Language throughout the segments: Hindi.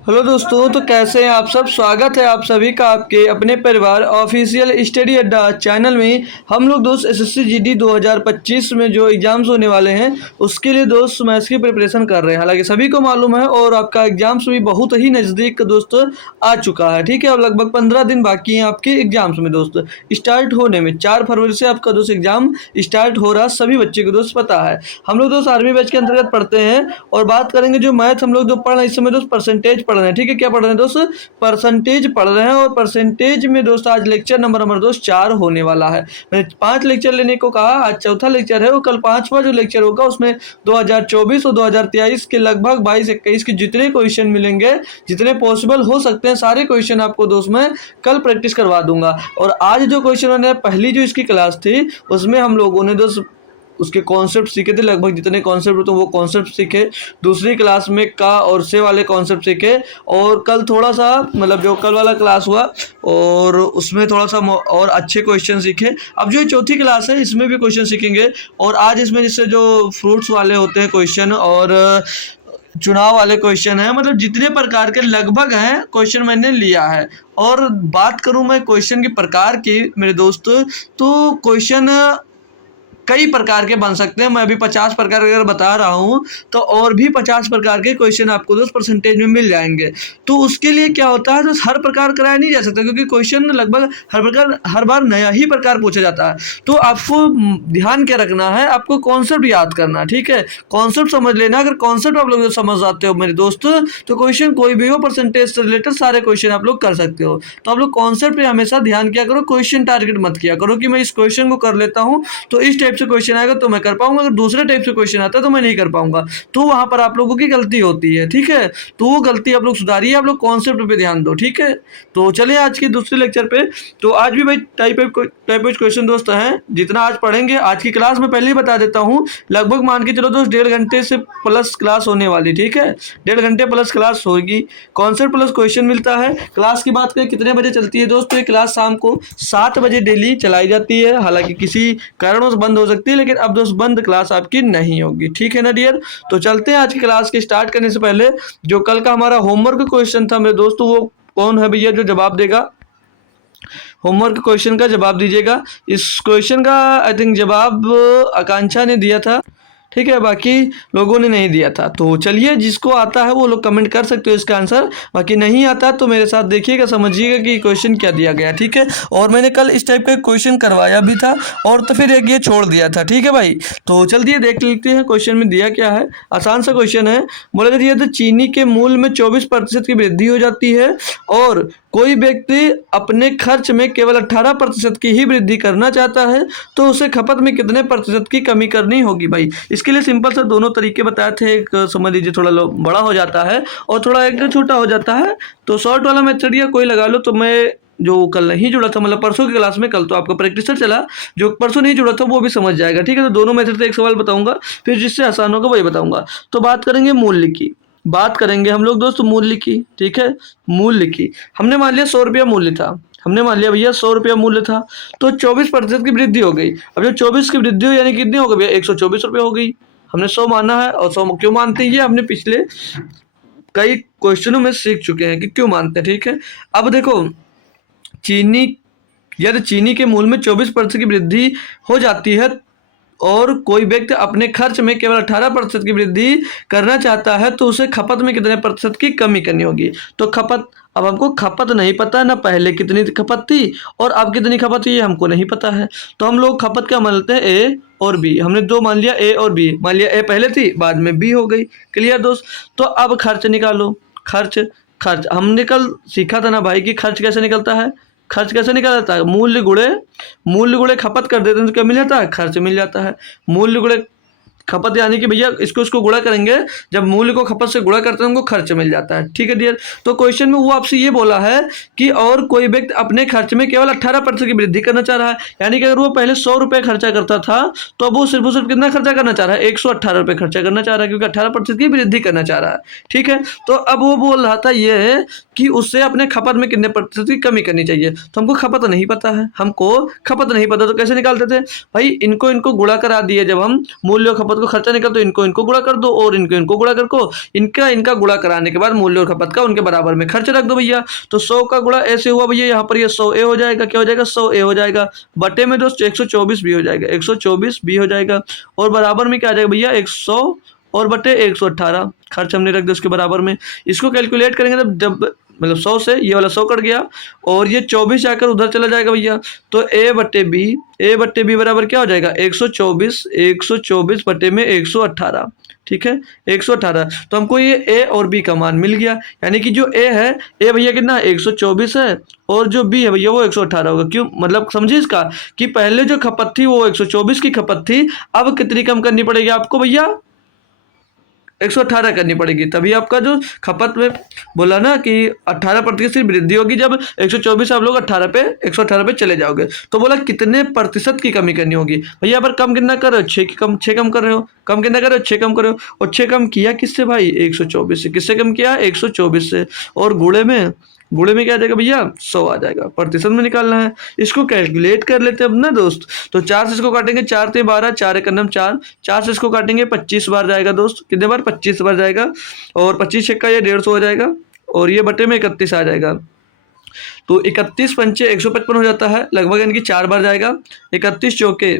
हेलो दोस्तों, तो कैसे हैं आप सब। स्वागत है आप सभी का आपके अपने परिवार ऑफिशियल स्टडी अड्डा चैनल में। हम लोग दोस्त एसएससी जीडी 2025 में जो एग्जाम्स होने वाले हैं उसके लिए दोस्त मैथ्स की प्रिपरेशन कर रहे हैं। हालांकि सभी को मालूम है और आपका एग्जाम्स भी बहुत ही नज़दीक दोस्त आ चुका है। ठीक है, और लगभग 15 दिन बाकी हैं आपके एग्जाम्स में दोस्त स्टार्ट होने में। 4 फरवरी से आपका दोस्त एग्जाम स्टार्ट हो रहा, सभी बच्चे को दोस्त पता है। हम लोग दोस्त आर्मी बैच के अंतर्गत पढ़ते हैं और बात करेंगे जो मैथ हम लोग जो पढ़ रहे हैं इस समय दोस्त परसेंटेज पढ़ रहे हैं। ठीक है, क्या पढ़ रहे हैं दोस्त? परसेंटेज पढ़ रहे हैं। और परसेंटेज में दोस्त आज लेक्चर नंबर दोस्त 4 होने वाला है। मैंने 5 लेक्चर लेने को कहा, आज चौथा लेक्चर है। वो कल 5वां जो लेक्चर होगा उसमें 2024 और 2023 के लगभग 22-21 के जितने क्वेश्चन मिलेंगे, जितने पॉसिबल हो सकते हैं, सारे क्वेश्चन आपको दोस्त मैं कल प्रैक्टिस करवा दूंगा। और आज जो क्वेश्चन मैंने पहली जो इसकी क्लास थी उसमें हम लोगों ने दोस्त उसके कॉन्सेप्ट सीखे थे। लगभग जितने कॉन्सेप्ट होते हैं वो कॉन्सेप्ट सीखे। दूसरी क्लास में का और से वाले कॉन्सेप्ट सीखे। और कल थोड़ा सा मतलब जो कल वाला क्लास हुआ और उसमें थोड़ा सा और अच्छे क्वेश्चन सीखे। अब जो चौथी क्लास है इसमें भी क्वेश्चन सीखेंगे। और आज इसमें जिससे जो फ्रूट्स वाले होते हैं क्वेश्चन और चुनाव वाले क्वेश्चन है, मतलब जितने प्रकार के लगभग हैं क्वेश्चन मैंने लिया है। और बात करूं मैं क्वेश्चन के प्रकार की मेरे दोस्त, तो क्वेश्चन कई प्रकार के बन सकते हैं। मैं अभी 50 प्रकार अगर बता रहा हूँ तो और भी 50 प्रकार के क्वेश्चन आपको दोस्त परसेंटेज में मिल जाएंगे। तो उसके लिए क्या होता है, तो हर प्रकार कराया नहीं जा सकता क्योंकि क्वेश्चन लगभग हर बार नया ही प्रकार पूछा जाता है। तो आपको ध्यान क्या रखना है, आपको कॉन्सेप्ट याद करना। ठीक है, कॉन्सेप्ट समझ लेना। अगर कॉन्सेप्ट आप लोग समझ जाते हो मेरे दोस्त तो क्वेश्चन कोई भी हो परसेंटेज से रिलेटेड सारे क्वेश्चन आप लोग कर सकते हो। तो आप लोग कॉन्सेप्ट पे हमेशा ध्यान किया करो, क्वेश्चन टारगेट मत किया करो कि मैं इस क्वेश्चन को कर लेता हूँ तो इस टाइप से क्वेश्चन आएगा तो मैं कर पाऊंगा, अगर दूसरे टाइप से क्वेश्चन आता है तो मैं नहीं कर पाऊंगा। तो वहां पर आप लोगों की गलती होती है। ठीक है, तो वो गलती आप लोग सुधारिए, आप लोग कॉन्सेप्ट पे ध्यान दो। ठीक है, तो चलिए आज के दूसरे लेक्चर पे। तो आज भी भाई टाइप वाइज क्वेश्चन दोस्त हैं जितना आज पढ़ेंगे। आज की क्लास में पहले ही बता देता हूँ, लगभग मान के चलो दोस्त 1.5 घंटे से प्लस क्लास होने वाली। ठीक है, 1.5 घंटे प्लस क्लास होगी। कॉन्सेप्ट प्लस क्वेश्चन मिलता है। क्लास की बात करें कितने बजे चलती है दोस्त, तो ये क्लास शाम को 7 बजे डेली चलाई जाती है। हालांकि किसी कारणों से बंद हो सकती है, लेकिन अब दोस्त बंद क्लास आपकी नहीं होगी। ठीक है ना डियर। तो चलते हैं आज की क्लास के स्टार्ट करने से पहले जो कल का हमारा होमवर्क क्वेश्चन था मेरे दोस्तों, वो कौन है भैया जो जवाब देगा? होमवर्क क्वेश्चन का जवाब दीजिएगा। इस क्वेश्चन का आई थिंक जवाब आकांक्षा ने दिया था। ठीक है, बाकी लोगों ने नहीं दिया था। तो चलिए, जिसको आता है वो लोग कमेंट कर सकते हो इसका आंसर, बाकी नहीं आता तो मेरे साथ देखिएगा, समझिएगा कि क्वेश्चन क्या दिया गया। ठीक है, और मैंने कल इस टाइप का क्वेश्चन करवाया भी था और तो फिर एक ये छोड़ दिया था। ठीक है भाई, तो चलिए देख लेते हैं क्वेश्चन में दिया क्या है। आसान सा क्वेश्चन है। बोला दिया तो चीनी के मूल्य में 24% की वृद्धि हो जाती है और कोई व्यक्ति अपने खर्च में केवल 18% की ही वृद्धि करना चाहता है तो उसे खपत में कितने प्रतिशत की कमी करनी होगी। भाई इसके लिए सिंपल सर दोनों तरीके बताए थे। एक समझ लीजिए थोड़ा बड़ा हो जाता है और थोड़ा एक छोटा हो जाता है। तो शॉर्ट वाला मेथड या कोई लगा लो। तो मैं जो कल नहीं जुड़ा था, मतलब परसों की क्लास में, कल तो आपका प्रैक्टिसर चला, जो परसों नहीं जुड़ा था वो भी समझ जाएगा। ठीक है, तो दोनों मेथड से एक सवाल बताऊंगा, फिर जिससे आसान होगा वही बताऊंगा। तो बात करेंगे मूल्य की, बात करेंगे हम लोग दोस्त मूल्य की। ठीक है, मूल्य की हमने मान लिया 100 रुपया मूल्य था। हमने मान लिया भैया 100 रुपया मूल्य था, तो 24% की वृद्धि हो गई। अब जब 24 की वृद्धि हो यानी कितनी हो गई भैया? 124 रुपये हो गई। हमने 100 माना है और 100 क्यों मानते हैं ये हमने पिछले कई क्वेश्चनों में सीख चुके हैं कि क्यों मानते हैं। ठीक है, अब देखो चीनी, यदि चीनी के मूल्य में 24% की वृद्धि हो जाती है और कोई व्यक्ति अपने खर्च में केवल 18% की वृद्धि करना चाहता है तो उसे खपत में कितने प्रतिशत की कमी करनी होगी। तो खपत, अब हमको खपत नहीं पता ना, पहले कितनी खपत थी और अब कितनी खपत थी ये हमको नहीं पता है। तो हम लोग खपत क्या मानते हैं? ए और बी। हमने दो मान लिया, ए और बी। मान लिया ए पहले थी, बाद में बी हो गई। क्लियर दोस्त। तो अब खर्च निकालो। खर्च, खर्च हमने कल सीखा था ना भाई कि खर्च कैसे निकलता है। खर्च कैसे निकल जाता है? मूल्य गुणे खपत कर देते हैं तो क्या मिल जाता है? खर्च मिल जाता है। मूल्य गुणे खपत यानी कि भैया इसको गुणा करेंगे, जब मूल्य को खपत से गुणा करते हैं उनको खर्च मिल जाता है। ठीक है डियर। तो क्वेश्चन में वो आपसे ये बोला है कि और कोई व्यक्ति अपने खर्च में केवल 18% की वृद्धि करना चाह रहा है। यानी कि अगर वो पहले 100 रुपये खर्चा करता था तो अब वो सिर्फ कितना खर्चा करना चाह रहा है? 118 रुपये खर्चा करना चाह रहा है, क्योंकि 18% की वृद्धि करना चाह रहा है। ठीक है, तो अब वो बोल रहा था ये कि उससे अपने खपत में कितने प्रतिशत की कमी करनी चाहिए। तो हमको खपत नहीं पता है, हमको खपत नहीं पता, तो कैसे निकालते थे भाई? इनको गुणा करा दिए जब हम मूल्य खपत को खर्चा निकल तो इनको इनको गुणा कर दो और इनको इनको गुणा कर को इनका इनका गुणा कराने के बाद मूल्य और खपत का उनके बराबर में खर्च रख दो भैया। तो 100 का गुणा ऐसे हुआ भैया, यहाँ पर ये 100 ए हो जाएगा, क्या हो जाएगा 100 ए हो जाएगा, बटे में दोस्त 124 बी हो जाएगा, 124 बी हो जाएगा और बराबर में क्या आ जाएगा भैया 100 और बटे 118 खर्च हमने रख दिया उसके बराबर में। इसको कैलकुलेट करेंगे तब जब मतलब 100 से ये वाला 100 कट गया और ये 24 जाकर उधर चला जाएगा भैया, तो ए बटे बी बराबर क्या हो जाएगा 124 बटे में 118, ठीक है 118। तो हमको ये ए और बी का मान मिल गया, यानी कि जो ए है ए भैया कितना 124 है और जो बी है भैया वो 118 होगा। क्यों मतलब समझिए इसका कि पहले जो खपत थी वो 124 की खपत थी, अब कितनी कम करनी पड़ेगी आपको भैया 118 करनी पड़ेगी, तभी आपका जो खपत में बोला ना कि 18% की वृद्धि होगी जब 124 आप लोग 118 पे चले जाओगे। तो बोला कितने प्रतिशत की कमी करनी होगी भैया, यहाँ पर कम कितना कर रहे हो 6 कम कर रहे हो, कम कितना कर रहे हो 6 कम कर रहे हो और 6 कम किया किससे भाई 124 से, किससे कम किया 124 से और गुणे में क्या आ जाएगा भैया 100 आ जाएगा, प्रतिशत में निकालना है। इसको कैलकुलेट कर लेते हैं अब ना दोस्त। तो 4 से इसको काटेंगे 4 से 12, 4 एक नम 4 से इसको काटेंगे 25 बार जाएगा दोस्त, कितने बार 25 बार जाएगा और 25 छक्का ये 150 हो जाएगा और ये बटे में 31 आ जाएगा। तो 31 पंचे 155 हो जाता है लगभग, यानी कि 4 बार जाएगा। 31 चौके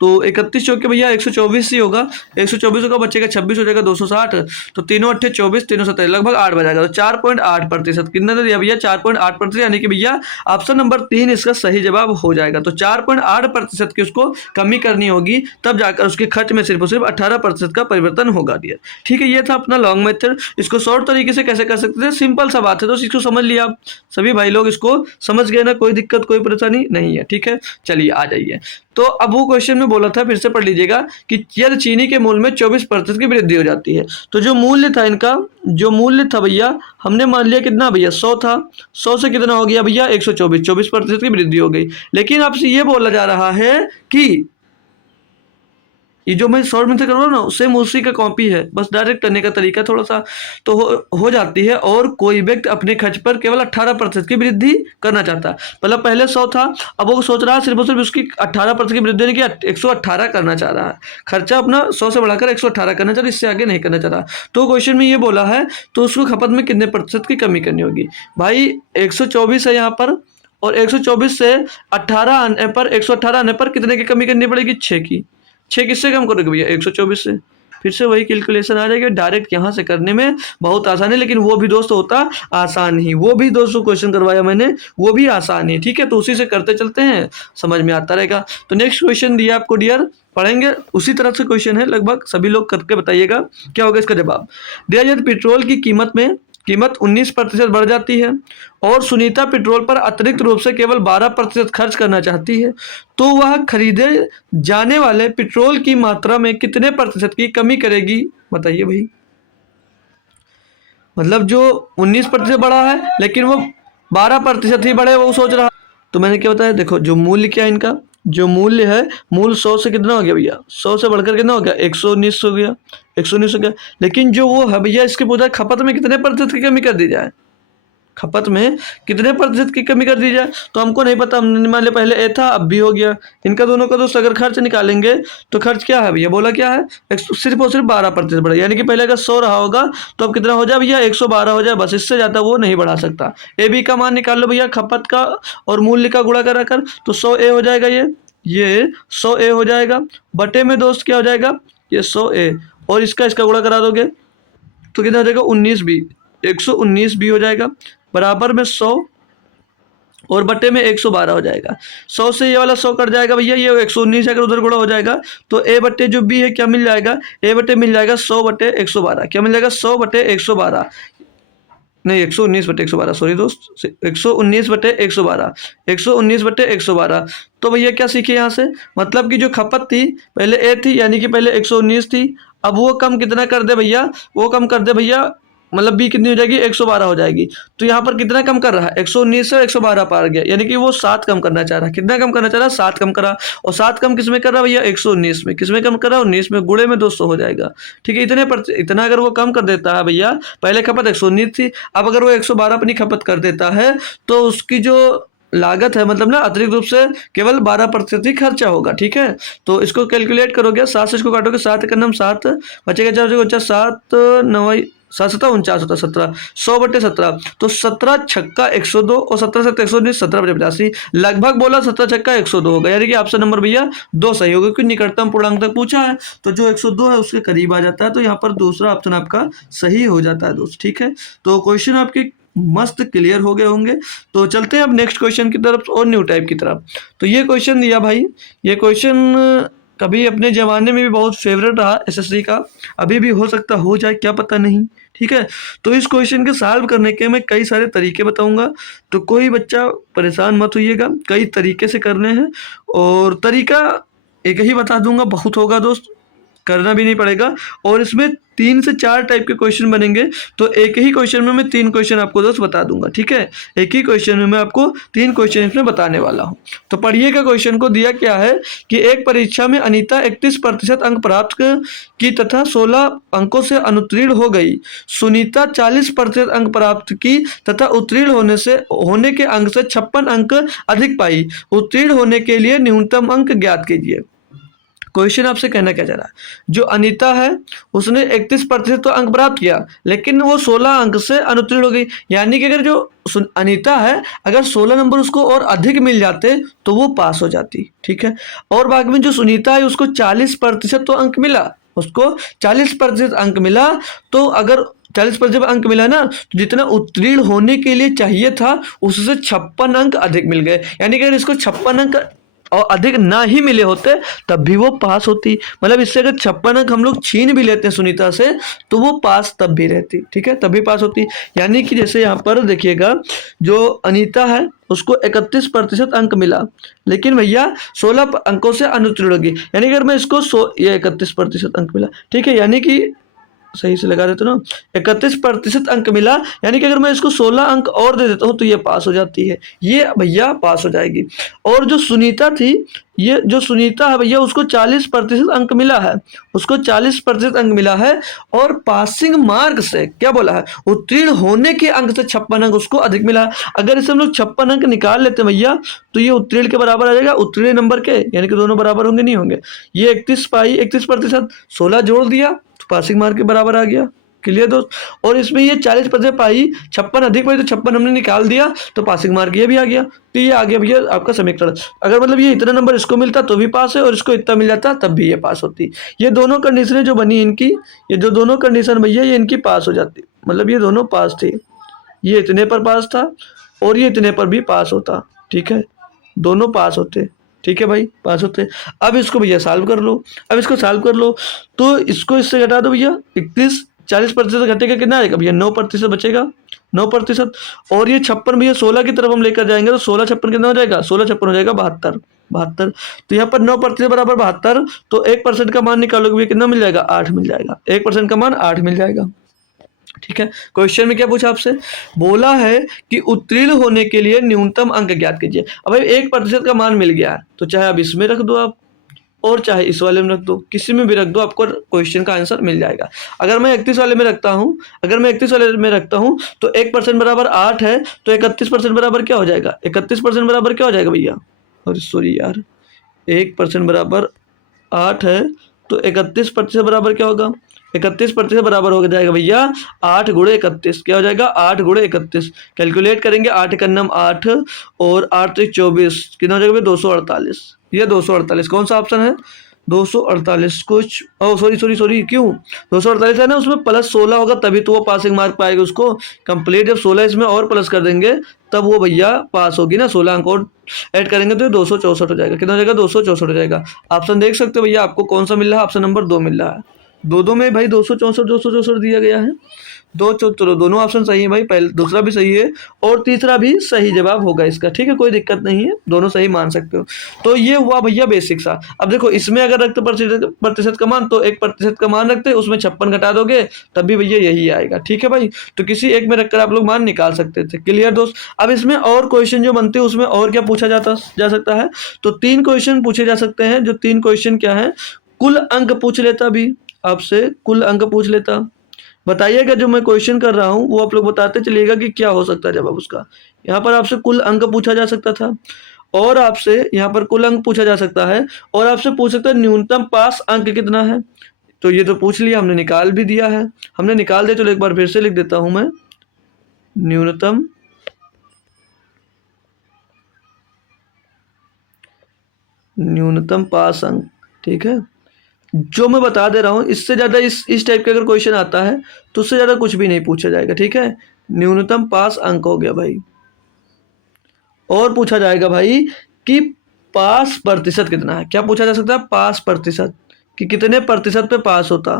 तो 31 चौके भैया 124 ही होगा, 124 होगा बचेगा 26 हो जाएगा 260, तो तीनों अट्ठे 24 तीनों 27 लगभग 8 बार जाएगा। तो 4.8% कितना दे दिया भैया 4.8%, यानी कि भैया ऑप्शन नंबर 3 इसका सही जवाब हो जाएगा। तो 4.8% की उसको कमी करनी होगी तब जाकर उसके खर्च में सिर्फ और सिर्फ 18% का परिवर्तन होगा डियर। ठीक है, ये था अपना लॉन्ग मेथड। इसको शॉर्ट तरीके से कैसे कर सकते थे, सिंपल सा बात है तो इसको समझ लिया आप सभी भाई लोग, इसको समझ गए ना, कोई दिक्कत कोई परेशानी नहीं है। ठीक है, चलिए आ जाइए। तो अब वो क्वेश्चन में बोला था, फिर से पढ़ लीजिएगा कि यदि चीनी के मूल्य में 24% की वृद्धि हो जाती है तो जो मूल्य था इनका, जो मूल्य था भैया हमने मान लिया कितना भैया 100 था, 100 से कितना हो गया भैया 124, 24% की वृद्धि हो गई। लेकिन आपसे ये बोला जा रहा है कि ये जो मैं शॉर्ट में से कर रहा हूँ ना सेम उसी का कॉपी है, बस डायरेक्ट करने का तरीका थोड़ा सा तो हो जाती है। और कोई व्यक्ति अपने खर्च पर केवल 18% की वृद्धि करना चाहता है, मतलब पहले 100 था अब वो सोच रहा है सिर्फ और सिर्फ उसकी 18% की वृद्धि नहीं की 118 करना चाह रहा है, खर्चा अपना 100 से बढ़ाकर 118 करना चाह रहा है, इससे आगे नहीं करना चाह रहा। तो क्वेश्चन में ये बोला है तो उसको खपत में कितने प्रतिशत की कमी करनी होगी भाई, 124 है यहाँ पर और 124 से 18 आने पर 118 आने पर कितने की कमी करनी पड़ेगी 6 की। 6 किससे कम करोगे भैया 124 से, फिर से वही कैलकुलेशन आ जाएगी। डायरेक्ट यहाँ से करने में बहुत आसान है, लेकिन वो भी दोस्त होता आसान ही, वो भी दोस्तों क्वेश्चन करवाया मैंने वो भी आसान ही। ठीक है, तो उसी से करते चलते हैं, समझ में आता रहेगा। तो नेक्स्ट क्वेश्चन दिया आपको डियर, पढ़ेंगे उसी तरह से क्वेश्चन है लगभग, सभी लोग करके बताइएगा क्या होगा इसका जवाब। दिया जाए पेट्रोल की कीमत 19% बढ़ जाती है और सुनीता पेट्रोल पर अतिरिक्त रूप से केवल 12% खर्च करना चाहती है, तो वह खरीदे जाने वाले पेट्रोल की मात्रा में कितने प्रतिशत की कमी करेगी बताइए भाई। मतलब जो 19% बढ़ा है लेकिन वो 12% ही बढ़े वो सोच रहा। तो मैंने क्या बताया, देखो जो मूल्य क्या है इनका, जो मूल्य है मूल 100 से कितना हो गया भैया 100 से बढ़कर कितना हो गया 119 हो गया, 119 हो गया। लेकिन जो वो है भैया इसके पूछा खपत में कितने प्रतिशत की कमी कर दी जाए, खपत में कितने प्रतिशत की कमी कर दी जाए, तो हमको नहीं पता। हमने मान लिया पहले ए था अब भी हो गया, इनका दोनों का दोस्त अगर खर्च निकालेंगे तो खर्च क्या है भैया, बोला क्या है सिर्फ और सिर्फ 12% बढ़ा, यानी कि पहले अगर 100 रहा होगा तो अब कितना हो जाए भैया 112 हो जाए, बस इससे ज़्यादा वो नहीं बढ़ा सकता। ए बी का मान निकाल लो भैया, खपत का और मूल्य का गुणा करा कर, तो 100 ए हो जाएगा, ये 100 ए हो जाएगा, बटे में दोस्त क्या हो जाएगा ये 100 ए और इसका गुणा करा दोगे तो कितना हो जाएगा 19 बी, 119 बी हो जाएगा, बराबर में 100 और बटे में 112 हो जाएगा। 100 से ये वाला 100 कट जाएगा भैया, ये 119 अगर उधर गुणा हो जाएगा तो ए बटे जो बी है क्या मिल जाएगा, ए बटे मिल जाएगा 100 बटे 112, क्या मिल जाएगा 100 बटे 112 नहीं 119 बटे 112, सॉरी दोस्त 119 बटे 112, 119 बटे 112। तो भैया क्या सीखे यहाँ से, मतलब कि जो खपत थी पहले ए थी यानी कि पहले 119 थी, अब वो कम कितना कर दे भैया, वो कम कर दे भैया मतलब बी कितनी हो जाएगी 112 हो जाएगी। तो यहाँ पर कितना कम कर रहा है 119 से 112 पार गया, यानी कि वो 7 कम करना चाह रहा है। कितना कम करना चाह रहा है 7 कम करा, और 7 कम किस में कर रहा है भैया 119 में, किस में कम कर रहा है 19 में, गुणे में 200 हो जाएगा। ठीक है, इतना अगर वो कम कर देता है भैया, पहले खपत 119 थी अब अगर वो 112 अपनी खपत कर देता है तो उसकी जो लागत है, मतलब ना अतिरिक्त रूप से केवल 12% ही खर्चा होगा। ठीक है, तो इसको कैलकुलेट करोगे, 7 से इसको काटोगे, 7 का नाम 7 बचेगा, 4 7 9 7 7 49 होता 17 100/17, तो 17 छक्का 102 और 17 7 119 17/85, लगभग बोला 17 छक्का 102 होगा, यानी कि ऑप्शन नंबर भैया 2 सही होगा, क्योंकि निकटतम पूर्णांक तक पूछा है तो जो 102 है उसके करीब आ जाता है, तो यहाँ पर दूसरा ऑप्शन आपका सही हो जाता है दोस्त। ठीक है, तो क्वेश्चन आपके मस्त क्लियर हो गए होंगे। तो चलते हैं अब नेक्स्ट क्वेश्चन की तरफ और न्यू टाइप की तरफ। तो ये क्वेश्चन दिया भाई, ये क्वेश्चन कभी अपने ज़माने में भी बहुत फेवरेट रहा एसएससी का, अभी भी हो सकता हो जाए, क्या पता नहीं। ठीक है, तो इस क्वेश्चन के सॉल्व करने के मैं कई सारे तरीके बताऊंगा, तो कोई बच्चा परेशान मत होइएगा, कई तरीके से करने हैं, और तरीका एक ही बता दूंगा, बहुत होगा दोस्त, करना भी नहीं पड़ेगा। और इसमें 3 से 4 टाइप के क्वेश्चन बनेंगे, तो एक ही क्वेश्चन में मैं 3 क्वेश्चन आपको दोस्त बता दूंगा। ठीक है, एक ही क्वेश्चन में मैं आपको 3 क्वेश्चन इसमें बताने वाला हूं। तो पढ़िएगा, क्वेश्चन को दिया क्या है कि एक परीक्षा में अनीता 31% अंक प्राप्त की तथा 16 अंकों से अनुत्तीर्ण हो गई। सुनीता 40% अंक प्राप्त की तथा उत्तीर्ण होने के अंक से 56 अंक अधिक पाई। उत्तीर्ण होने के लिए न्यूनतम अंक ज्ञात कीजिए। क्वेश्चन आपसे कहना क्या चाह रहा है, जो अनीता है उसने 31% तो अंक प्राप्त किया, लेकिन वो 16 अंक से अनुत्तीर्ण हो गई, यानी कि अगर जो अनीता है अगर 16 नंबर उसको और अधिक मिल जाते तो वो पास हो जाती। ठीक है, और बाद में जो सुनीता है उसको 40% तो अंक मिला, उसको 40% अंक मिला, तो अगर 40% अंक मिला ना, तो जितना उत्तीर्ण होने के लिए चाहिए था उससे 56 अंक अधिक मिल गए, यानी कि अगर इसको 56 अंक और अधिक ना ही मिले होते तब भी वो पास होती। मतलब इससे अगर 56 अंक हम लोग छीन भी लेते हैं सुनीता से तो वो पास तब भी रहती। ठीक है, तब भी पास होती। यानी कि जैसे यहाँ पर देखिएगा, जो अनीता है उसको 31% अंक मिला, लेकिन भैया 16 अंकों से अनुत्तीर्ण होगी, यानी अगर मैं इसको ये 31% अंक मिला, ठीक है, यानी कि सही से लगा देते ना, 31% अंक मिला, यानी कि अगर मैं इसको 16 अंक और दे देता हूँ तो ये पास हो जाती है, ये भैया पास हो जाएगी। और जो सुनीता थी, ये जो सुनीता है भैया उसको 40% अंक मिला है, उसको 40% अंक मिला है, और पासिंग मार्क से क्या बोला है, उत्तीर्ण होने के अंक से 56 अंक उसको अधिक मिला। अगर इसे हम लोग 56 अंक निकाल लेते हैं भैया तो ये उत्तीर्ण के बराबर आ जाएगा, उत्तीर्ण नंबर के, यानी कि दोनों बराबर होंगे नहीं होंगे। ये 31 पाई, 31% 16 जोड़ दिया तो पासिंग मार्क के बराबर आ गया। क्लियर दोस्त, और इसमें ये 40% पाई, 56 अधिक पाई, तो 56 हमने निकाल दिया तो पासिंग मार्क ये भी आ गया, तो ये आ गया भैया आपका समीकरण। अगर मतलब ये इतना नंबर इसको मिलता तो भी पास है, और इसको इतना मिल जाता तब भी ये पास होती। ये दोनों कंडीशनें जो बनी इनकी, ये जो दोनों कंडीशन भैया ये इनकी पास हो जाती, मतलब ये दोनों पास थी, ये इतने पर पास था और ये इतने पर भी पास होता। ठीक है, दोनों पास होते। ठीक है भाई, पास होते। अब इसको भैया सॉल्व कर लो, अब इसको सॉल्व कर लो, तो इसको इससे घटा दो भैया, 31 40% घटेगा कितना आएगा भैया, 9% बचेगा, 9%। और ये 56 भैया 16 की तरफ हम लेकर जाएंगे तो 16 56 कितना हो जाएगा, 16 56 हो जाएगा 72, 72। तो यहाँ पर 9% बराबर 72, तो 1% का मान निकालोगे भैया कितना मिल जाएगा, 8 मिल जाएगा, 1% का मान 8 मिल जाएगा। ठीक है, क्वेश्चन में क्या पूछा आपसे, बोला है कि उत्तीर्ण होने के लिए न्यूनतम अंक ज्ञात कीजिए। अब भाई 1% का मान मिल गया है, तो चाहे अब इसमें रख दो आप, और चाहे इस वाले में रख दो, किसी में भी रख दो, आपको क्वेश्चन का आंसर मिल जाएगा। अगर मैं 31 वाले में रखता हूँ, अगर मैं 31 वाले में रखता हूँ तो 1% बराबर 8 है, तो 31% बराबर क्या हो जाएगा, 31% बराबर क्या हो जाएगा भैया, और सॉरी यार, 1% बराबर 8 है, तो 31% बराबर क्या होगा, 31% बराबर हो जाएगा भैया 8 गुणे 31, क्या हो जाएगा 8 गुणे 31। कैलकुलेट करेंगे, 8 का नाम 8 और 8 से 24 कितना हो जाएगा भैया, 248। ये 248 कौन सा ऑप्शन है, 248 कुछ, ओ सॉरी क्यों, 248 है ना, उसमें प्लस 16 होगा तभी तो वो पासिंग मार्क पाएगा उसको कंप्लीट। जब 16 इसमें और प्लस कर देंगे तब वो भैया पास होगी ना, 16 अंक और ऐड करेंगे तो 264 हो जाएगा, कितना हो जाएगा 264 हो जाएगा। ऑप्शन देख सकते हो भैया, आपको कौन सा मिल रहा है, ऑप्शन नंबर 2 मिल रहा है, दो में भाई 264 दिया गया है, चलो दोनों ऑप्शन सही है भाई, पहले दूसरा भी सही है और तीसरा भी सही जवाब होगा इसका। ठीक है, कोई दिक्कत नहीं है, दोनों सही मान सकते हो। तो ये हुआ भैया बेसिक सा। अब देखो इसमें अगर रखते प्रतिशत का मान, तो 1% का मान रखते, उसमें 56 घटा दोगे तब भी भैया यही आएगा। ठीक है भाई, तो किसी एक में रखकर आप लोग मान निकाल सकते थे। क्लियर दोस्त, अब इसमें और क्वेश्चन जो बनते हैं उसमें और क्या पूछा जा सकता है, तो 3 क्वेश्चन पूछे जा सकते हैं। जो 3 क्वेश्चन क्या है, कुल अंक पूछ लेता भी आपसे, कुल अंक पूछ लेता, बताइएगा जो मैं क्वेश्चन कर रहा हूँ वो आप लोग बताते चलिएगा कि क्या हो सकता है जवाब उसका। यहाँ पर आपसे कुल अंक पूछा जा सकता था, और आपसे यहाँ पर कुल अंक पूछा जा सकता है, और आपसे पूछ सकता है न्यूनतम पास अंक कितना है। तो ये तो पूछ लिया, हमने निकाल भी दिया है, हमने निकाल दिया। चलो एक बार फिर से लिख देता हूं मैं, न्यूनतम पास अंक। ठीक है, जो मैं बता दे रहा हूँ इससे ज़्यादा इस टाइप का अगर क्वेश्चन आता है तो उससे ज़्यादा कुछ भी नहीं पूछा जाएगा। ठीक है, न्यूनतम पास अंक हो गया भाई। और पूछा जाएगा भाई कि पास प्रतिशत कितना है। क्या पूछा जा सकता है? पास प्रतिशत, कि कितने प्रतिशत पे पास होता।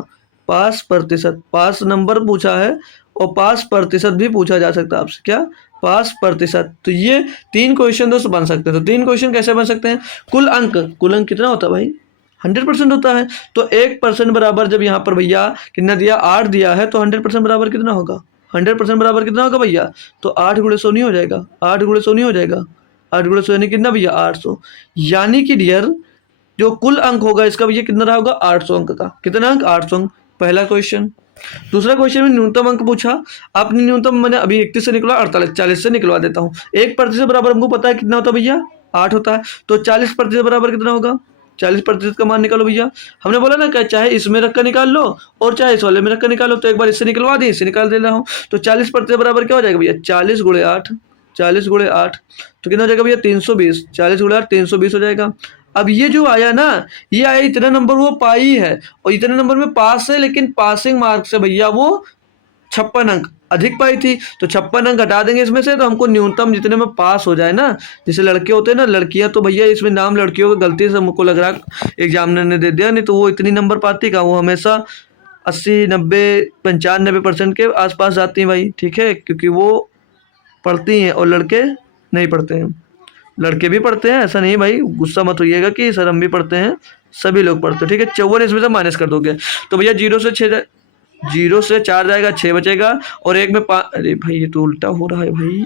पास प्रतिशत, पास नंबर पूछा है, और पास प्रतिशत भी पूछा जा सकता है आपसे। क्या? पास प्रतिशत। तो ये 3 क्वेश्चन दोस्त बन सकते हैं। तो 3 क्वेश्चन कैसे बन सकते हैं? कुल अंक कितना होता है भाई? 100% होता है। तो 1% बराबर, जब यहाँ पर भैया कितना दिया? 8 दिया है, तो 100% बराबर कितना होगा? 100% बराबर कितना होगा भैया? तो 8 गुणे 100 नहीं हो जाएगा? 8 गुणे 100 नहीं हो जाएगा? 8 गुणे 100 यानी कितना भैया? 800। यानी कि डियर जो कुल अंक होगा इसका भैया कितना रहा होगा? 800 अंक का। कितना अंक? 800 अंक। पहला क्वेश्चन। दूसरा क्वेश्चन में न्यूनतम अंक पूछा। आपने न्यूनतम, मैंने अभी 31 से निकला, 48 40 से निकलवा देता हूँ। 1% बराबर हमको पता है कितना होता है भैया? 8 होता है। तो 40% बराबर कितना होगा? 40% का मान निकालो भैया। हमने बोला ना कि चाहे इसमें रख कर निकाल लो और चाहे इस वाले में रख कर निकालो। तो एक बार इससे निकलवा दिए, इससे निकाल दे रहा हूँ। तो 40% बराबर क्या हो जाएगा भैया? 40 गुणे 8। 40 गुणे 8 तो कितना हो जाएगा भैया? 320। 40 गुणे 8 320 हो जाएगा। अब ये जो आया ना, ये आया इतना नंबर, वो पाई है और इतने नंबर में पास है, लेकिन पासिंग मार्क्स से भैया वो 56 अंक अधिक पाई थी। तो 56 अंक हटा देंगे इसमें से, तो हमको न्यूनतम जितने में पास हो जाए ना, जैसे लड़के होते हैं ना, लड़कियां, तो भैया इसमें नाम लड़कियों का गलती से हमको लग रहा एग्जामिनर ने दे दिया, नहीं तो वो इतनी नंबर पाती का, वो हमेशा 80 90 95% के आसपास जाती हैं भाई। ठीक है, क्योंकि वो पढ़ती हैं और लड़के नहीं पढ़ते हैं। लड़के भी पढ़ते हैं, ऐसा नहीं भाई, गुस्सा मत होइएगा कि सर हम भी पढ़ते हैं, सभी लोग पढ़ते हैं। ठीक है, 54 इसमें से माइनस कर दोगे तो भैया 0 से 4 जाएगा, 6 बचेगा, और एक में 5। अरे भाई ये तो उल्टा हो रहा है भाई,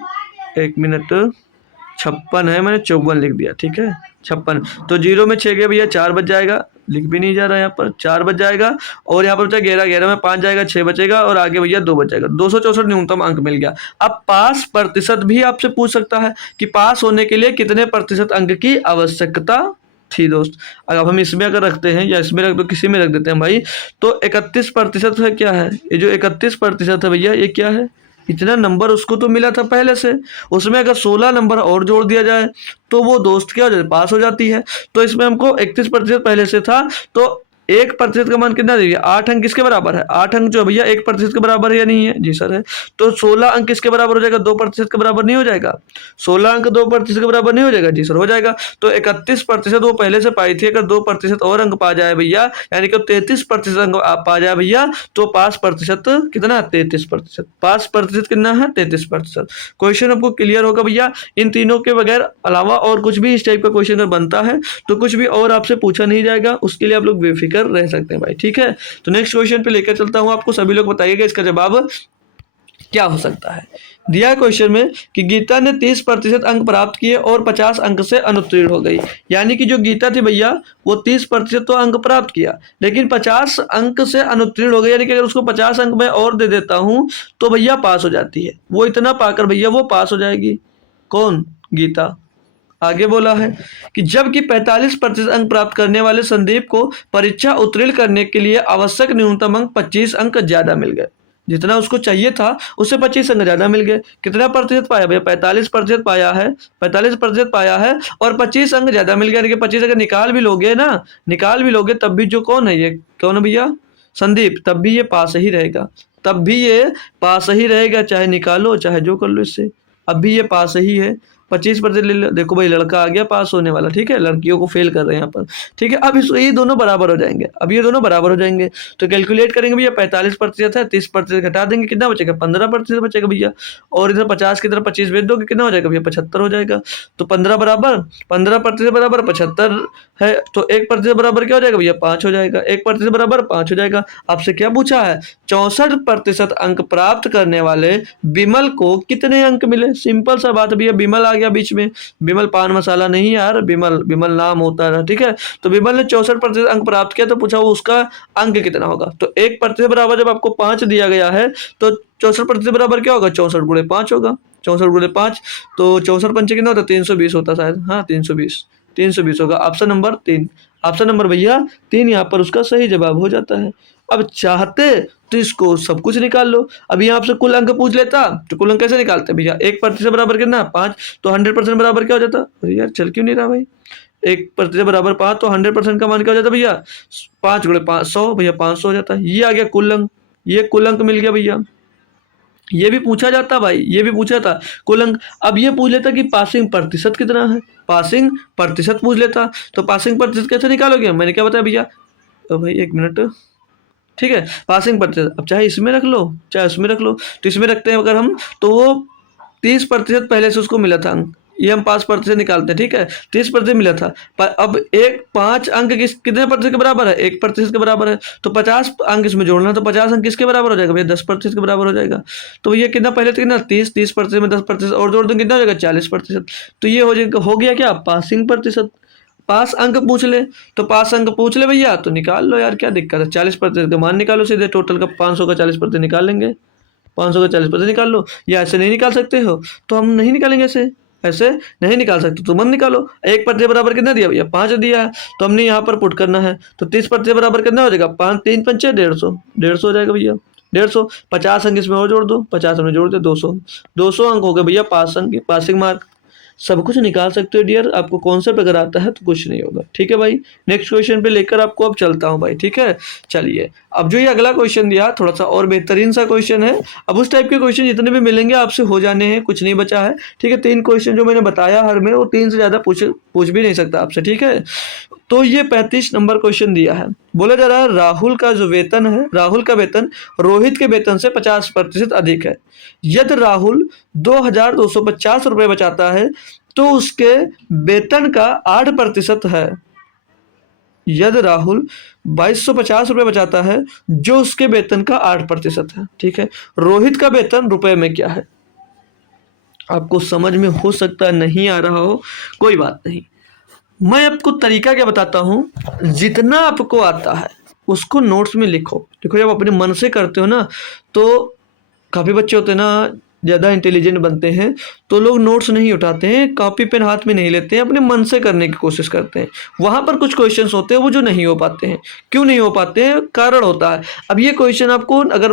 1 मिनट। 56 है, मैंने 54 लिख दिया। ठीक है, 56। तो 0 में 6 गया भैया, 4 बच जाएगा। लिख भी नहीं जा रहा है यहाँ पर, 4 बच जाएगा। और यहाँ पर बचा 11, 11 में 5 जाएगा, 6 बचेगा, और आगे भैया 2 बच जाएगा। 264 न्यूनतम अंक मिल गया। अब पास प्रतिशत भी आपसे पूछ सकता है कि पास होने के लिए कितने प्रतिशत अंक की आवश्यकता थी दोस्त। अब हम इसमें अगर रखते हैं या इसमें रख दो, किसी में रख देते हैं भाई, तो 31% है। क्या है ये जो 31% है भैया? ये क्या है? इतना नंबर उसको तो मिला था पहले से, उसमें अगर 16 नंबर और जोड़ दिया जाए तो वो दोस्त क्या हो जाए? पास हो जाती है। तो इसमें हमको 31% पहले से था, तो 1% का मान कितना दे दिया? 8 अंक किसके बराबर है? 8 अंक जो भैया 1% के बराबर है या नहीं है? जी सर है। तो 16 अंक किसके बराबर हो जाएगा? 2% के बराबर नहीं हो जाएगा? 16 अंक 2% के बराबर नहीं हो जाएगा? जी सर हो जाएगा। तो 31% वो पहले से पाई थी, अगर 2% और अंक पा जाए भैया, यानी कि 33% अंक पा जाए भैया, तो पास प्रतिशत कितना? 33%। पास प्रतिशत कितना है? 33%। क्वेश्चन आपको क्लियर होगा भैया। इन तीनों के बगैर अलावा और कुछ भी इस टाइप का क्वेश्चन अगर बनता है तो कुछ भी और आपसे पूछा नहीं जाएगा, उसके लिए आप लोग बेफिक्र रह सकते हैं भाई। ठीक है, तो नेक्स्ट क्वेश्चन पे लेकर चलता हूं आपको। सभी लोग बताइएगा इसका जवाब क्या हो सकता है। दिया क्वेश्चन में कि गीता ने 30% अंक प्राप्त किए और 50 अंक से अनुत्तीर्ण हो गई। यानी कि जो गीता थी भैया वो 30% तो अंक प्राप्त किया, लेकिन 50 अंक से अनुत्तीर्ण हो गई। यानी कि अगर उसको 50 अंक मैं और दे देता हूं तो भैया पास हो जाती है। वो इतना पाकर भैया वो पास हो जाएगी। कौन? गीता। आगे बोला है कि जबकि 45% अंक प्राप्त करने वाले संदीप को परीक्षा उत्तीर्ण करने के लिए आवश्यक न्यूनतम अंक 25 अंक ज्यादा मिल गए। जितना उसको चाहिए था उससे 25 अंक ज्यादा मिल गए। कितना प्रतिशत पाया भैया? 45% पाया है। 45% पाया है और 25 अंक ज्यादा मिल गया। यानी कि 25 अगर निकाल भी लोगे ना, निकाल भी लोगे तब भी जो कौन है, ये कौन है भैया? संदीप। तब भी ये पास ही रहेगा, तब भी ये पास ही रहेगा, चाहे निकालो चाहे जो कर लो इससे, अब भी ये पास ही है। 25% ले लो। देखो भाई लड़का आ गया पास होने वाला। ठीक है, लड़कियों को फेल कर रहे हैं यहाँ पर। ठीक है, अब ये दोनों बराबर हो जाएंगे। अब ये दोनों बराबर हो जाएंगे तो कैलकुलेट करेंगे भैया। 45% है, 30% घटा देंगे, कितना बचेगा? 15% बचेगा भैया। और इधर 50 की तरफ 25 भेज दोगे, कितना हो जाएगा भैया? 75 हो जाएगा। तो 15% बराबर 75 है, तो 1% बराबर क्या हो जाएगा भैया? 5 हो जाएगा। 1% बराबर 5 हो जाएगा। आपसे क्या पूछा है? 64% अंक प्राप्त करने वाले विमल को कितने अंक मिले? सिंपल सा बात भैया, विमल आ गया बीच में। विमल पान मसाला नहीं यार, विमल विमल नाम होता है, ठीक है। तो विमल ने 64% अंक प्राप्त किया, तो पूछा वो उसका अंक कितना होगा। तो 1% बराबर जब आपको 5 दिया गया है तो 64% बराबर क्या होगा, 64 गुणे 5 होगा। 64 गुणे 5 तो 64 पंचे कितना होता है, 320 होता है शायद, हाँ 320 होगा। ऑप्शन नंबर 3, ऑप्शन नंबर भैया 3 यहाँ पर उसका सही जवाब हो जाता है। अब चाहते तो इसको सब कुछ निकाल लो। अब यहाँ आपसे कुल अंक पूछ लेता तो कुल अंक कैसे निकालते भैया, 1% बराबर कितना 5, तो 100% बराबर क्या हो जाता। अरे यार चल क्यों नहीं रहा भाई, 1% बराबर 5 तो 100% का मान क्या हो जाता भैया, 5 गुणे 500 भैया 500 हो जाता है। ये आ गया कुल अंक, ये कुल अंक मिल गया भैया। ये भी पूछा जाता भाई, ये भी पूछा था कुल अंक। अब ये पूछ लेता कि पासिंग प्रतिशत कितना है, पासिंग प्रतिशत पूछ लेता, तो पासिंग प्रतिशत कैसे निकालोगे, मैंने क्या बताया भैया, तो भाई 1 मिनट, ठीक है। पासिंग प्रतिशत अब चाहे इसमें रख लो चाहे उसमें रख लो, तो इसमें रखते हैं अगर हम तो वो 30% पहले से उसको मिला था अंक, ये हम 5% निकालते हैं, ठीक है। 30% मिला था, पर अब 5 अंक कितने प्रतिशत के बराबर है, 1% के बराबर है। तो 50 अंक इसमें जोड़ना, तो 50 अंक किसके बराबर हो जाएगा भैया, 10% के बराबर हो जाएगा। तो ये कितना पहले तो कितना 30% में 10% और जोड़ दूँ कितना हो जाएगा 40%। तो ये हो गया क्या, पासिंग प्रतिशत। पास अंक पूछ ले तो पास अंक पूछ ले भैया, तो निकाल लो यार, क्या दिक्कत है। 40% का मान निकालो सीधे, टोटल का 500 का 40% निकाल लेंगे, 500 का 40% निकाल लो। या ऐसे नहीं निकाल सकते हो तो हम नहीं निकालेंगे, ऐसे नहीं निकाल सकते तो मत निकालो। 1% बराबर कितना दिया भैया, 5 दिया है, तो हमने यहाँ पर पुट करना है। तो 30% बराबर कितना हो जाएगा, 5 3 पंचे 150, 150 हो जाएगा भैया, 150। 50 अंक इसमें और जोड़ दो, 50 हमने जोड़ दे 200, 200 अंक हो गए भैया पास अंक, पासिंग मार्क। सब कुछ निकाल सकते हो डियर, आपको कॉन्सेप्ट अगर आता है तो कुछ नहीं होगा, ठीक है भाई। नेक्स्ट क्वेश्चन पे लेकर आपको अब चलता हूँ भाई, ठीक है। चलिए अब जो ये अगला क्वेश्चन दिया थोड़ा सा और बेहतरीन सा क्वेश्चन है। अब उस टाइप के क्वेश्चन जितने भी मिलेंगे आपसे हो जाने हैं, कुछ नहीं बचा है, ठीक है। 3 क्वेश्चन जो मैंने बताया हर में, वो 3 से ज़्यादा पूछ भी नहीं सकता आपसे, ठीक है। तो ये 35 नंबर क्वेश्चन दिया है, बोला जा रहा है राहुल का जो वेतन है, राहुल का वेतन रोहित के वेतन से 50% अधिक है। यदि राहुल 2250 रुपये बचाता है तो उसके वेतन का 8% है। यदि राहुल 2250 रुपये बचाता है जो उसके वेतन का 8% है, ठीक है। रोहित का वेतन रुपए में क्या है। आपको समझ में हो सकता है नहीं आ रहा हो, कोई बात नहीं, मैं आपको तरीका क्या बताता हूँ। जितना आपको आता है उसको नोट्स में लिखो। देखो जब अपने मन से करते हो ना, तो काफ़ी बच्चे होते हैं ना ज़्यादा इंटेलिजेंट बनते हैं, तो लोग नोट्स नहीं उठाते हैं, कॉपी पेन हाथ में नहीं लेते हैं, अपने मन से करने की कोशिश करते हैं। वहाँ पर कुछ क्वेश्चंस होते हैं वो जो नहीं हो पाते हैं। क्यों नहीं हो पाते हैं, कारण होता है। अब ये क्वेश्चन आपको अगर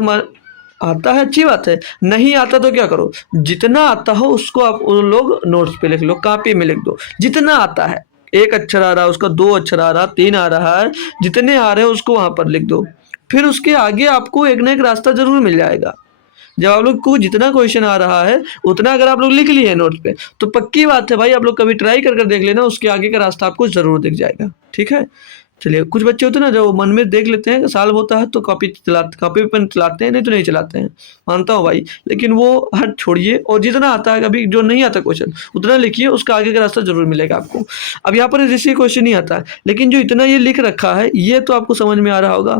आता है अच्छी बात है, नहीं आता तो क्या करो, जितना आता हो उसको आप उन लोग नोट्स पे लिख लो, कॉपी में लिख दो। जितना आता है, 1 अक्षर आ रहा है उसका 2 अक्षर आ रहा, 3 आ रहा है, जितने आ रहे हैं उसको वहाँ पर लिख दो। फिर उसके आगे आपको एक ना एक रास्ता जरूर मिल जाएगा। जब आप लोग को जितना क्वेश्चन आ रहा है उतना अगर आप लोग लिख लिए हैं नोट पे, तो पक्की बात है भाई, आप लोग कभी ट्राई कर देख लेना, उसके आगे का रास्ता आपको जरूर दिख जाएगा, ठीक है। चलिए कुछ बच्चे होते हैं ना जो मन में देख लेते हैं, सॉल्व होता है तो कॉपी पेन चलाते हैं, नहीं तो नहीं चलाते हैं, मानता हूँ भाई। लेकिन वो हट छोड़िए और जितना आता है, कभी जो नहीं आता क्वेश्चन उतना लिखिए, उसका आगे का रास्ता जरूर मिलेगा आपको। अब यहाँ पर जैसे क्वेश्चन नहीं आता है, लेकिन जो इतना ये लिख रखा है ये तो आपको समझ में आ रहा होगा।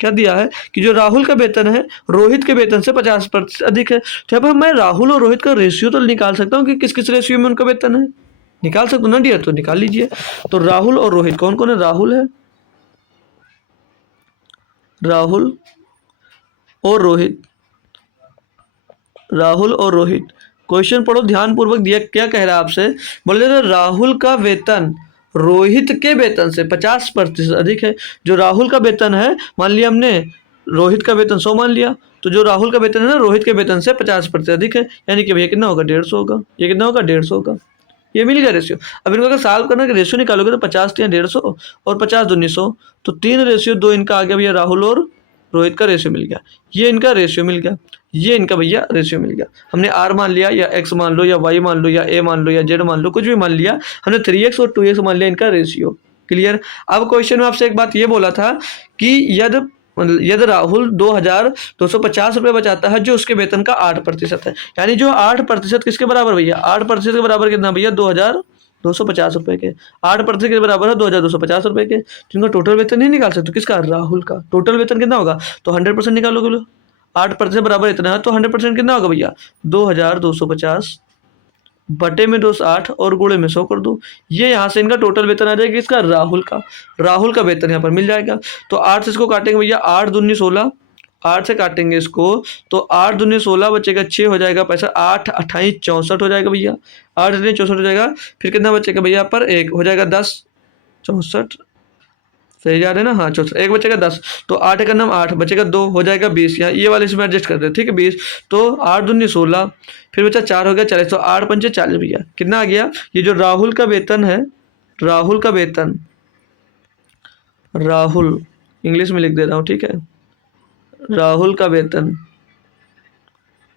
क्या दिया है कि जो राहुल का वेतन है रोहित के वेतन से 50% अधिक है। तो अब मैं राहुल और रोहित का रेशियो तो निकाल सकता हूँ कि किस किस रेशियो में उनका वेतन है, निकाल सकता हूँ ना डियर, तो निकाल लीजिए। तो राहुल और रोहित कौन कौन है, राहुल है, राहुल और रोहित, राहुल और रोहित। क्वेश्चन पढ़ो ध्यान पूर्वक, दिया क्या कह रहा है आपसे, बोले राहुल का वेतन रोहित के वेतन से 50% अधिक है। जो राहुल का वेतन है, मान लिया हमने रोहित का वेतन 100 मान लिया, तो जो राहुल का वेतन है ना रोहित के वेतन से 50% अधिक है, यानी कि भैया कितना होगा 150 होगा, ये कितना होगा 150 होगा। ये मिल गया रेशियो। अब इनको अगर सॉल्व करना कि रेशियो निकालोगे तो 50 या 150 और 50 दूनी 100, तो 3 रेशियो 2 इनका आ गया भैया, राहुल और रोहित का रेशियो मिल गया, ये इनका रेशियो मिल गया, ये इनका भैया रेशियो मिल गया। हमने आर मान लिया या एक्स मान लो या वाई मान लो या ए मान लो या जेड मान लो, कुछ भी मान लिया, हमने 3x और 2x मान लिया इनका रेशियो। क्लियर। अब क्वेश्चन में आपसे एक बात ये बोला था कि यदि राहुल 2250 रुपये बचाता है जो उसके वेतन का 8% है, यानी जो 8% किसके बराबर भैया, 8% के बराबर कितना भैया 2250 रुपये के, 8% के बराबर है 2250 रुपये के। जिनका टोटल वेतन नहीं निकाल सकते, किसका, राहुल का टोटल वेतन कितना होगा, तो 100% निकालोगे लो, 8% बराबर इतना है तो 100% कितना होगा भैया 2250 बटे में 2 8 और गुणे में 100 कर दो। ये यहाँ से इनका टोटल वेतन आ जाएगा इसका राहुल का वेतन यहाँ पर मिल जाएगा। तो 8 से इसको काटेंगे भैया, 8 दूनी 16, 8 से काटेंगे इसको तो 8 दूनी 16 बचेगा 6 हो जाएगा पैसा, 8 28 64 हो जाएगा भैया, 8 28 64 हो जाएगा। फिर कितना बचेगा भैया यहाँ पर, एक हो जाएगा 10 64, सही जा रहे हैं ना, हाँ 64, एक बचेगा 10, तो 8 का नाम 8 बचेगा 2 हो जाएगा 20, यहाँ ये वाले इसमें एडजस्ट कर दे, ठीक है 20। तो 8 दूनी 16, फिर बचा 4 हो गया 40, तो 8 पंचे 40 भैया, कितना आ गया, ये जो राहुल का वेतन है, राहुल का वेतन, राहुल इंग्लिश में लिख दे रहा हूँ, ठीक है, राहुल का वेतन,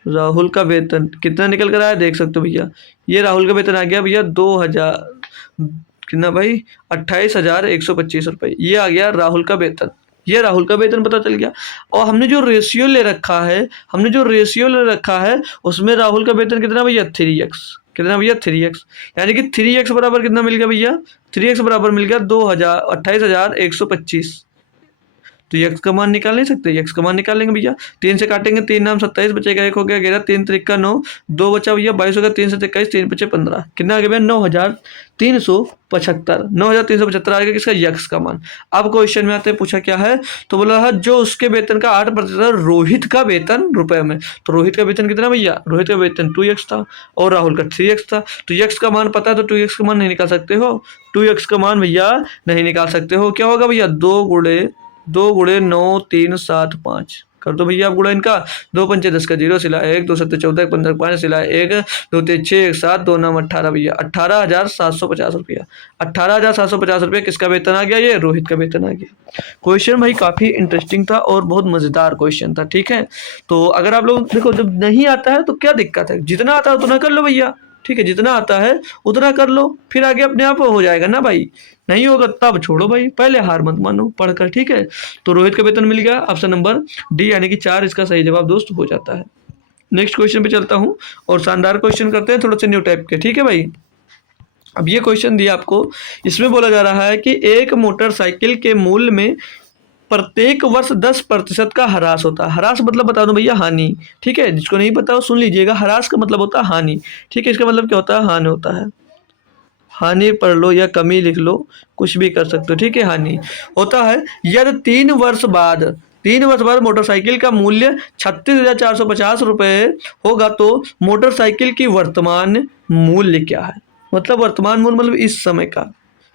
राहुल का वेतन कितना निकल कर आया देख सकते हो भैया, ये राहुल का वेतन आ गया भैया 2000 कितना भाई, 28,125 रुपये, ये आ गया राहुल का वेतन, ये राहुल का वेतन पता चल गया। और हमने जो रेशियो ले रखा है, उसमें राहुल का वेतन कितना भैया 3x, कितना भैया 3x, यानी कि 3x बराबर कितना मिल गया भैया, 3x बराबर मिल गया 28,125। तो x का मान निकाल नहीं सकते, x का मान निकालेंगे भैया, 3 से काटेंगे, 3 नाम 27 बचेगा, 1 हो गया 11, 3 3 9, 2 बचा भैया 22 हो गया, 3 से 23, 3 5 15, कितना आ गया भैया 9,375, 9,375 आ गया किसका, यक्स का मान। अब क्वेश्चन में आते हैं, पूछा क्या है, तो बोला है जो उसके वेतन का 8% रोहित का वेतन रुपए में, तो रोहित का वेतन कितना भैया, रोहित का वेतन 2x था और राहुल का 3x था, तो यक्स का मान पता है तो 2x का मान नहीं निकाल सकते हो, 2x का मान भैया नहीं निकाल सकते हो, क्या होगा भैया 2 गुणे 9 3 7 5 कर दो भैया आप गुणा इनका, 2 पंचे 10 का 0 सिला 1, 2 7 14 15 5 सिला 1, 2 3 6 1 7 2 9 18 भैया 18,750 रुपया, 18,750 रुपये किसका वेतन आ गया, ये रोहित का वेतन आ गया। क्वेश्चन भाई काफी इंटरेस्टिंग था और बहुत मजेदार क्वेश्चन था, ठीक है। तो अगर आप लोग देखो जब नहीं आता है तो क्या दिक्कत है, जितना आता है उतना कर लो भैया, ठीक है, जितना आता है उतना कर लो, फिर आगे अपने आप हो जाएगा ना भाई, नहीं होगा तब छोड़ो भाई, पहले हार मत मानो पढ़कर, ठीक है। तो रोहित का वेतन मिल गया, ऑप्शन नंबर डी यानी कि 4 इसका सही जवाब दोस्त हो जाता है। नेक्स्ट क्वेश्चन पे चलता हूँ और शानदार क्वेश्चन करते हैं थोड़े से न्यू टाइप के, ठीक है भाई। अब ये क्वेश्चन दिया आपको, इसमें बोला जा रहा है कि एक मोटरसाइकिल के मूल्य में प्रत्येक वर्ष 10% का ह्रास होता है। ह्रास मतलब बता दो भैया हानि, ठीक है, जिसको नहीं पता हो सुन लीजिएगा, ह्रास का मतलब होता है हानि, ठीक है, इसका मतलब क्या होता है, हानि होता है, हानि पढ़ लो या कमी लिख लो, कुछ भी कर सकते हो, ठीक है, हानि होता है यदि 3 वर्ष बाद मोटरसाइकिल का मूल्य 36,450 रुपये होगा तो मोटरसाइकिल की वर्तमान मूल्य क्या है, मतलब वर्तमान मूल्य मतलब इस समय का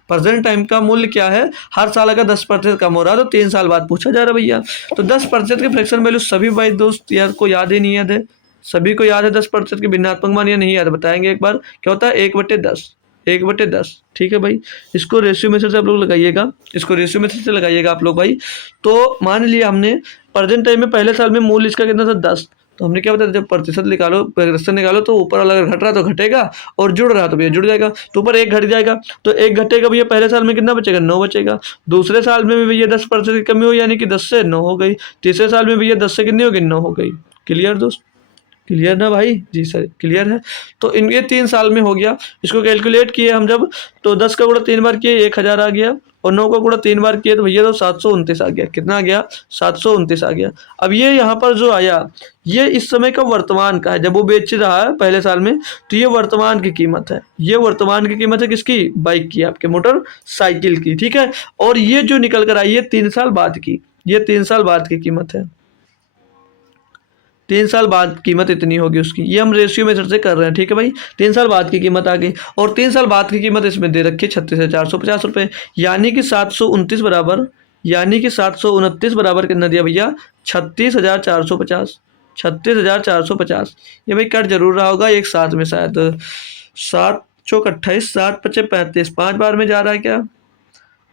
प्रेजेंट टाइम का मूल्य क्या है, हर साल अगर 10% कम हो रहा है तो 3 साल बाद पूछा जा रहा है भैया। तो 10% के फ्रैक्शन वैल्यू सभी भाई दोस्त यार को याद ही नहीं याद है, सभी को याद है 10% के भिन्नात्मक मान या नहीं याद, बताएंगे एक बार, क्या होता है 1/10, 1/10, ठीक है भाई। इसको रेशियो मेथड से आप लोग लगाइएगा, इसको रेशियो मेथड से लगाइएगा आप लोग भाई। तो मान लिया हमने प्रेजेंट टाइम में पहले साल में मूल्य इसका कितना था 10, तो हमने क्या बताया जब प्रतिशत निकालो, प्रतिशत निकालो तो ऊपर वाला अगर घट रहा तो घटेगा और जुड़ रहा तो भैया जुड़ जाएगा, तो ऊपर 1 घट जाएगा, तो 1 घटेगा भैया पहले साल में कितना बचेगा 9 बचेगा, दूसरे साल में भी भैया 10% की कमी हो यानी कि 10 से 9 हो गई, तीसरे साल में भैया 10 से कितनी होगी 9 हो गई। क्लियर दोस्त, क्लियर ना भाई, जी सर क्लियर है। तो इन ये 3 साल में हो गया, इसको कैलकुलेट किए हम जब, तो 10 का गुणा 3 बार किए 1000 आ गया, और 9 का गुणा 3 बार किए तो भैया तो 729 आ गया, कितना आ गया 729 आ गया। अब ये यहाँ पर जो आया ये इस समय का वर्तमान का है, जब वो बेच रहा है पहले साल में तो ये वर्तमान की कीमत है, ये वर्तमान की कीमत है किसकी, बाइक की, आपके मोटरसाइकिल की, ठीक है। और ये जो निकल कर आई है 3 साल बाद की, ये 3 साल बाद की कीमत है, 3 साल बाद कीमत इतनी होगी उसकी, ये हम रेशियो मेथड से कर रहे हैं, ठीक है भाई। 3 साल बाद की कीमत आ गई और 3 साल बाद की कीमत इसमें दे रखी है 36,450 रुपये, यानी कि 729 बराबर, यानी कि 729 बराबर कितना दिया भैया 36,450, 36,450। ये भाई कट जरूर रहा होगा एक साथ में शायद, 7 चौक 28, 7 पचे 35, 5 बार में जा रहा है क्या,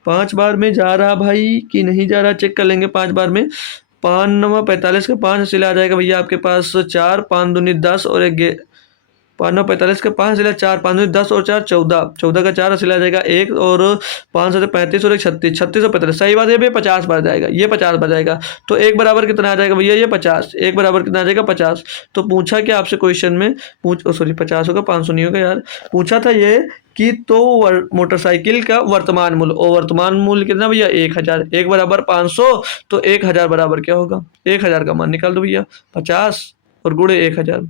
5 बार में जा रहा भाई कि नहीं जा रहा, चेक कर लेंगे 5 बार में, 5 9 45 का 5 हसीला आ जाएगा भैया आपके पास 4, 5 दूनी 10 और 5 9 45 का 5 हसीला 4, 5 दूनी 10 और 4 14, 14 का 4 हसीला आ जाएगा 1 और 5 से 35 और 1 36, 36 और 45, सही बात है भैया 50 बार जाएगा, ये 50 बार जाएगा, तो 1 बराबर कितना आ जाएगा भैया ये 50, 1 बराबर कितना आ जाएगा 50। तो पूछा क्या आपसे क्वेश्चन में, सॉरी 50 होगा 500 नहीं होगा यार, पूछा था ये कि तो मोटरसाइकिल का वर्तमान मूल्य, और वर्तमान मूल्य कितना भैया 1000, 1 बराबर 500, तो 1000 बराबर क्या होगा 1000 का मान निकाल दो भैया 50 और गुणे 1000,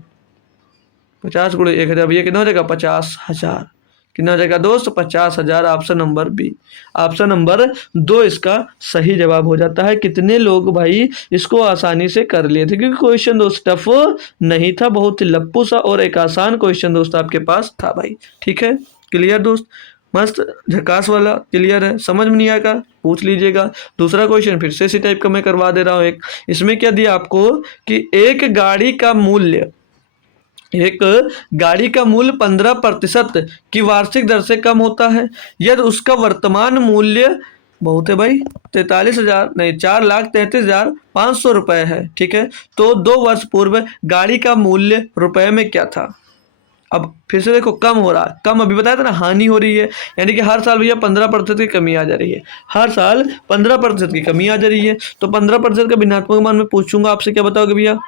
50 गुणे 1000, ये कितना हो जाएगा 50,000। कितना हो जाएगा दोस्त 50,000। Option number B, option number 2 इसका सही जवाब हो जाता है। कितने लोग भाई इसको आसानी से कर लिए थे, क्योंकि क्वेश्चन दोस्त टफ नहीं था, बहुत ही लप्पू सा और एक आसान क्वेश्चन दोस्त आपके पास था भाई। ठीक है, क्लियर दोस्त, मस्त झकास वाला क्लियर है। समझ में नहीं आएगा पूछ लीजिएगा। दूसरा क्वेश्चन फिर से इसी टाइप का मैं करवा दे रहा हूँ। एक इसमें क्या दिया आपको कि एक गाड़ी का मूल्य 15% की वार्षिक दर से कम होता है यदि उसका वर्तमान मूल्य बहुत है भाई 43,000 नहीं 4,33,500 रुपए है। ठीक है, तो 2 वर्ष पूर्व गाड़ी का मूल्य रुपए में क्या था। अब फिर से देखो कम हो रहा है, कम अभी बताया था ना, हानि हो रही है, यानी कि हर साल भैया 15% की कमी आ जा रही है, हर साल 15% की कमी आ जा रही है। तो 15% का भिन्नात्मक मान मैं पूछूंगा आपसे, क्या बताओगे भैया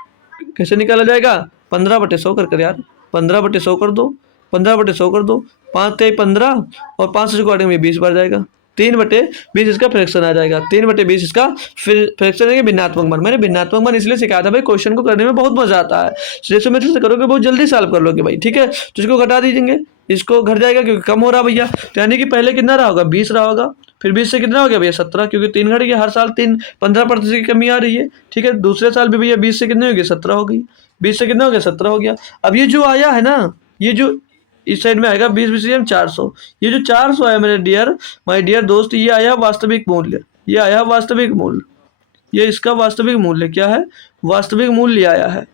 कैसे निकाला जाएगा। 15/100 कर यार, 15/100 कर दो, 15/100 कर दो, 5×3 = 15 और 5 से काटेंगे 20 बार जाएगा। 3/20 इसका फ्रैक्शन आ जाएगा, 3/20 इसका फ्रैक्शन है भिन्नात्मक मान। मैंने भिन्नात्मक मान इसलिए सिखाया था भाई, क्वेश्चन को करने में बहुत मजा आता है, जैसे मेथड से करोगे बहुत जल्दी सॉल्व कर लोगे भाई। ठीक है, तो इसको घटा दीजिएंगे, इसको घट जाएगा क्योंकि कम हो रहा भैया, तो यानी कि पहले कितना रहा होगा 20 रहा होगा, फिर 20 से कितना हो गया भैया 17, क्योंकि 3 घट गया, हर साल 15% की कमी आ रही है। ठीक है, दूसरे साल भी भैया 20 से कितने हो गए 17 हो गई, 20 से कितना हो गया 17 हो गया। अब ये जो आया है ना, ये जो इस साइड में आएगा 20 400, ये जो 400 है मेरे माय डियर दोस्त, ये आया वास्तविक मूल्य, ये आया वास्तविक मूल्य, ये इसका वास्तविक मूल्य क्या है, वास्तविक मूल्य आया है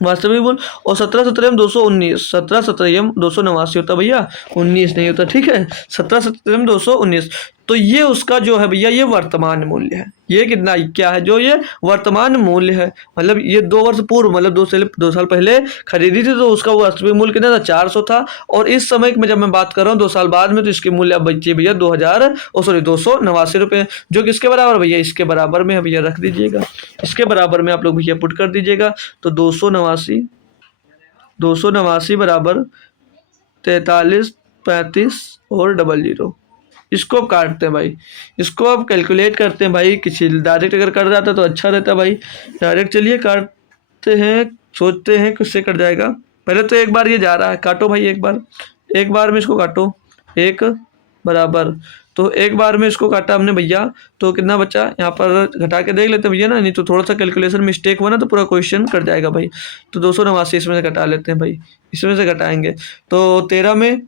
वास्तविक मूल्य। और 17 219, 17 289 होता भैया, 19 नहीं होता। ठीक है, 17 219, तो ये उसका जो है भैया ये वर्तमान मूल्य है। ये कितना क्या है जो ये वर्तमान मूल्य है, मतलब ये 2 वर्ष पूर्व, मतलब 2 साल पहले खरीदी थी तो उसका वास्तविक मूल्य कितना था 400 था। और इस समय में जब मैं बात कर रहा हूँ 2 साल बाद में, तो इसके मूल्य अब बची भैया 289 रुपये, जो किसके बराबर भैया इसके बराबर में है भैया, रख दीजिएगा इसके बराबर में आप लोग भैया पुट कर दीजिएगा। तो 289 बराबर 43 35 और 00, इसको अब काटते हैं भाई, इसको अब कैलकुलेट करते हैं भाई। किसी डायरेक्ट अगर कट जाता तो अच्छा रहता भाई, डायरेक्ट चलिए काटते हैं, सोचते हैं किससे कट जाएगा। पहले तो एक बार ये जा रहा है, काटो भाई एक बार में इसको काटो, 1 बराबर, तो एक बार में इसको काटा हमने भैया, तो कितना बचा यहाँ पर घटा के देख लेते हैं भैया ना, नहीं तो थोड़ा सा कैलकुलेशन मिस्टेक हुआ ना तो पूरा क्वेश्चन कट जाएगा भाई। तो 289 इसमें से घटा लेते हैं भाई, इसमें से घटाएंगे तो 13 में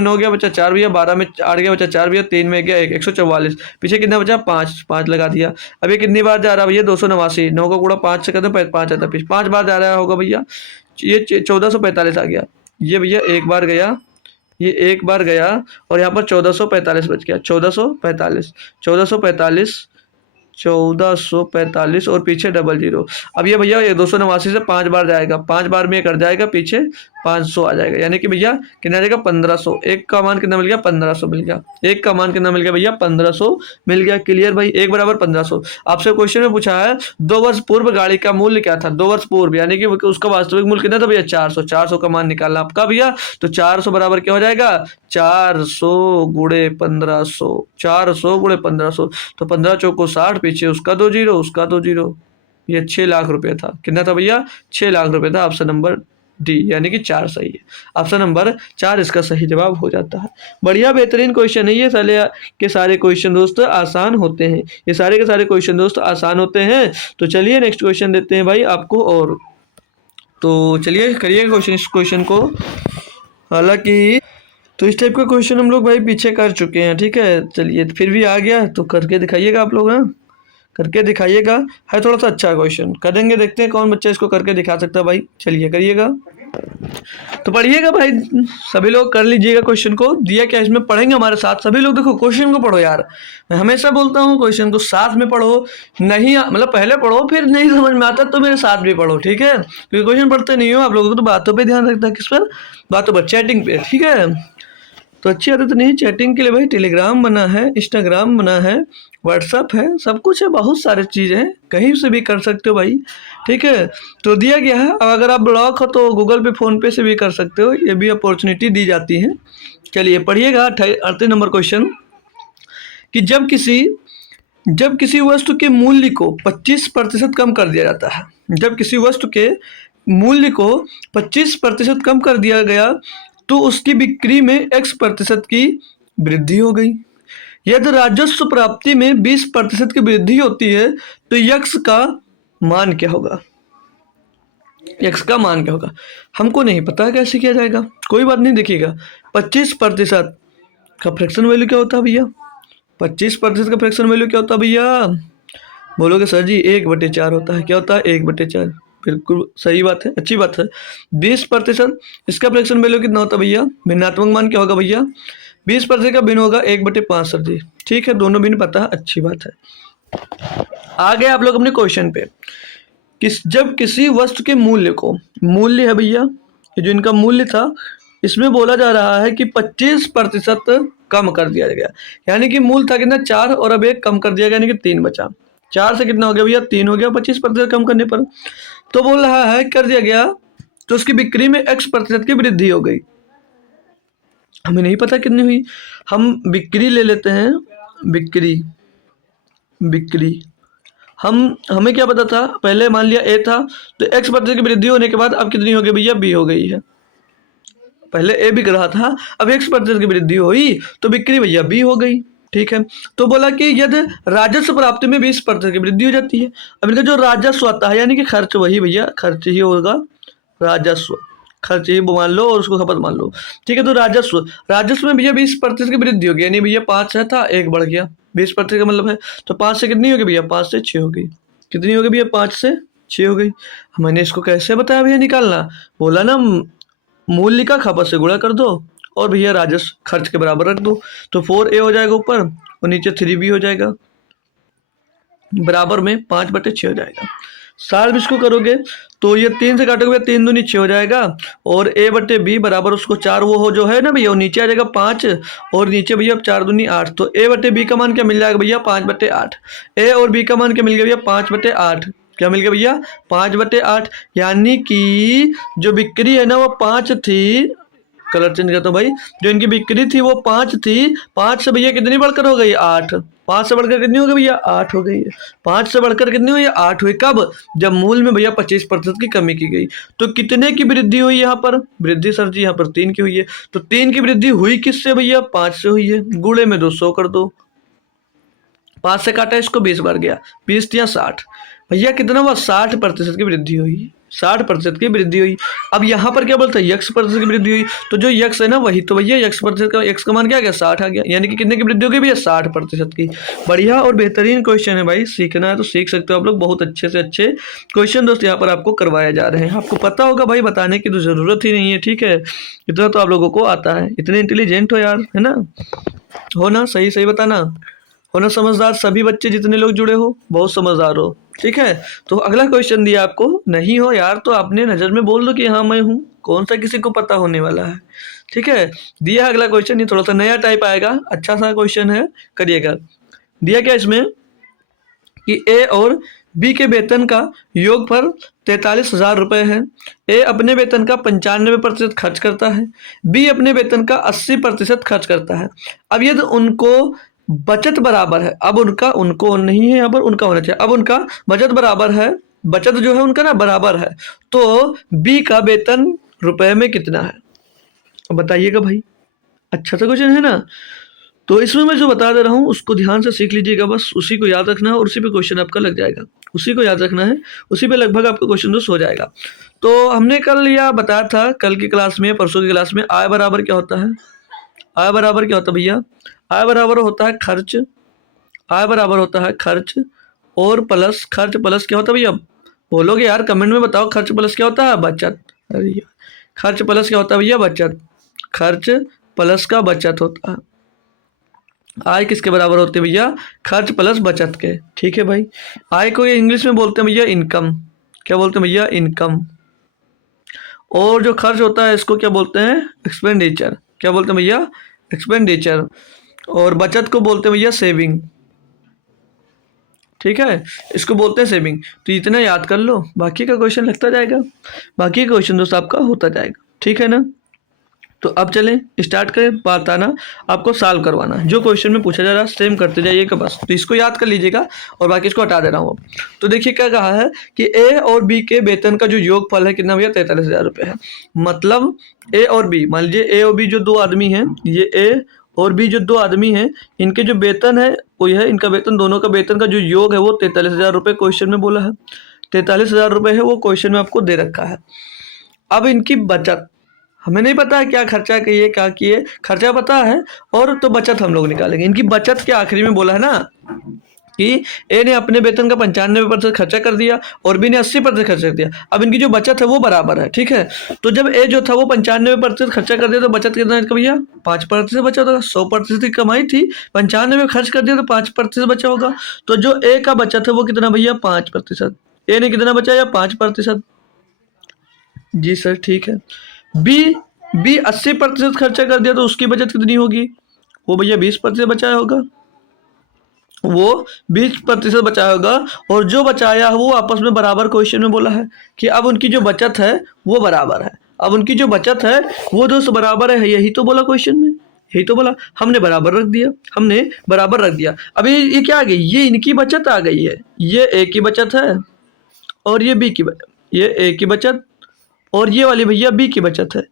9 गया बचा 4 भैया, 12 में 8 गया बचा 4 भैया, 3 में गया 144, पीछे कितना बचा 5 लगा दिया। अब ये कितनी बार जा रहा है भैया 289, 9 को गुणा 5 से करते हैं 5 आता है पीछे, 5 बार जा रहा होगा भैया, ये 1445 आ गया। ये भैया एक बार गया, ये एक बार गया और यहाँ पर 1445 बच गया, 1445 और पीछे 00। अब ये भैया ये 289 से 5 बार जाएगा, 5 बार में ये कर जाएगा पीछे 500 आ जाएगा, यानी कि भैया कितना जाएगा 1500। एक का मान कितना मिल गया 1500 मिल गया, एक का मान कितना मिल गया भैया 1500 मिल गया। क्लियर भाई, एक बराबर 1500। आपसे क्वेश्चन में पूछा है 2 वर्ष पूर्व गाड़ी का मूल्य क्या था, 2 वर्ष पूर्व, यानी कि उसका वास्तविक मूल्य कितना था भैया 400 का मान निकालना आपका भैया। तो 400 बराबर क्या हो जाएगा 400 गुणे 1500, 400 गुणे 1500, तो 15 चौको 60, पीछे उसका 2 जीरो, उसका 2 जीरो, ये 6 लाख रुपए था। कितना था भैया 6 लाख रुपए था। ऑप्शन नंबर डी यानी कि 4 सही है, ऑप्शन नंबर 4 इसका सही जवाब हो जाता है। बढ़िया बेहतरीन क्वेश्चन है ये, सारे के सारे क्वेश्चन दोस्त आसान होते हैं, ये सारे के सारे क्वेश्चन दोस्त आसान होते हैं। तो चलिए नेक्स्ट क्वेश्चन देते हैं भाई आपको, और तो चलिए करिए इस क्वेश्चन को। हालांकि तो इस टाइप का क्वेश्चन हम लोग भाई पीछे कर चुके हैं, ठीक है, चलिए फिर भी आ गया तो करके दिखाइएगा आप लोग, ना करके दिखाइएगा, है थोड़ा सा अच्छा क्वेश्चन, करेंगे, देखते हैं कौन बच्चा इसको करके दिखा सकता है भाई। चलिए करिएगा, तो पढ़िएगा भाई, सभी लोग कर लीजिएगा क्वेश्चन को, दिया क्या इसमें पढ़ेंगे हमारे साथ सभी लोग। देखो क्वेश्चन को पढ़ो यार, मैं हमेशा बोलता हूँ क्वेश्चन को साथ में पढ़ो, नहीं मतलब पहले पढ़ो, फिर नहीं समझ में आता तो मेरे साथ भी पढ़ो, ठीक है, क्योंकि क्वेश्चन पढ़ते नहीं हो आप लोगों को तो बातों पर ध्यान रखता है, किस पर, बातों पर, चैटिंग पे, ठीक है। तो अच्छी आदत नहीं, चैटिंग के लिए भाई टेलीग्राम बना है, इंस्टाग्राम बना है, व्हाट्सअप है, सब कुछ है, बहुत सारे चीज़ें हैं, कहीं से भी कर सकते हो भाई, ठीक है। तो दिया गया है, अब अगर आप ब्लॉक हो तो गूगल पे फ़ोन पे से भी कर सकते हो, ये भी अपॉर्चुनिटी दी जाती है। चलिए पढ़िएगा 38 नंबर क्वेश्चन, कि जब किसी वस्तु के मूल्य को 25% कम कर दिया जाता है, जब किसी वस्तु के मूल्य को 25% कम कर दिया गया तो उसकी बिक्री में x% की वृद्धि हो गई। यदि राजस्व प्राप्ति में 20% की वृद्धि होती है तो यक्स का मान क्या होगा? यक्स का मान क्या होगा हमको नहीं पता, कैसे किया जाएगा? कोई बात नहीं, देखिएगा 25% का फ्रैक्शन वैल्यू क्या होता है भैया? 25% का फ्रैक्शन वैल्यू क्या होता है भैया? बोलोगे सर जी 1/4 होता है। क्या होता है? 1/4। बिल्कुल सही बात है, अच्छी बात है। 20% इसका फ्रैक्शन वैल्यू कितना होता है भैया? भिन्नात्मक मान क्या होगा भैया? 20% का भिन्न होगा 1/5 सर जी। ठीक है, दोनों भिन्न पता है, अच्छी बात है। आगे आप लोग अपने क्वेश्चन पे, जब किसी वस्तु के मूल्य को, मूल्य है भैया ये जो इनका मूल्य था, इसमें बोला जा रहा है कि 25% कम कर दिया गया। यानी कि मूल था कितना? 4 और अब 1 कम कर दिया गया, यानी कि 3 बचा। 4 से कितना हो गया भैया? 3 हो गया 25% कम करने पर। तो बोल रहा है कर दिया गया तो उसकी बिक्री में x% की वृद्धि हो गई। हमें नहीं पता कितनी हुई, हम बिक्री ले लेते हैं। बिक्री हमें क्या पता था? पहले मान लिया ए था, तो x% की वृद्धि होने के बाद अब कितनी हो गई भैया? बी हो गई है। पहले ए बिक रहा था, अब x% की वृद्धि हुई तो बिक्री भैया बी हो गई। ठीक है, तो बोला कि यदि राजस्व प्राप्ति में 20% की वृद्धि हो जाती है। अब इनका जो राजस्व आता है, यानी कि खर्च, वही भैया खर्च ही होगा, राजस्व। खर्च ही मान लो और उसको खपत मान लो। ठीक है, तो राजस्व में भैया 20% की वृद्धि होगी, यानी भैया 5 है था, 1 बढ़ गया। 20% का मतलब है, तो 5 से कितनी होगी भैया? 5 से 6 हो गई। कितनी हो गई भैया? 5 से 6 हो गई। मैंने इसको कैसे बताया भैया निकालना? बोला ना मूल्य का खपत से गुणा कर दो और भैया राजस्व खर्च के बराबर रख दो, तो 4a हो जाएगा ऊपर और नीचे 3b हो जाएगा, बराबर में 5/6 हो जाएगा। साल इसको करोगे तो ये 3 से काटोगे, 3 दूनी 6 हो जाएगा और a/b बराबर उसको 4, वो हो जो है ना भैया, वो नीचे आ जाएगा 5 और नीचे भैया 4 दूनी 8, तो a/b का मान क्या मिल जाएगा भैया? 5/8। ए और बी का मान क्या मिल गया भैया? 5/8। क्या मिल गया भैया? 5/8। यानी कि जो बिक्री है ना वो 5 थी, कलर चेंज करता हूँ भाई, जो इनकी बिक्री थी वो 5 थी, 5 से भैया कितनी बढ़कर हो गई? 8। 5 से बढ़कर कितनी हो गई भैया? 8 हो गई है। 5 से बढ़कर कितनी हुई? 8 हुई। कब? जब मूल में भैया 25% की कमी की गई। तो कितने की वृद्धि हुई यहाँ पर? वृद्धि सर जी यहाँ पर 3 की हुई है। तो 3 की वृद्धि हुई किससे भैया? 5 से हुई है। गुणे में 200 कर दो, 5 से काटा इसको 20 बार गया, 20 या 60 भैया कितना हुआ? 60% की वृद्धि हुई। 60% की वृद्धि हुई। अब यहाँ पर क्या बोलता है? x% की वृद्धि हुई। तो जो x है ना वही तो भैया x% का, x का मान क्या आ गया? 60 आ गया। यानी कि कितने की वृद्धि हो गई भैया? 60% की। बढ़िया और बेहतरीन क्वेश्चन है भाई, सीखना है तो सीख सकते हो आप लोग। बहुत अच्छे से अच्छे क्वेश्चन दोस्त यहाँ पर आपको करवाए जा रहे हैं। आपको पता होगा भाई, बताने की तो जरूरत ही नहीं है। ठीक है, इतना तो आप लोगों को आता है, इतने इंटेलिजेंट हो यार, है ना? हो ना? सही सही बताना, हो ना समझदार? सभी बच्चे जितने लोग जुड़े हो बहुत समझदार हो। ठीक है, तो अगला क्वेश्चन दिया आपको, नहीं हो यार तो अपने नज़र में बोल दो कि हाँ मैं हूँ, कौन सा किसी को पता होने वाला है। ठीक है, दिया अगला क्वेश्चन, ये थोड़ा सा नया टाइप आएगा, अच्छा सा क्वेश्चन है, करिएगा। दिया क्या इसमें कि ए और बी के वेतन का योगफल 43,000 रुपये है। ए अपने वेतन का 95% खर्च करता है, बी अपने वेतन का 80% खर्च करता है। अब यदि उनको बचत बराबर है, अब उनको नहीं है यहाँ पर, उनका होना चाहिए। अब उनका बचत बराबर है, बचत जो है उनका ना बराबर है, तो बी का वेतन रुपए में कितना है? बताइएगा भाई, अच्छा सा क्वेश्चन है ना? तो इसमें मैं जो बता दे रहा हूँ उसको ध्यान से सीख लीजिएगा, बस उसी को याद रखना है और उसी पे क्वेश्चन आपका लग जाएगा। उसी को याद रखना है, उसी पे लगभग आपका क्वेश्चन दोस्त हो जाएगा। तो हमने कल या बताया था, कल की क्लास में, परसों की क्लास में, आय बराबर क्या होता है? आय बराबर क्या होता है भैया? आय बराबर होता है खर्च। आय बराबर होता है खर्च और प्लस, खर्च प्लस क्या होता है भैया? बोलोगे यार, कमेंट में बताओ, खर्च प्लस क्या होता है? बचत। अरे यार, खर्च प्लस क्या होता है भैया? बचत। खर्च प्लस का बचत होता है। आय किसके बराबर होती है भैया? खर्च प्लस बचत के। ठीक है भाई, आय को ये इंग्लिश में बोलते हैं भैया इनकम। क्या बोलते हैं भैया? इनकम। और जो खर्च होता है इसको क्या बोलते हैं? एक्सपेंडिचर। क्या बोलते हैं भैया? एक्सपेंडिचर। और बचत को बोलते हैं भैया सेविंग। ठीक है, इसको बोलते हैं सेविंग। तो इतना याद कर लो, बाकी का क्वेश्चन लगता जाएगा, बाकी का क्वेश्चन दोस्त आपका होता जाएगा। ठीक है ना? तो अब चलें स्टार्ट करें बताना, आपको सॉल्व करवाना। जो क्वेश्चन में पूछा जा रहा है सेम करते जाइएगा बस। तो इसको याद कर लीजिएगा और बाकी इसको हटा दे रहा हूँ अब। तो देखिए क्या कहा है कि ए और बी के वेतन का जो योगफल है कितना भैया 43,000 रुपये है। मतलब ए और बी, मान लीजिए ए और बी जो दो आदमी हैं, ये ए और बी जो दो आदमी हैं, इनके जो वेतन है वो है, इनका वेतन दोनों का वेतन का जो योग है वो 43,000 रुपये क्वेश्चन में बोला है। 43,000 रुपये है वो क्वेश्चन में आपको दे रखा है। अब इनकी बचत हमें नहीं पता है क्या खर्चा किए क्या किए, खर्चा पता है और तो बचत हम लोग निकालेंगे। इनकी बचत के आखिरी में बोला है ना कि ए ने अपने वेतन का 95% खर्चा कर दिया और बी ने 80% खर्चा कर दिया। अब इनकी जो बचत है वो बराबर है, ठीक है। तो जब ए जो था वो 95% खर्चा कर दिया तो बचत कितना है भैया 5% बचा होगा। 100% की कमाई थी, 95 खर्च कर दिया तो 5% बचा होगा। तो जो ए का बचत है वो कितना भैया 5%। ए ने कितना बचाया 5%। जी सर ठीक है। बी बी 80% खर्चा कर दिया तो उसकी बचत कितनी होगी, वो भैया 20% बचाया होगा, वो 20% बचाया होगा। और जो बचाया है वो आपस में बराबर क्वेश्चन में बोला है कि अब उनकी जो बचत है वो बराबर है। अब उनकी जो बचत है वो दोस्त बराबर है, यही तो बोला क्वेश्चन में, यही तो बोला। हमने बराबर रख दिया, हमने बराबर रख दिया। अभी ये क्या आ गई, ये इनकी बचत आ गई है, ये ए की बचत है और ये बी की ये ए की बचत और ये वाली भैया बी की बचत है।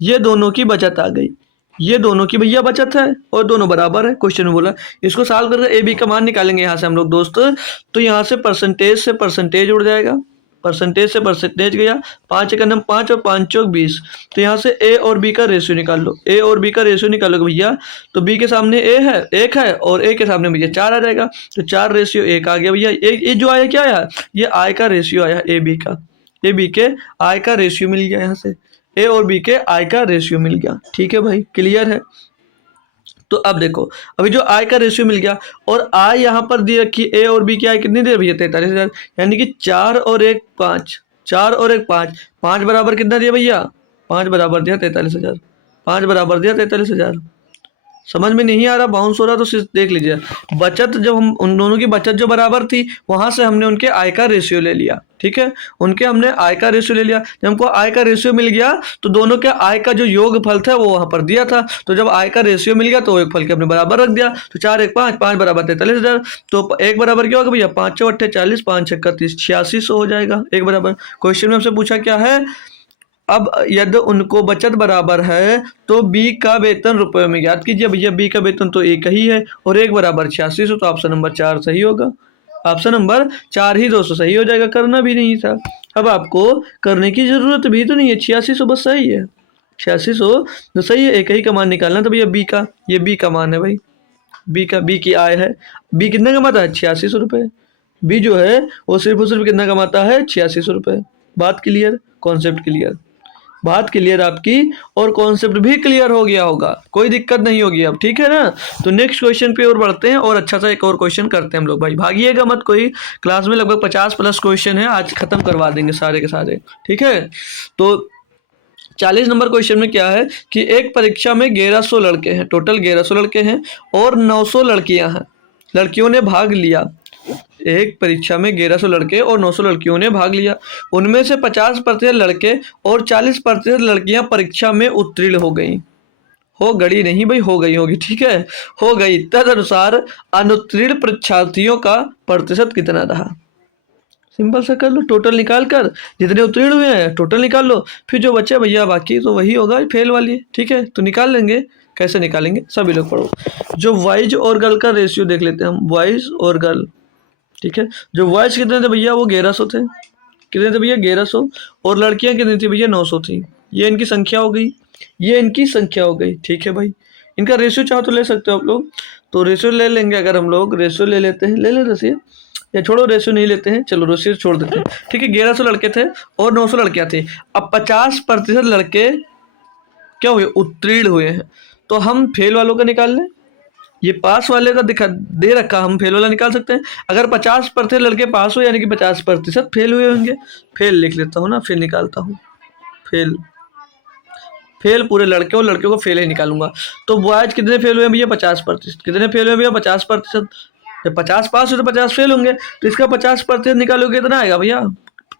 ये दोनों की बचत आ गई, ये दोनों की भैया बचत है और दोनों बराबर है क्वेश्चन में बोला। इसको सॉल्व करके ए बी का मान निकालेंगे यहाँ से हम लोग दोस्त। तो यहाँ से परसेंटेज उड़ जाएगा, परसेंटेज से परसेंटेज गया, 5 का नम 5 और 5 चौक 20। तो यहाँ से ए और बी का रेशियो निकाल लो, ए और बी का रेशियो निकालोगे भैया तो बी के सामने ए है 1 है और ए के सामने भैया 4 आ जाएगा। तो 4 रेशियो 1 आ गया भैया। ये जो आया क्या आया, ये आय का रेशियो आया ए बी का, ए बी के आय का रेशियो मिल गया। यहाँ से ए और बी के आय का रेशियो मिल गया, ठीक है भाई क्लियर है। तो अब देखो अभी जो आय का रेशियो मिल गया और आय यहाँ पर दी रखी ए और बी की आय कितनी दे भैया 43,000, यानी कि 4 और 1 5, 4 और 1 5, 5 बराबर कितना दिया भैया 5 बराबर दिया 43,000, 5 बराबर दिया 43,000। समझ में नहीं आ रहा बाउंस हो रहा तो सिर्फ देख लीजिए। बचत जब हम उन दोनों की बचत जो बराबर थी वहां से हमने उनके आय का रेशियो ले लिया, ठीक है, उनके हमने आय का रेशियो ले लिया। जब हमको आय का रेशियो मिल गया तो दोनों के आय का जो योग फल था वो वहां पर दिया था। तो जब आय का रेशियो मिल गया तो एक फल के हमने बराबर रख दिया। तो 4 1 5, 5 बराबर 43,000। तो एक बराबर क्या होगा भैया 5 चौ 8 40, 5 6 30, 8600 हो जाएगा एक बराबर। क्वेश्चन में हमसे पूछा क्या है, अब यदि उनको बचत बराबर है तो बी का वेतन रुपए में याद कीजिए भैया, बी का वेतन तो एक ही है और एक बराबर 8600। तो ऑप्शन नंबर 4 सही होगा, ऑप्शन नंबर 4 ही दोस्तों सही हो जाएगा, करना भी नहीं था। अब आपको करने की जरूरत भी तो नहीं है, 8600 बस सही है, 8600 तो सही है। एक ही का मान निकालना तो भैया बी का, ये बी का मान है भाई, बी की आय है। बी कितना कमाता है 8600 रुपये, बी जो है वो सिर्फ और सिर्फ कितना कमाता है 8600 रुपये। बात क्लियर, कॉन्सेप्ट क्लियर, बात क्लियर आपकी और कॉन्सेप्ट भी क्लियर हो गया होगा, कोई दिक्कत नहीं होगी अब, ठीक है ना। तो नेक्स्ट क्वेश्चन पे और बढ़ते हैं और अच्छा सा एक और क्वेश्चन करते हैं हम लोग भाई, भागिएगा मत कोई, क्लास में लगभग 50+ क्वेश्चन है, आज खत्म करवा देंगे सारे के सारे, ठीक है। तो 40 नंबर क्वेश्चन में क्या है कि एक परीक्षा में 1100 लड़के हैं, टोटल 1100 लड़के हैं और 900 लड़कियां हैं, लड़कियों ने भाग लिया। एक परीक्षा में 1100 लड़के और 900 लड़कियों ने भाग लिया। उनमें से 50% लड़के और 40% लड़कियां परीक्षा में उत्तीर्ण हो गई, हो गई नहीं भाई, हो गई होगी, ठीक है, हो गई। तदनुसार अनुत्तीर्ण परीक्षार्थियों का प्रतिशत कितना रहा। सिंपल सा कर लो, टोटल निकाल कर जितने उत्तीर्ण हुए हैं टोटल निकाल लो, फिर जो बचे भैया बाकी तो वही होगा फेल वाली, ठीक है। तो निकाल लेंगे, कैसे निकालेंगे सभी लोग पढ़ो। जो बॉयज और गर्ल का रेशियो देख लेते हैं हम, बॉयज और गर्ल, ठीक है। जो बॉयज कितने थे भैया वो 1100 थे, कितने थे भैया 1100, और लड़कियां कितनी थी भैया 900 थी। ये इनकी संख्या हो गई, ये इनकी संख्या हो गई, ठीक है भाई। इनका रेशियो चाहो तो ले सकते हो आप लोग, तो रेशियो ले लेंगे। अगर हम लोग रेशियो ले लेते हैं, ले लें रेशियो, या छोड़ो रेशियो नहीं लेते हैं, चलो रेशियो छोड़ देते हैं, ठीक है। 1100 लड़के थे और 900 लड़कियां थी। अब 50% लड़के क्या हुए उत्तीर्ण हुए हैं, तो हम फेल वालों का निकाल लें। ये पास वाले का दिखा दे रखा, हम फेल वाला निकाल सकते हैं। अगर 50% लड़के पास हो यानी कि 50% फेल हुए होंगे। फेल लिख लेता हूँ ना, फिर निकालता हूँ फेल, फेल पूरे लड़के और लड़कियों को फेल ही निकालूंगा। तो बॉयज कितने फेल हुए भैया 50%, कितने फेल हुए भैया 50%। जब 50 पास हो तो 50 फेल होंगे, तो इसका 50% निकालोगे कितना आएगा भैया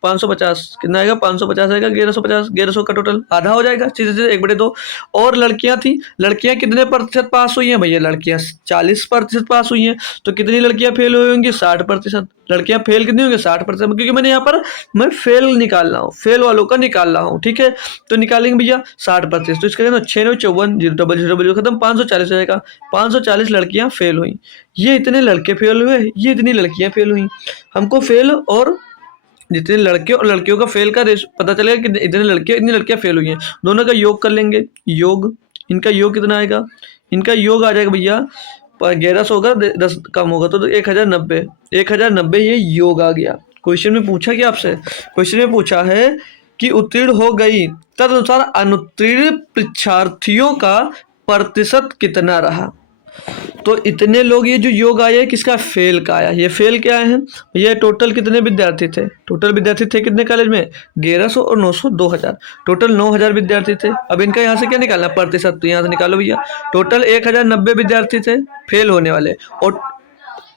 550 कितना आएगा, 550 आएगा, 1150, 1100 का टोटल आधा हो जाएगा, सीधे सीधे 1/2। और लड़कियां थी, लड़कियां कितने प्रतिशत पास हुई हैं भैया, लड़कियां 40% पास हुई हैं। तो कितनी लड़कियां फेल हुई होंगी, 60%। लड़कियां फेल कितनी होंगी, 60%, क्योंकि मैंने यहाँ पर मैं फेल निकाल रहा हूँ, फेल वालों का निकाल रहा हूँ, ठीक है। तो निकालेंगे भैया 60%, तो इसका 6 54 0 खत्म, 540 हो जाएगा। 540 लड़कियां फेल हुई, ये इतने लड़के फेल हुए, ये इतनी लड़कियां फेल हुई। हमको फेल और जितने लड़के और लड़कियों का फेल का रेश पता चलेगा कि इतने लड़के इतनी लड़कियां फेल हुई हैं, दोनों का योग कर लेंगे। योग, इनका योग कितना आएगा, इनका योग आ जाएगा भैया 1100 होगा, 10 कम होगा तो 1090, 1090 ये योग आ गया। क्वेश्चन में पूछा कि आपसे, क्वेश्चन में पूछा है कि उत्तीर्ण हो गई, तदनुसार अनुत्तीर्ण परीक्षार्थियों का प्रतिशत कितना रहा। तो इतने लोग, ये जो योग आया है किसका, फेल का आया। ये फेल क्या आए हैं, ये टोटल कितने विद्यार्थी थे, टोटल विद्यार्थी थे कितने कॉलेज में, 1100 और 900 2000, टोटल 9000 विद्यार्थी थे। अब इनका यहाँ से क्या निकालना, प्रतिशत, तो यहाँ से निकालो भैया। टोटल 1090 विद्यार्थी थे फेल होने वाले, और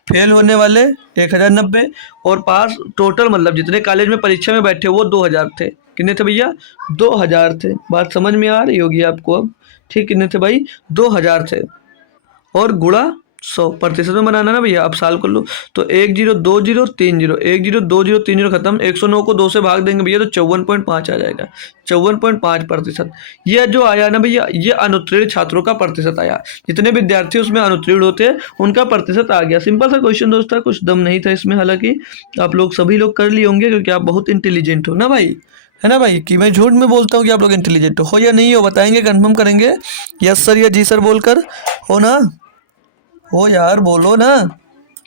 फेल होने वाले 1090, और पास टोटल मतलब जितने कॉलेज में परीक्षा में बैठे वो 2000 थे। कितने थे भैया, 2000 थे। बात समझ में आ रही होगी आपको अब, ठीक, कितने थे भाई, 2000 थे। और गुणा 100 प्रतिशत में बनाना ना भैया, आप साल कर लो। तो 102030, 102030 खत्म, 109 को 2 से भाग देंगे भैया तो 54.5 आ जाएगा, 54.5%। ये जो आया ना भैया, ये अनुत्तीर्ण छात्रों का प्रतिशत आया। जितने विद्यार्थी उसमें अनुत्तीर्ण होते हैं उनका प्रतिशत आ गया। सिंपल सा क्वेश्चन दोस्त था, कुछ दम नहीं था इसमें। हालांकि आप लोग सभी लोग कर लिए होंगे क्योंकि आप बहुत इंटेलिजेंट हो ना भाई, है ना भाई, कि मैं झूठ में बोलता हूँ कि आप लोग इंटेलिजेंट हो या नहीं हो, बताएंगे, कंफर्म करेंगे, यस सर या जी सर बोलकर, हो ना, हो यार, बोलो ना।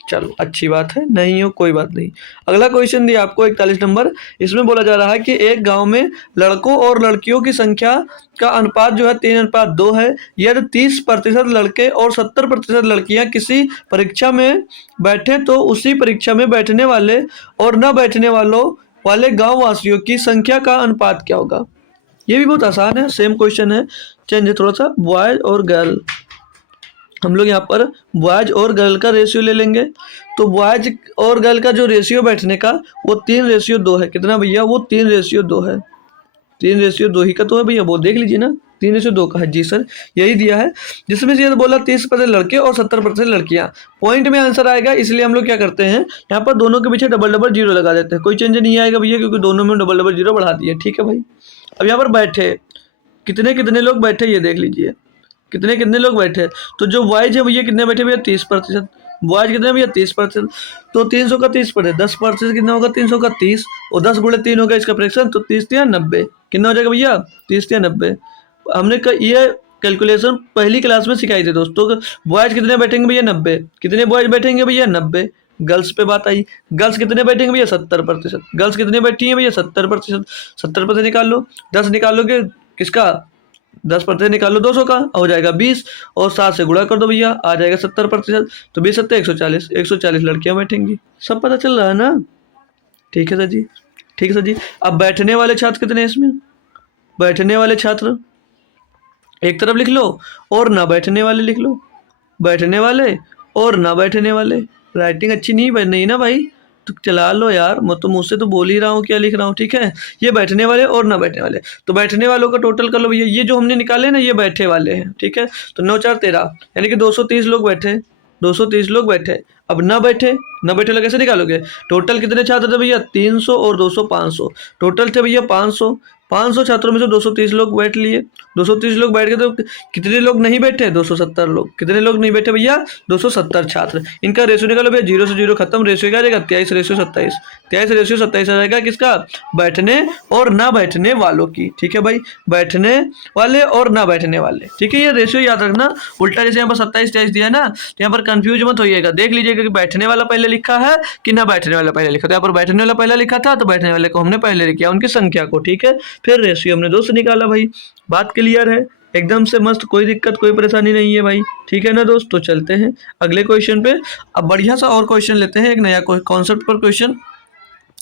चलो अच्छी बात है, नहीं हो कोई बात नहीं। अगला क्वेश्चन दिया आपको 41 नंबर। इसमें बोला जा रहा है कि एक गांव में लड़कों और लड़कियों की संख्या का अनुपात जो है 3:2 है। यदि 30% लड़के और 70% लड़कियां किसी परीक्षा में बैठे तो उसी परीक्षा में बैठने वाले और न बैठने वाले गाँव वासियों की संख्या का अनुपात क्या होगा। ये भी बहुत आसान है, सेम क्वेश्चन है, चेंज है थोड़ा सा। बॉयज और गर्ल, हम लोग यहाँ पर बॉयज और गर्ल का रेशियो ले लेंगे। तो बॉयज और गर्ल का जो रेशियो बैठने का वो 3:2 है। कितना भैया, वो 3:2 है, 3:2 ही का तो है भैया, वो देख लीजिए ना, 3:2 का है। जी सर, यही दिया है, जिसमें से ये बोला 30% लड़के और 70% लड़कियां। पॉइंट में आंसर आएगा, इसलिए हम लोग क्या करते हैं, यहाँ पर दोनों के पीछे डबल डबल जीरो लगा देते हैं। कोई चेंज नहीं आएगा भैया, क्योंकि दोनों में डबल डबल जीरो बढ़ा दिए, ठीक है भाई। अब यहाँ पर बैठे कितने कितने लोग बैठे ये देख लीजिए, कितने कितने लोग बैठे। तो जो बॉयज है भैया कितने बैठे भैया, 30%। बॉयज कितने भैया, 30%। तो 300 का 30%, 10% कितना होगा, 300 का 30, और 10 गुणे 3 होगा इसका फ्रैक्शन, तो 30 या 90 कितना हो जाएगा भैया, 30 या 90। हमने ये कैलकुलेशन पहली क्लास में सिखाई थी दोस्तों। बॉयज कितने बैठेंगे भैया, 90। कितने बॉयज बैठेंगे भैया, 90। गर्ल्स पे बात आई, गर्ल्स कितने बैठेंगे भैया, 70%। गर्ल्स कितने बैठी हैं भैया, 70%। 70% निकाल लो, 10 निकालोगे किसका, 10% निकालो 200 का, हो जाएगा 20, और 7 से गुणा कर दो भैया, आ जाएगा 70%। तो 20 7 140, 140 लड़कियां बैठेंगी। सब पता चल रहा है ना, ठीक है सर जी, ठीक है सर जी। अब बैठने वाले छात्र कितने हैं इसमें, बैठने वाले छात्र एक तरफ लिख लो, और ना बैठने वाले लिख लो, बैठने वाले और ना बैठने वाले। राइटिंग अच्छी नहीं बन रही ना भाई, तो चला लो यार, मैं तो मुझसे तो बोल ही रहा हूँ क्या लिख रहा हूँ, ठीक है। ये बैठने वाले और ना बैठने वाले, तो बैठने वालों का टोटल कर लो भैया, ये जो हमने निकाले ना ये बैठे वाले हैं, ठीक है। तो 9 4 13, यानी कि 230 लोग बैठे, 230 लोग बैठे। अब ना बैठे, ना बैठे लोग कैसे निकालोगे, टोटल कितने छात्र थे भैया, 300 और 200 500, टोटल थे भैया 500। 500 छात्रों में से 230 लोग बैठ लिए, 230 लोग बैठ गए, तो कितने लोग नहीं बैठे, 270 लोग। कितने लोग नहीं बैठे भैया, 270 छात्र। इनका रेशियो निकालो भैया, 0 से 0 खत्म, रेशियो क्या आ जाएगा, 23:27। 23:27 आ जाएगा किसका, बैठने और ना बैठने वालों की, ठीक है भाई, बैठने वाले और ना बैठने वाले, ठीक है। ये रेशियो याद रखना, उल्टा जैसे यहाँ पर 27 23 दिया है ना, तो यहाँ पर कंफ्यूज मत होइएगा, देख लीजिएगा कि बैठने वाला पहले लिखा है कि ना बैठने वाला पहले लिखा। तो यहाँ पर बैठने वाला पहले लिखा था, तो बैठने वाले को हमने पहले लिखा, उनकी संख्या को, ठीक है। फिर रेशियो हमने 2 से निकाला भाई, बात क्लियर है एकदम से मस्त, कोई दिक्कत कोई परेशानी नहीं है भाई, ठीक है ना दोस्त। तो चलते हैं अगले क्वेश्चन पे। अब बढ़िया सा और क्वेश्चन लेते हैं, एक नया कॉन्सेप्ट पर क्वेश्चन।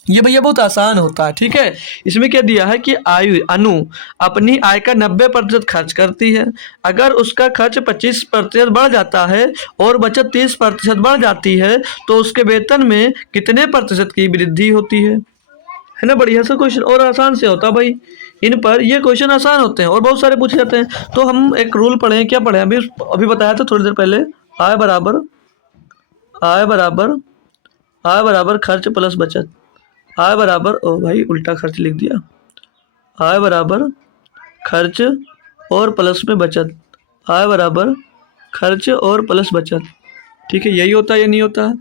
ये भैया बहुत आसान होता है, ठीक है। इसमें क्या दिया है कि अनु अपनी आय का 90% खर्च करती है। अगर उसका खर्च 25% बढ़ जाता है और बचत 30% बढ़ जाती है तो उसके वेतन में कितने प्रतिशत की वृद्धि होती है है ना। बढ़िया सा क्वेश्चन और आसान से होता भाई, इन पर ये क्वेश्चन आसान होते हैं और बहुत सारे पूछे जाते हैं। तो हम एक रूल पढ़े, क्या पढ़े अभी अभी बताया था थोड़ी देर पहले, आय बराबर आय बराबर आय बराबर खर्च प्लस बचत। आय बराबर, ओ भाई उल्टा खर्च लिख दिया, आय बराबर खर्च और प्लस में बचत, आय बराबर खर्च और प्लस बचत। ठीक है, यही होता है या नहीं होता है,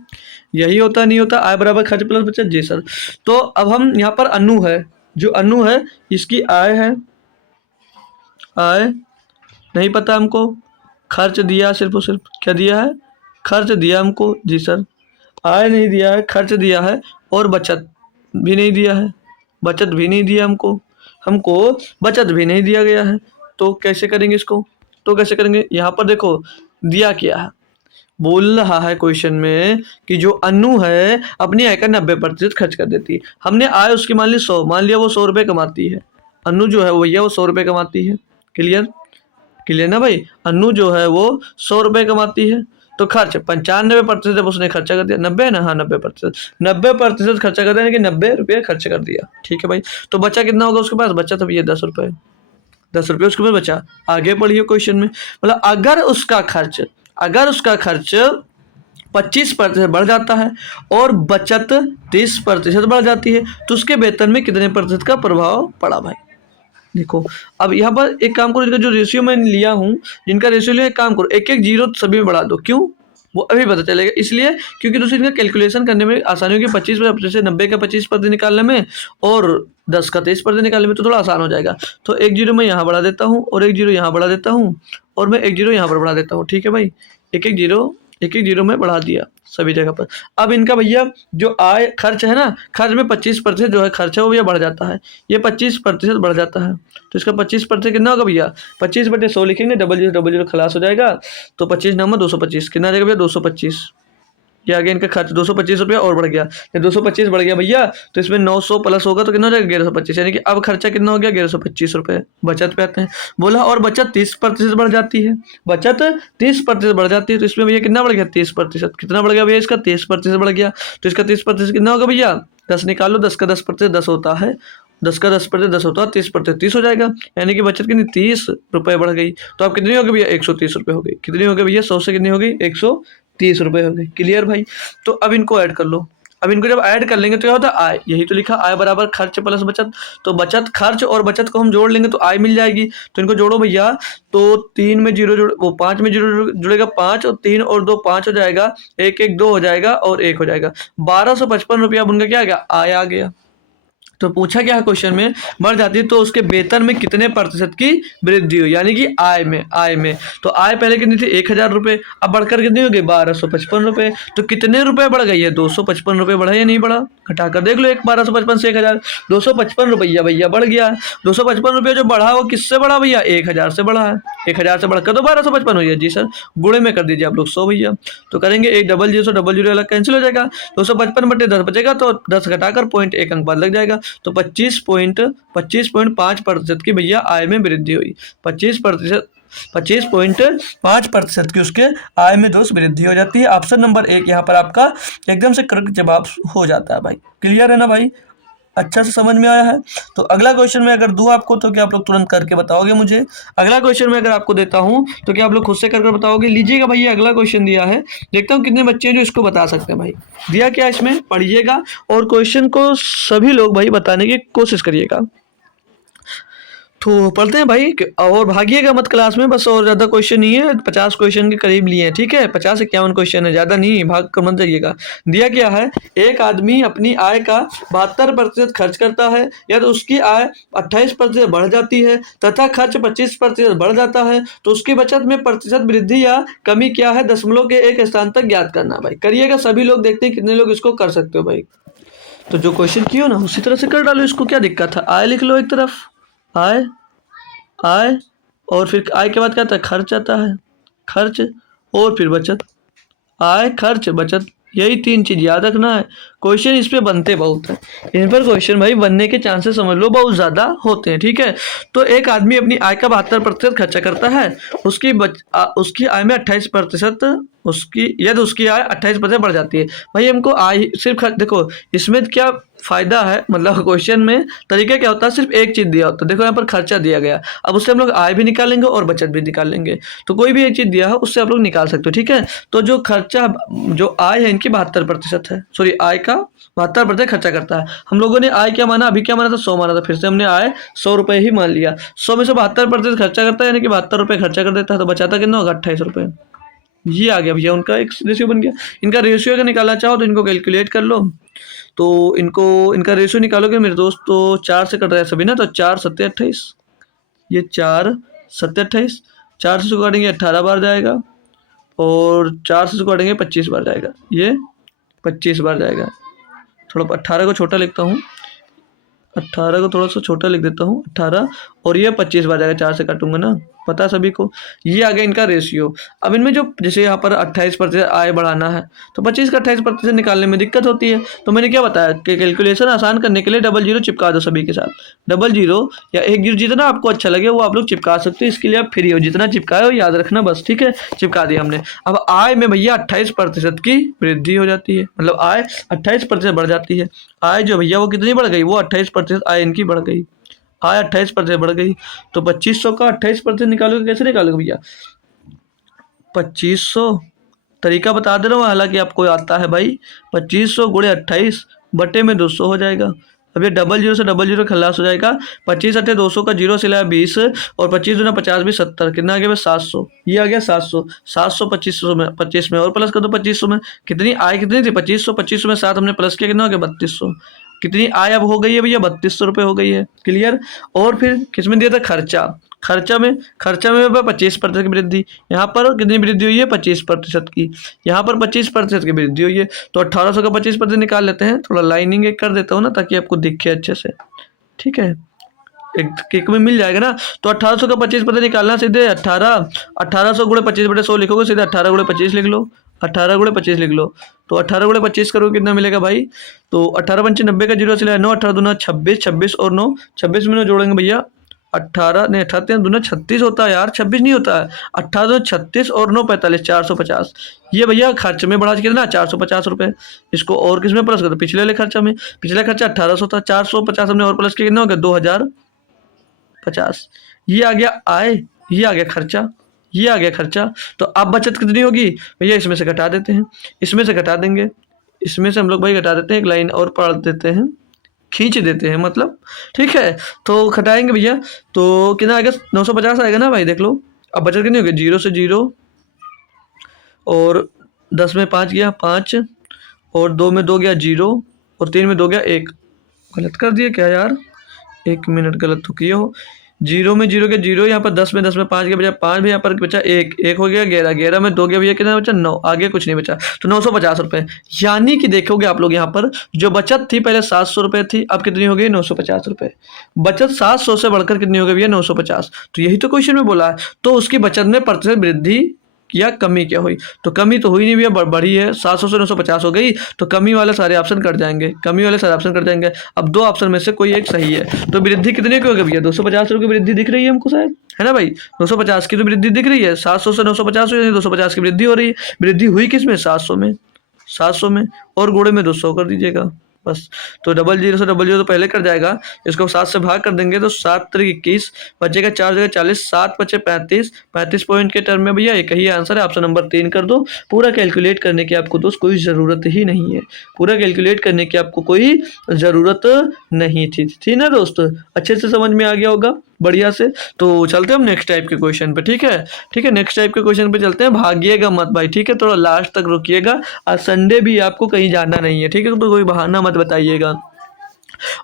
यही होता है नहीं होता, आय बराबर खर्च प्लस बचत। जी सर। तो अब हम यहाँ पर अनु है, जो अनु है इसकी आय है, आय नहीं पता हमको, खर्च दिया सिर्फ और सिर्फ, क्या दिया है, खर्च दिया हमको। जी सर। आय नहीं दिया है, खर्च दिया है और बचत भी नहीं दिया है, बचत भी नहीं दिया हमको, हमको बचत भी नहीं दिया गया है। तो कैसे करेंगे इसको, तो कैसे करेंगे, यहाँ पर देखो दिया क्या है, बोल रहा है क्वेश्चन में कि जो अनु है अपनी आय का 90% खर्च कर देती है। हमने आय उसकी मान ली 100, मान लिया वो 100 रुपये कमाती है, अनु जो है भैया वो 100 रुपये कमाती है। क्लियर, क्लियर ना भाई, अनु जो है वो 100 रुपये कमाती है। तो खर्च 95% जब उसने खर्चा कर दिया, 90 ना, हाँ 90%, 90% खर्चा कर दिया, यानी कि 90 रुपये खर्च कर दिया। ठीक है भाई, तो बचा कितना होगा उसके पास, बचा तो ये 10 रुपये, 10 रुपये उसके पास बचा। आगे पढ़िए क्वेश्चन में, मतलब अगर उसका खर्च 25% बढ़ जाता है और बचत 30% बढ़ जाती है, तो उसके वेतन में कितने प्रतिशत का प्रभाव पड़ा भाई। देखो अब यहाँ पर एक काम करो, इनका जो रेशियो मैं लिया हूँ, जिनका रेशियो लिया, एक काम करो, एक एक जीरो सभी में बढ़ा दो। क्यों, वो अभी पता चलेगा, इसलिए क्योंकि दूसरी इनका कैलकुलेशन करने में आसानी होगी। 25% से 90 का 25% निकालने में और 10 का 23% निकालने में तो थोड़ा आसान हो जाएगा। तो एक जीरो मैं यहाँ बढ़ा देता हूँ और एक जीरो यहाँ बढ़ा देता हूँ और मैं एक जीरो यहाँ पर बढ़ा देता हूँ। ठीक है भाई, एक एक जीरो में बढ़ा दिया सभी जगह पर। अब इनका भैया जो आय खर्च है ना, खर्च में 25% जो है खर्च है वो भैया बढ़ जाता है, ये 25% बढ़ जाता है। तो इसका 25% कितना होगा भैया, 25/100 लिखेंगे, डबल जीरो खलास हो जाएगा, तो 25 नंबर 225 कितना आ जाएगा भैया, 225। ये आ गया इनका खर्च 225 रुपया और बढ़ गया, जब 225 बढ़ गया भैया तो इसमें 900 प्लस होगा तो कितना हो जाएगा 1125, यानी कि अब खर्चा कितना हो गया 1125 रुपये। बचत पे आते हैं, बोला और बचत 30% बढ़ जाती है, बचत 30% बढ़ जाती है, तो इसमें भैया कितना बढ़ गया 30%, कितना बढ़ गया भैया इसका 30% बढ़ गया। तो इसका 30% कितना होगा भैया, 10 निकालो, 10 का 10% 10 होता है, 10 का 10% 10 होता है, 30% 30 हो जाएगा, यानी कि बचत कितनी 30 रुपये बढ़ गई। तो अब कितनी हो गई भैया 130 रुपये हो गई, कितनी हो गई भैया 100 से कितनी हो गई 130 रुपये हो गई। क्लियर भाई, तो अब इनको ऐड कर लो, अब इनको जब ऐड कर लेंगे तो क्या होता है, आय, यही तो लिखा, आय बराबर खर्च प्लस बचत। तो बचत, खर्च और बचत को हम जोड़ लेंगे तो आय मिल जाएगी। तो इनको जोड़ो भैया, तो 3 में जीरो जुड़, वो 5 में जीरो जुड़ेगा 5 और 3 और 2 5 हो जाएगा, 1 1 2 हो जाएगा और 1 हो जाएगा, 1255 रुपया अब उनका क्या आ गया, आय आ गया। तो पूछा क्या है क्वेश्चन में, बढ़ जाती है तो उसके वेतन में कितने प्रतिशत की वृद्धि हुई, यानी कि आय में। तो आय पहले कितनी थी 1000 रुपये, अब बढ़कर कितनी हो गई 1255 रुपये। तो कितने रुपए बढ़ गई है, 255 रुपये बढ़ा या नहीं बढ़ा, घटाकर देख लो, 1255 से 1000, 255 रुपया भैया बढ़ गया है। 255 रुपया जो बढ़ा वो किससे बढ़ा भैया, 1000 से बढ़ा है, 1000 से बढ़कर तो 1255 हुई है। जी सर, गुणे में कर दीजिए आप लोग 100 भैया, तो करेंगे एक डबल जीरो अलग कैंसिल हो जाएगा, 255/10 बचेगा, तो 10 घटाकर 0.1 अंक बाद लग जाएगा, तो 25.5% की भैया आय में वृद्धि हुई, 25.5% की उसके आय में दोस्त वृद्धि हो जाती है। ऑप्शन नंबर 1 यहाँ पर आपका एकदम से करेक्ट जवाब हो जाता है भाई। क्लियर है ना भाई, अच्छा से समझ में आया है। तो अगला क्वेश्चन में अगर दूं आपको तो क्या आप लोग तुरंत करके बताओगे मुझे, अगला क्वेश्चन में अगर आपको देता हूं तो क्या आप लोग खुद से करके बताओगे। लीजिएगा भैया, अगला क्वेश्चन दिया है, देखता हूं कितने बच्चे हैं जो इसको बता सकते हैं भाई। दिया क्या इसमें, पढ़िएगा और क्वेश्चन को सभी लोग भाई बताने की कोशिश करिएगा। तो पढ़ते हैं भाई, और भागिएगा मत क्लास में बस, और ज़्यादा क्वेश्चन नहीं है, 50 क्वेश्चन के करीब लिए हैं। ठीक है, 50-51 क्वेश्चन है, ज़्यादा नहीं, भाग कर मत जाइएगा। दिया क्या है, एक आदमी अपनी आय का 72% खर्च करता है, या तो उसकी आय 28% बढ़ जाती है तथा खर्च 25% बढ़ जाता है, तो उसकी बचत में प्रतिशत वृद्धि या कमी क्या है, दशमलव के एक स्थान तक ज्ञात करना। भाई करिएगा सभी लोग, देखते हैं कितने लोग इसको कर सकते हो भाई। तो जो क्वेश्चन किए हो ना उसी तरह से कर डालो, इसको क्या दिक्कत है। आय लिख लो एक तरफ, आय और फिर आय के बाद क्या आता है, खर्च आता है, खर्च और फिर बचत, आय खर्च बचत, यही 3 चीज याद रखना है। क्वेश्चन इस पे बनते बहुत हैं, इन पर क्वेश्चन भाई बनने के चांसेस समझ लो बहुत ज़्यादा होते हैं। ठीक है, तो एक आदमी अपनी आय का 72% खर्चा करता है, उसकी आय में 28% उसकी आय 28% बढ़ जाती है। भाई हमको आय सिर्फ देखो इसमें क्या फ़ायदा है, मतलब क्वेश्चन में तरीका क्या होता है, सिर्फ एक चीज़ दिया होता है। देखो यहाँ पर खर्चा दिया गया, अब उससे हम लोग आय भी निकालेंगे और बचत भी निकाल लेंगे। तो कोई भी एक चीज़ दिया है उससे आप लोग निकाल सकते हो, ठीक है। तो जो खर्चा, जो आय है इनकी 72% है, सॉरी आय का 72% खर्चा करता है। हम लोगों ने आय क्या माना, अभी क्या माना था, 100 माना था, फिर से हमने आय 100 रुपये ही मान लिया। 100 में से 72% खर्चा करता है, यानी कि 72 रुपये खर्चा कर देता है, तो बचाता कितना होगा, 28 रुपये। ये आ गया भैया, उनका एक रेशियो बन गया। इनका रेशियो अगर निकालना चाहो तो इनको कैलकुलेट कर लो। तो इनको, इनका रेशियो निकालोगे मेरे दोस्त, तो 4 से कट रहा है सभी ना, तो 4 सत्ते 28, ये 4 सत्ते 28, 4 से काटेंगे 18 बार जाएगा, और 4 से काटेंगे 25 बार जाएगा, ये 25 बार जाएगा। थोड़ा 18 को छोटा लिखता हूँ, 18 को थोड़ा सा छोटा लिख देता हूँ, 18, और ये 25 बार जाएगा, 4 से काटूंगा ना, पता है सभी को। ये आ गया इनका रेशियो। अब इनमें जो, जैसे यहाँ पर 28% आय बढ़ाना है, तो 25 का 28% निकालने में दिक्कत होती है। तो मैंने क्या बताया कि कैलकुलेशन आसान करने के लिए डबल जीरो चिपका दो सभी के साथ। डबल जीरो या एक जीरो, जितना आपको अच्छा लगे वो आप लोग चिपका सकते हो, इसके लिए आप फ्री हो, जितना चिपकाए हो याद रखना बस, ठीक है। चिपका दिया हमने। अब आय में भैया 28% की वृद्धि हो जाती है, मतलब आय 28% बढ़ जाती है। आय जो भैया वो कितनी बढ़ गई, वो 28% आय इनकी बढ़ गई, आय 28% बढ़ गई। तो 2500 का 28% निकालोगे, कैसे निकालोगे भैया, 2500, तरीका बता दे रहा हूँ, हालांकि आपको आता है भाई। 2500 गुणे 28 बटे में 200 हो जाएगा। अब ये डबल जीरो से डबल जीरो खलास हो जाएगा। 25 अट्ठे 200 का जीरो से लाया 20, और 25 दूना 50 भी 70, कितना आ गया भाई 700, ये आ गया 700। 700 2500 में, 25 में और प्लस कर दो 2500 में, कितनी आय कितनी थी 2500, 2500 में 7 हमने प्लस किया, कितना हो गया 3200। कितनी आय अब हो गई है भैया, 3200 रुपये हो गई है, क्लियर। और फिर किसमें दिया था, खर्चा, खर्चा में 25% की वृद्धि, यहाँ पर कितनी वृद्धि हुई है 25% की, यहाँ पर 25% की वृद्धि हुई है। तो 1800 का 25% निकाल लेते हैं, थोड़ा लाइनिंग एक कर देता हूँ ना ताकि आपको दिखे अच्छे से, ठीक है, एक में मिल जाएगा ना। तो 1800 का 25% निकालना, सीधे 1800 गुणे 25/100 लिखोगे, सीधे 18 गुणे 25 लिख लो, 18 गुणे 25 लिख लो। तो 18 गुणे 25 करोगे कितना मिलेगा भाई, तो 18 पंचे 90 का जीरो चला 9, 18 दूना 26, 26 और 9, 26 में 9 जोड़ेंगे भैया 18, नहीं 18 दूना 36 होता है यार, 26 नहीं होता है, 18 36 और 9 45, 450। ये भैया खर्च में बढ़ा कितना 450 रुपये। इसको और किस में प्लस करते, पिछले वाले खर्चा में, पिछला खर्चा 1800 था, 450 हमने और प्लस किया, कितना हो गया 2050। ये आ गया आय, ये आ गया खर्चा, ये आ गया खर्चा। तो अब बचत कितनी होगी भैया, इसमें से घटा देते हैं, इसमें से घटा देंगे, इसमें से हम लोग भाई घटा देते हैं, एक लाइन और पढ़ देते हैं, खींच देते हैं मतलब, ठीक है। तो घटाएंगे भैया, तो कितना आएगा 950 आएगा ना भाई, देख लो। अब बचत कितनी होगी, 0 से 0, और 10 में 5 गया 5, और 2 में 2 गया 0, और 3 में 2 गया 1। गलत कर दिए क्या यार, 1 मिनट, गलत तो किए हो। 0 में 0 के 0, यहाँ पर 10 में 5 के बचा 5 भी, यहाँ पर बचा 1, 1 हो गया 11, 11 में 2 गया भैया, कितना बचा 9, आगे कुछ नहीं बचा। तो 950 रुपये, यानी कि देखोगे आप लोग यहाँ पर जो बचत थी पहले 700 रुपये थी, अब कितनी हो गई 950 रुपये। बचत 700 से बढ़कर कितनी हो गई भैया 950। तो यही तो क्वेश्चन में बोला है। तो उसकी बचत में प्रतिशत वृद्धि या कमी क्या हुई, तो कमी तो हुई नहीं भैया, बढ़ी है, 700 से 950 हो गई, तो कमी वाले सारे ऑप्शन कट जाएंगे, कमी वाले सारे ऑप्शन कट जाएंगे। अब दो ऑप्शन में से कोई एक सही है। तो वृद्धि कितने की होगी भैया, 250 रुपये की वृद्धि दिख रही है हमको शायद, है ना भाई, 250 की तो वृद्धि दिख रही है, 700 से 950 हो, 250 की वृद्धि हो रही है। वृद्धि हुई किस में, 700 में, 700 में, और गुणे में 200 कर दीजिएगा बस। तो डबल जीरो से डबल जीरो तो पहले कट जाएगा, इसको 7 से भाग कर देंगे तो 7 3 21, बचेगा 4 जगह 40, 7 बचे 35, 35 पॉइंट के टर्म में भैया एक ही आंसर है, ऑप्शन नंबर 3 कर दो। पूरा कैलकुलेट करने की आपको दोस्त कोई ज़रूरत ही नहीं है, पूरा कैलकुलेट करने की आपको कोई ज़रूरत नहीं थी ना दोस्त, अच्छे से समझ में आ गया होगा बढ़िया से। तो चलते हैं हम नेक्स्ट टाइप के क्वेश्चन पे, ठीक है, ठीक है, नेक्स्ट टाइप के क्वेश्चन पे चलते हैं। भागिएगा मत भाई, ठीक है, थोड़ा लास्ट तक रुकिएगा, आज संडे भी आपको कहीं जाना नहीं है, ठीक है, तो कोई बहाना मत बताइएगा।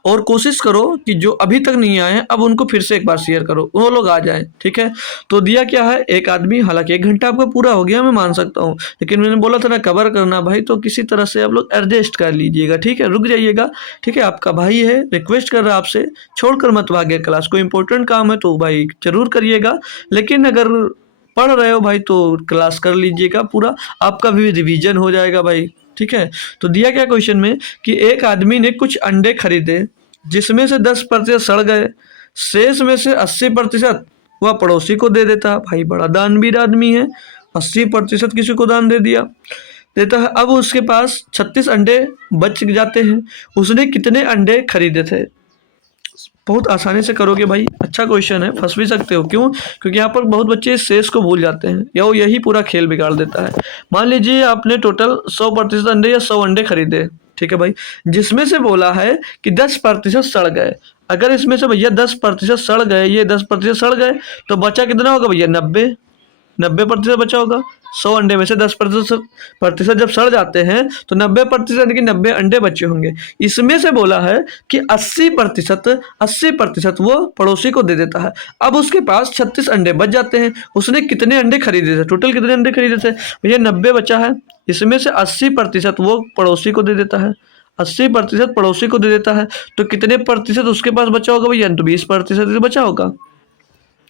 और कोशिश करो कि जो अभी तक नहीं आए हैं अब उनको फिर से एक बार शेयर करो, वो लोग आ जाएं, ठीक है। तो दिया क्या है, एक आदमी, हालांकि 1 घंटा आपका पूरा हो गया मैं मान सकता हूँ, लेकिन मैंने बोला था ना कवर करना भाई, तो किसी तरह से आप लोग एडजस्ट कर लीजिएगा, ठीक है, रुक जाइएगा, ठीक है। आपका भाई है, रिक्वेस्ट कर रहा है आपसे, छोड़कर मत भागिए क्लास, कोई इंपॉर्टेंट काम है तो भाई जरूर करिएगा, लेकिन अगर पढ़ रहे हो भाई तो क्लास कर लीजिएगा पूरा, आपका भी रिवीजन हो जाएगा भाई, ठीक है। तो दिया क्या क्वेश्चन में कि एक आदमी ने कुछ अंडे खरीदे जिसमें से 10% सड़ गए, शेष में से 80% वह पड़ोसी को दे देता। भाई बड़ा दानवीर आदमी है, 80% किसी को दान दे दिया। देता है। अब उसके पास 36 अंडे बच जाते हैं, उसने कितने अंडे खरीदे थे? बहुत आसानी से करोगे भाई, अच्छा क्वेश्चन है, फंस भी सकते हो। क्यों? क्योंकि यहाँ पर बहुत बच्चे इस शेष को भूल जाते हैं या वो यही पूरा खेल बिगाड़ देता है। मान लीजिए आपने टोटल 100% अंडे या 100 अंडे खरीदे, ठीक है भाई, जिसमें से बोला है कि 10% सड़ गए। अगर इसमें से भैया 10% सड़ गए, ये 10% सड़ गए, तो बचा कितना होगा भैया? 90% बचा होगा। 100 अंडे में से 10% जब सड़ जाते हैं तो 90% यानी कि 90 अंडे बचे होंगे। इसमें से बोला है कि 80% वो पड़ोसी को दे देता है। अब उसके पास 36 अंडे बच जाते हैं, उसने कितने अंडे खरीदे थे? टोटल कितने अंडे खरीदे थे भैया? 90 बचा है, इसमें से 80% वो पड़ोसी को दे देता है। 80% पड़ोसी को दे देता है, तो कितने प्रतिशत उसके पास बचा होगा भैया? तो 20% बचा होगा।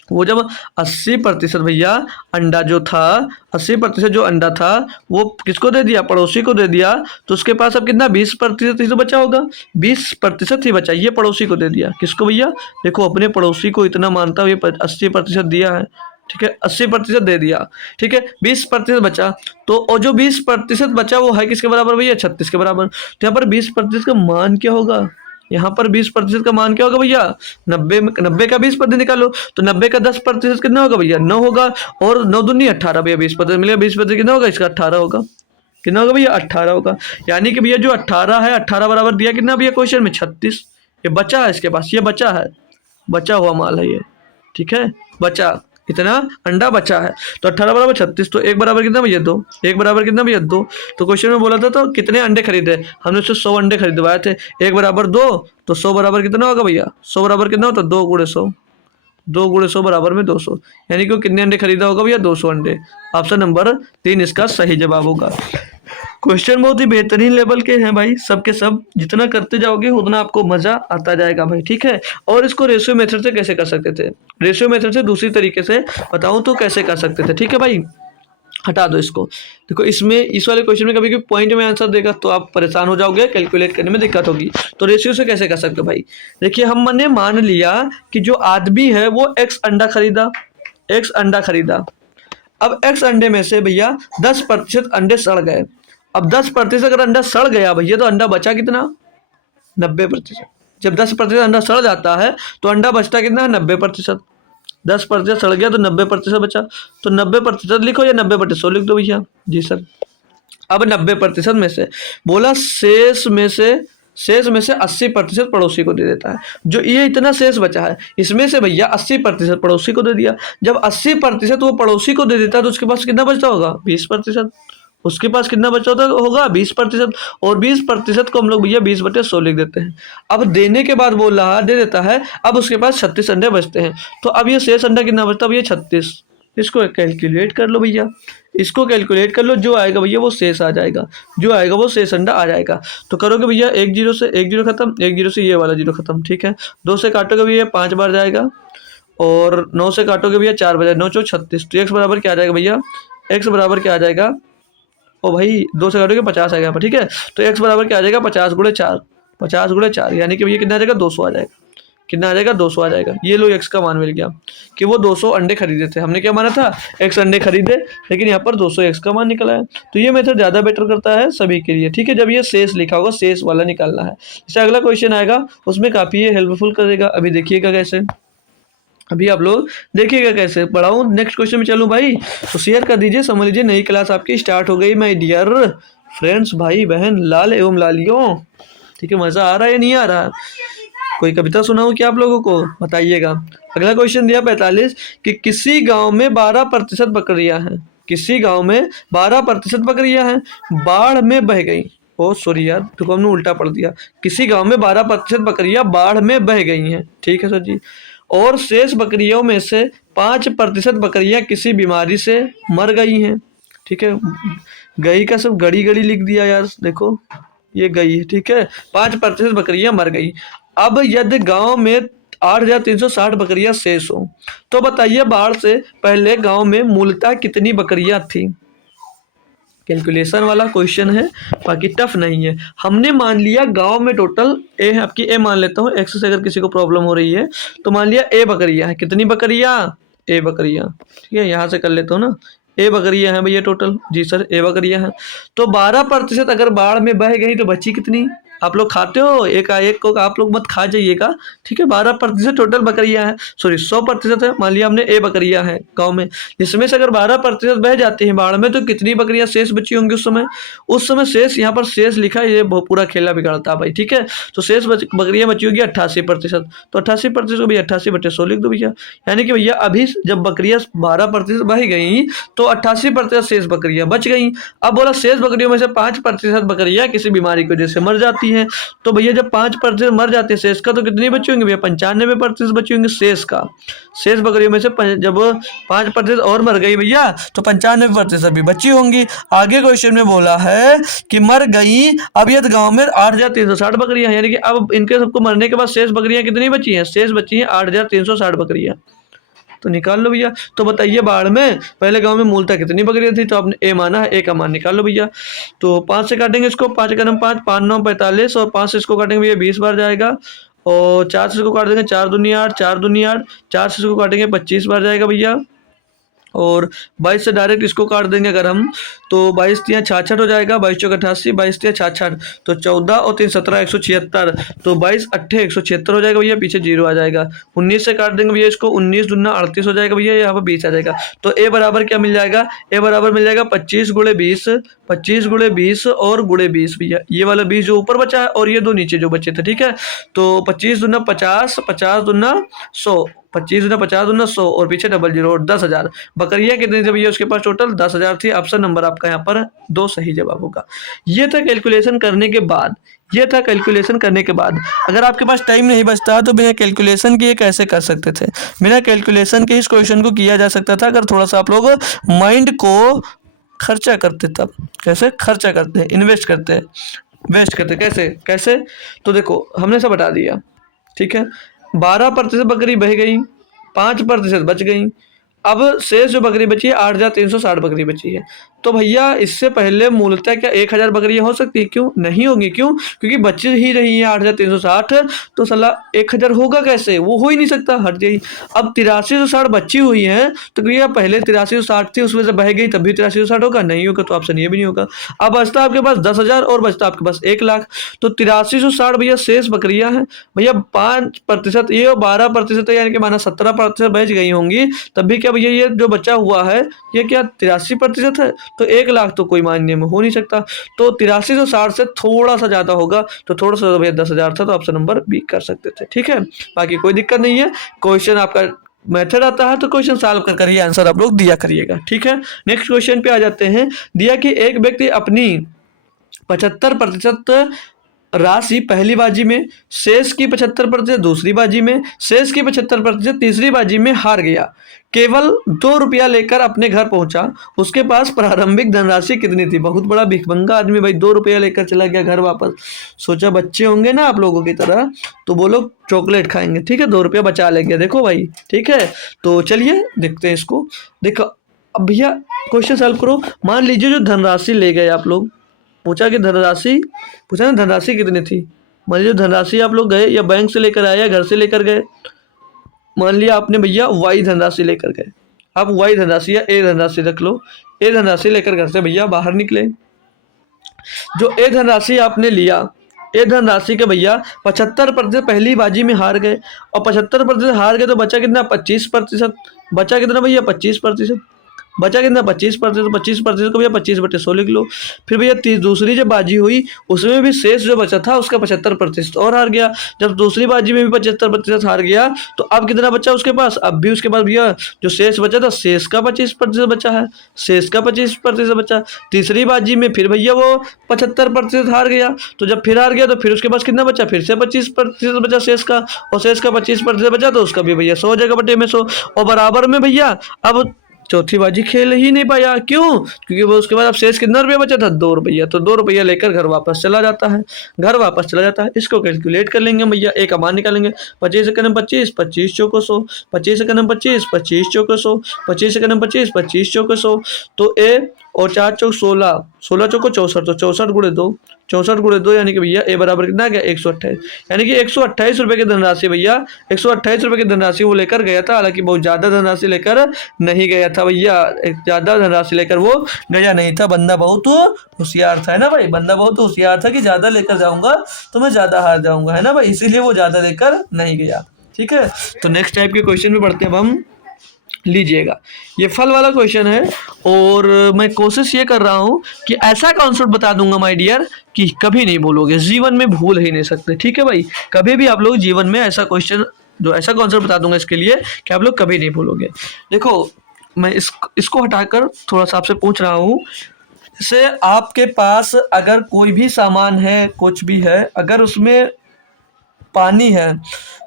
वो जब 80% भैया अंडा जो था, 80% जो अंडा था वो किसको दे दिया? पड़ोसी को दे दिया। तो उसके पास अब कितना? 20% ही तो बचा होगा। 20% ही बचा, ये पड़ोसी को दे दिया। किसको भैया? देखो अपने पड़ोसी को इतना मानता हूँ, ये 80% दिया है, ठीक है, 80% दे दिया, ठीक है, 20% बचा। तो और जो 20% बचा वो है किसके बराबर भैया? 36 के बराबर। तो यहाँ पर 20% का मान क्या होगा? यहाँ पर 20% का मान क्या होगा भैया? 90 का 20% निकालो, तो 90 का 10% कितना होगा भैया? 9 होगा। और 9 दूनी 18 भैया, 20% मिलेगा। 20% कितना होगा? इसका 18 होगा। कितना होगा भैया? 18 होगा। यानी कि भैया जो 18 है, 18 बराबर दिया कितना भैया क्वेश्चन में? 36। ये बचा है इसके पास, ये बचा है, बचा हुआ माल है ये, ठीक है, बचा, इतना अंडा बचा है। तो 18 बराबर 36, तो एक बराबर कितना भैया? 2। एक बराबर कितना भैया? 2। तो क्वेश्चन में बोला था तो कितने अंडे खरीदे? हमने उससे 100 अंडे खरीदवाए थे। एक बराबर 2, तो 100 बराबर कितना होगा भैया? 100 बराबर कितना होता है? 2 गुणे 100। 2 गुणे 100 बराबर में 200, यानी कि वो कितने अंडे खरीदा होगा भैया? 200 अंडे। ऑप्शन नंबर 3 इसका सही जवाब होगा। क्वेश्चन बहुत ही बेहतरीन लेवल के हैं भाई, सबके सब। जितना करते जाओगे उतना आपको मजा आता जाएगा भाई, ठीक है। और इसको रेशियो मेथड से कैसे कर सकते थे? रेशियो मेथड से दूसरी तरीके से बताऊं तो कैसे कर सकते थे, ठीक है भाई। हटा दो इसको। देखो इसमें, इस वाले क्वेश्चन में कभी कभी पॉइंट में आंसर देगा तो आप परेशान हो जाओगे, कैलकुलेट करने में दिक्कत होगी। तो रेशियो से कैसे कर सकते हो भाई? देखिए हमने मान लिया कि जो आदमी है वो एक्स अंडा खरीदा, एक्स अंडा खरीदा। अब एक्स अंडे में से भैया 10% अंडे सड़ गए। अब 10% अगर अंडा सड़ गया भैया तो अंडा बचा कितना? 90%। जब 10% अंडा सड़ जाता है तो अंडा बचता कितना? 90%। 10% सड़ गया तो 90% बचा। तो 90% लिखो या 90% लिख दो भैया। जी सर। अब 90% में से बोला शेष में से 80% पड़ोसी को दे देता है। जो ये इतना शेष बचा है इसमें से भैया 80% पड़ोसी को दे दिया। जब 80% वो पड़ोसी को दे देता है तो उसके पास कितना बचता होगा? 20%। उसके पास कितना बचा होगा? 20%। और 20% को हम लोग भैया 20/100 लिख देते हैं। अब देने के बाद बोल रहा दे देता है, अब उसके पास 36 अंडे बचते हैं। तो अब ये शेष अंडा कितना बचता है भैया? 36। इसको कैलकुलेट कर लो भैया, इसको कैलकुलेट कर लो, जो आएगा भैया वो शेष आ जाएगा, जो आएगा वो शेष अंडा आ जाएगा। तो करोगे भैया 1 0 से 1 0 खत्म, 1 0 से ये वाला 0 खत्म, ठीक है। 2 से काटोगे भैया 5 बार जाएगा, और 9 से काटोगे भैया 4 बार, 9 चौक 36। तो एक्स बराबर क्या आ जाएगा भैया? एक्स बराबर क्या आ जाएगा? ओ भाई 2 से काटोगे 50 आएगा, ठीक है। तो एक्स बराबर क्या आ जाएगा? 50 गुणे 4, 50 गुणे 4, यानी कि भैया कितना आ जाएगा? 200 आ जाएगा। कितना आ जाएगा? 200 आ जाएगा। ये लो एक्स का मान मिल गया कि वो 200 अंडे खरीदे थे। हमने क्या माना था? एक्स अंडे खरीदे, लेकिन यहाँ पर 200 एक्स का मान निकला है। तो ये मेथड ज़्यादा बेटर करता है सभी के लिए, ठीक है। जब ये शेष लिखा होगा, शेष वाला निकालना है। जैसे अगला क्वेश्चन आएगा उसमें काफ़ी ये हेल्पफुल करेगा। अभी देखिएगा कैसे, अभी आप लोग देखिएगा कैसे पढ़ाऊँ। नेक्स्ट क्वेश्चन में चलूँ भाई, तो शेयर कर दीजिए, समझ लीजिए नई क्लास आपकी स्टार्ट हो गई माय डियर फ्रेंड्स, भाई बहन, लाल एवं लालियों, ठीक है। मज़ा आ रहा है या नहीं आ रहा? कोई कविता सुनाऊँ क्या आप लोगों को? बताइएगा। अगला क्वेश्चन दिया 45 कि किसी गांव में 12% बकरियां हैं, किसी गांव में 12% बकरियां हैं, बाढ़ में बह गई। ओ सॉरी यार, तो हमने उल्टा पढ़ दिया। किसी गांव में 12% बकरियां बाढ़ में बह गई हैं, ठीक है सर जी। और शेष बकरियों में से 5% बकरियां किसी बीमारी से मर गई हैं, ठीक है। गई का सब गड़ी गड़ी लिख दिया यार, देखो ये गई है, ठीक है। 5% बकरियां मर गई। अब यदि गांव में 8,360 बकरियां शेष हो तो बताइए बाढ़ से पहले गांव में मूलतः कितनी बकरियां थी? कैलकुलेशन वाला क्वेश्चन है, बाकी टफ नहीं है। हमने मान लिया गांव में टोटल ए है आपकी, ए मान लेता हूँ, एक्स से अगर किसी को प्रॉब्लम हो रही है तो मान लिया ए बकरियां है। कितनी बकरियां? ए बकरियां, ठीक है। यहाँ से कर लेता हूँ ना, ए बकरियां हैं भैया टोटल। जी सर, ए बकरियां हैं। तो 12% अगर बाढ़ में बह गई तो बची कितनी? आप लोग खाते हो एक को, आप लोग मत खा जाइएगा, ठीक है। 12% टोटल बकरियां हैं, सॉरी 100% है। मान लिया हमने ए बकरियां हैं गांव में, जिसमें से अगर 12% बह जाती हैं बाढ़ में तो कितनी बकरियां शेष बची होंगी उस समय? उस समय शेष, यहाँ पर शेष लिखा है, ये पूरा खेला बिगाड़ता है भाई, ठीक है। तो शेष बकरियां बची होगी 88%। तो 88% को भी 88/100 लिख दो भैया। यानी कि भैया अभी जब बकरियां 12% बह गई तो 88% शेष बकरियां बच गई। अब बोला शेष बकरियों में से 5% बकरियां किसी बीमारी की वजह से मर जाती हैं। तो भैया जब 5% मर जाती है शेष का, तो कितनी बची होंगी भैया? 95% बची होंगी शेष का। शेष बकरियों में से जब 5% और मर गई भैया तो 95% भी बची होंगी। आगे क्वेश्चन में बोला है कि मर गई अब यदि गांव में 8,360 बकरियां हैं, यानी कि अब इनके सबको मरने के बाद शेष बकरियां कितनी बची हैं? शेष बची हैं 8,360 बकरियां। तो निकाल लो भैया। तो बताइए बाढ़ में पहले गांव में मूलतः कितनी बकरियां थी? तो आपने ए माना है, ए का मान निकाल लो भैया। तो 5 से काटेंगे इसको, 5 का 5, 5 9 45, और 5 से इसको काटेंगे भैया 20 बार जाएगा। और 4 से इसको काट देंगे 4 दूनी 8, 4 दूनी 8, 4 से इसको काटेंगे 25 बार जाएगा भैया। और 22 से डायरेक्ट इसको काट देंगे अगर हम, तो 22 तियाँ 66 हो जाएगा, 22 चौक 88, 22 तियाँ 66, तो 14 और 3 17 176, तो 22 अट्ठे 176 हो जाएगा भैया, पीछे 0 आ जाएगा। 19 से काट देंगे भैया इसको, 19 दूना 38 हो जाएगा भैया, यहाँ पर 20 आ जाएगा। तो ए बराबर क्या मिल जाएगा? ए बराबर मिल जाएगा 25 गुणे 20, 25 गुणे 20 और गुणे 20 भैया। ये वाला 20 जो ऊपर बचा है और ये दो नीचे जो बचे थे, ठीक है। तो 25 दूना 50, 50 दूना 100, 25 दूना 50 दूना 100 और पीछे डबल 0 और 10,000। बकरियां कितनी थी भैया उसके पास? टोटल 10,000 थी। ऑप्शन नंबर आपका यहाँ पर 2 सही जवाब होगा। ये था कैलकुलेशन करने के बाद, ये था कैलकुलेशन करने के बाद। अगर आपके पास टाइम नहीं बचता तो बिना कैलकुलेशन के कैसे कर सकते थे? बिना कैलकुलेशन के इस क्वेश्चन को किया जा सकता था अगर थोड़ा सा आप लोग माइंड को खर्चा करते। तब कैसे खर्चा करते हैं? इन्वेस्ट करते हैं, वेस्ट करते। कैसे कैसे? तो देखो हमने सब बता दिया, ठीक है। 12% बकरी बह गई, 5% बच गई। अब शेष जो बकरी बची है 8,360 बकरी बची है। तो भैया इससे पहले मूलतः क्या 1,000 बकरियां हो सकती है? क्यों नहीं होंगी? क्यों? क्योंकि बच ही रही है 8,360, तो साला 1,000 होगा कैसे? वो हो ही नहीं सकता, हट गई। अब 8360 बची हुई है, तो भैया पहले 8360 थी उसमें से बह गई तब भी 8360 होगा? नहीं होगा, तो ऑप्शन ये भी नहीं होगा। अब बचता आपके पास 10,000 और बचता आपके पास 1,00,000, तो 8360 भैया शेष बकरियां हैं भैया। 5% ये और 12% यानी कि माना 17% बच गई होंगी, तब भी क्या भैया ये जो बचा हुआ है ये क्या 83% है? तो 1,00,000 तो कोई मायने में हो नहीं सकता। तो 8360 से थोड़ा सा ज्यादा होगा, तो थोड़ा सा भैया 10,000 था, तो ऑप्शन नंबर बी कर सकते थे, ठीक है। बाकी कोई दिक्कत नहीं है। क्वेश्चन आपका मेथड आता है तो क्वेश्चन सॉल्व कर करिए, आंसर आप लोग दिया करिएगा, ठीक है। नेक्स्ट क्वेश्चन पे आ जाते हैं। दिया कि एक व्यक्ति अपनी 75% राशि पहली बाजी में, शेष की 75% दूसरी बाजी में, शेष की 75% तीसरी बाजी में हार गया। केवल 2 रुपया लेकर अपने घर पहुंचा। उसके पास प्रारंभिक धनराशि कितनी थी? बहुत बड़ा भिखमंगा आदमी भाई, 2 रुपया लेकर चला गया घर वापस। सोचा बच्चे होंगे ना आप लोगों की तरह तो वो लोग चॉकलेट खाएंगे, ठीक है, 2 रुपया बचा लेंगे। देखो भाई, ठीक है। तो चलिए देखते हैं इसको। देखो अब भैया क्वेश्चन सॉल्व करो। मान लीजिए जो धनराशि ले गए आप लोग, पूछा कि धनराशि, पूछा ना धनराशि कितनी थी। मान लीजिए धनराशि आप लोग गए या बैंक से लेकर आए या घर से लेकर गए। मान लिया आपने भैया वाई धनराशि लेकर गए। आप वाई धनराशि या ए धनराशि रख लो। ए धनराशि लेकर घर से भैया बाहर निकले। जो ए धनराशि आपने लिया, ए धनराशि के भैया 75% पहली बाजी में हार गए, और 75% हार गए तो बचा कितना? 25%। बचा कितना भैया? 25%। बचा कितना? 25%। 25% को भैया 25/100 लिख लो। फिर भैया दूसरी जब बाजी हुई उसमें भी शेष जो बचा था उसका 75% और हार गया। जब दूसरी बाजी में भी 75% हार गया तो अब कितना बचा उसके पास? अब भी उसके पास भैया जो शेष बचा था शेष का 25% बचा है, शेष का 25% बचा। तीसरी बाजी में फिर भैया वो 75% हार गया, तो जब फिर हार गया तो फिर उसके पास कितना बचा? फिर से 25% बचा शेष का, और शेष का 25% बचा तो उसका भी भैया 100 हो जाएगा बटे में 100। और बराबर में भैया अब चौथी बाजी खेल ही नहीं पाया। क्यों? क्योंकि वो उसके बाद अब शेष कितना रुपया बचा था? 2 रुपया। तो 2 रुपया लेकर घर वापस चला जाता है, घर वापस चला जाता है। इसको कैलकुलेट कर लेंगे भैया, ए का मान निकालेंगे। 25 से कदम 25, 25 चौको 100, 25 से कदम 25, 25 चौको 100, 25 से कदम 25, 25 चौको 100। तो ए और 4 चौक 16, 16 चौको 64, तो 64 गुणे दो यानी कि भैया ए बराबर कितना आ गया 128, यानी कि 128 रुपये की धनराशि भैया 128 रुपये की धनराशि वो लेकर गया था। हालांकि बहुत ज़्यादा धनराशि लेकर नहीं गया था भैया, एक ज़्यादा धनराशि लेकर वो गया नहीं था। बंदा बहुत होशियार था, है ना भाई, बंदा बहुत होशियार था कि ज़्यादा लेकर जाऊंगा तो मैं ज़्यादा हार जाऊंगा, है ना भाई, इसीलिए वो ज़्यादा लेकर नहीं गया। ठीक है, तो नेक्स्ट टाइप के क्वेश्चन में बढ़ते हैं अब हम। लीजिएगा, ये फल वाला क्वेश्चन है और मैं कोशिश ये कर रहा हूँ कि ऐसा कॉन्सेप्ट बता दूंगा माय डियर कि कभी नहीं भूलोगे, जीवन में भूल ही नहीं सकते। ठीक है भाई, कभी भी आप लोग जीवन में ऐसा क्वेश्चन, जो ऐसा कॉन्सेप्ट बता दूंगा इसके लिए कि आप लोग कभी नहीं भूलोगे। देखो, मैं इसको हटाकर थोड़ा सा आपसे पूछ रहा हूँ, जैसे आपके पास अगर कोई भी सामान है, कुछ भी है, अगर उसमें पानी है,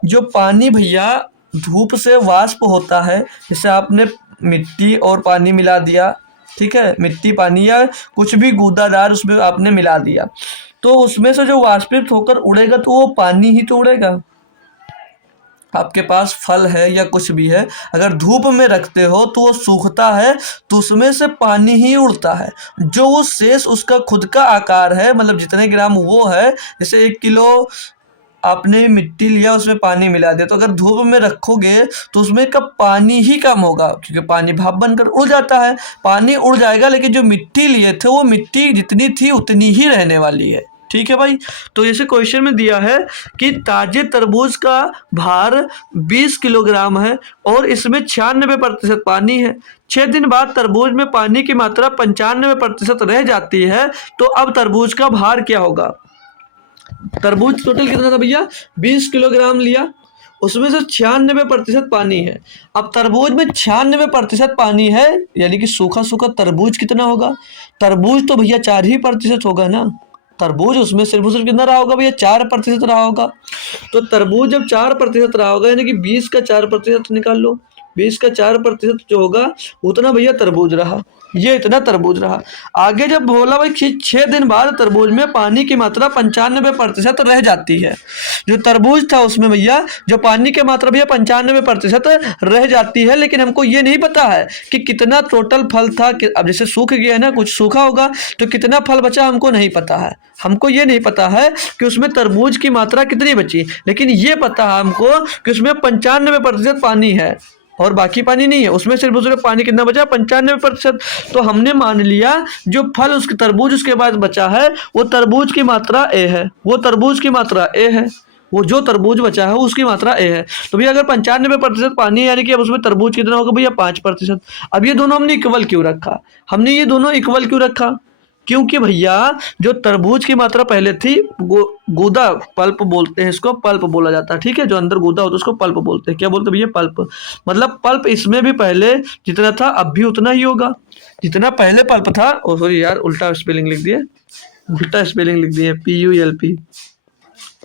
जो पानी भैया धूप से वाष्प होता है, जैसे आपने मिट्टी और पानी मिला दिया, ठीक है, मिट्टी पानी या कुछ भी गूदादार उसमें आपने मिला दिया, तो उसमें से जो वाष्पित होकर उड़ेगा तो वो पानी ही तो उड़ेगा। आपके पास फल है या कुछ भी है, अगर धूप में रखते हो तो वो सूखता है, तो उसमें से पानी ही उड़ता है। जो वो शेष उसका खुद का आकार है, मतलब जितने ग्राम वो है, जैसे 1 किलो आपने मिट्टी लिया, उसमें पानी मिला दिया, तो अगर धूप में रखोगे तो उसमें का पानी ही कम होगा, क्योंकि पानी भाप बनकर उड़ जाता है, पानी उड़ जाएगा, लेकिन जो मिट्टी लिए थे वो मिट्टी जितनी थी उतनी ही रहने वाली है। ठीक है भाई, तो जैसे क्वेश्चन में दिया है कि ताजे तरबूज का भार 20 किलोग्राम है और इसमें 96% पानी है। 6 दिन बाद तरबूज में पानी की मात्रा 95% रह जाती है, तो अब तरबूज का भार क्या होगा। तरबूज टोटल कितना था भैया, 20 किलोग्राम लिया, उसमें से 96% पानी है। अब तरबूज में 96% पानी है, यानी कि सूखा सूखा तरबूज कितना होगा, तरबूज तो भैया 4% होगा ना, तरबूज उसमें सिर्फ कितना रहा होगा भैया 4% रहा होगा। तो तरबूज जब 4% रहा होगा, यानी कि 20 का 4% निकाल लो, 20 का 4% जो होगा उतना भैया तरबूज रहा, ये इतना तरबूज रहा। आगे जब बोला भाई 6 दिन बाद तरबूज में पानी की मात्रा 95% रह जाती है, जो तरबूज था उसमें भैया जो पानी की मात्रा भैया 95% रह जाती है, लेकिन हमको ये नहीं पता है कि कितना टोटल फल था। अब जैसे सूख गया है ना, कुछ सूखा होगा तो कितना फल बचा हमको नहीं पता है, हमको ये नहीं पता है कि उसमें तरबूज की मात्रा कितनी बची, लेकिन ये पता है हमको कि उसमें 95% पानी है और बाकी पानी नहीं है, उसमें सिर्फ उसमें पानी कितना बचा 95%। तो हमने मान लिया जो फल उसके तरबूज उसके बाद बचा है वो तरबूज की मात्रा ए है, वो तरबूज की मात्रा ए है, वो जो तरबूज बचा है उसकी मात्रा ए है। तो भैया अगर 95% पानी है, यानी कि अब उसमें तरबूज कितना होगा भैया 5%। अब ये दोनों हमने इक्वल क्यों रखा, हमने ये दोनों इक्वल क्यों रखा, क्योंकि भैया जो तरबूज की मात्रा पहले थी, गूदा पल्प बोलते हैं इसको, पल्प बोला जाता है, ठीक है, जो अंदर गूदा होता है उसको पल्प बोलते हैं। क्या बोलते हैं भैया, पल्प, मतलब पल्प इसमें भी पहले जितना था अब भी उतना ही होगा, जितना पहले पल्प था। ओ सॉरी यार, उल्टा स्पेलिंग लिख दिए, उल्टा स्पेलिंग लिख दिए, PULP,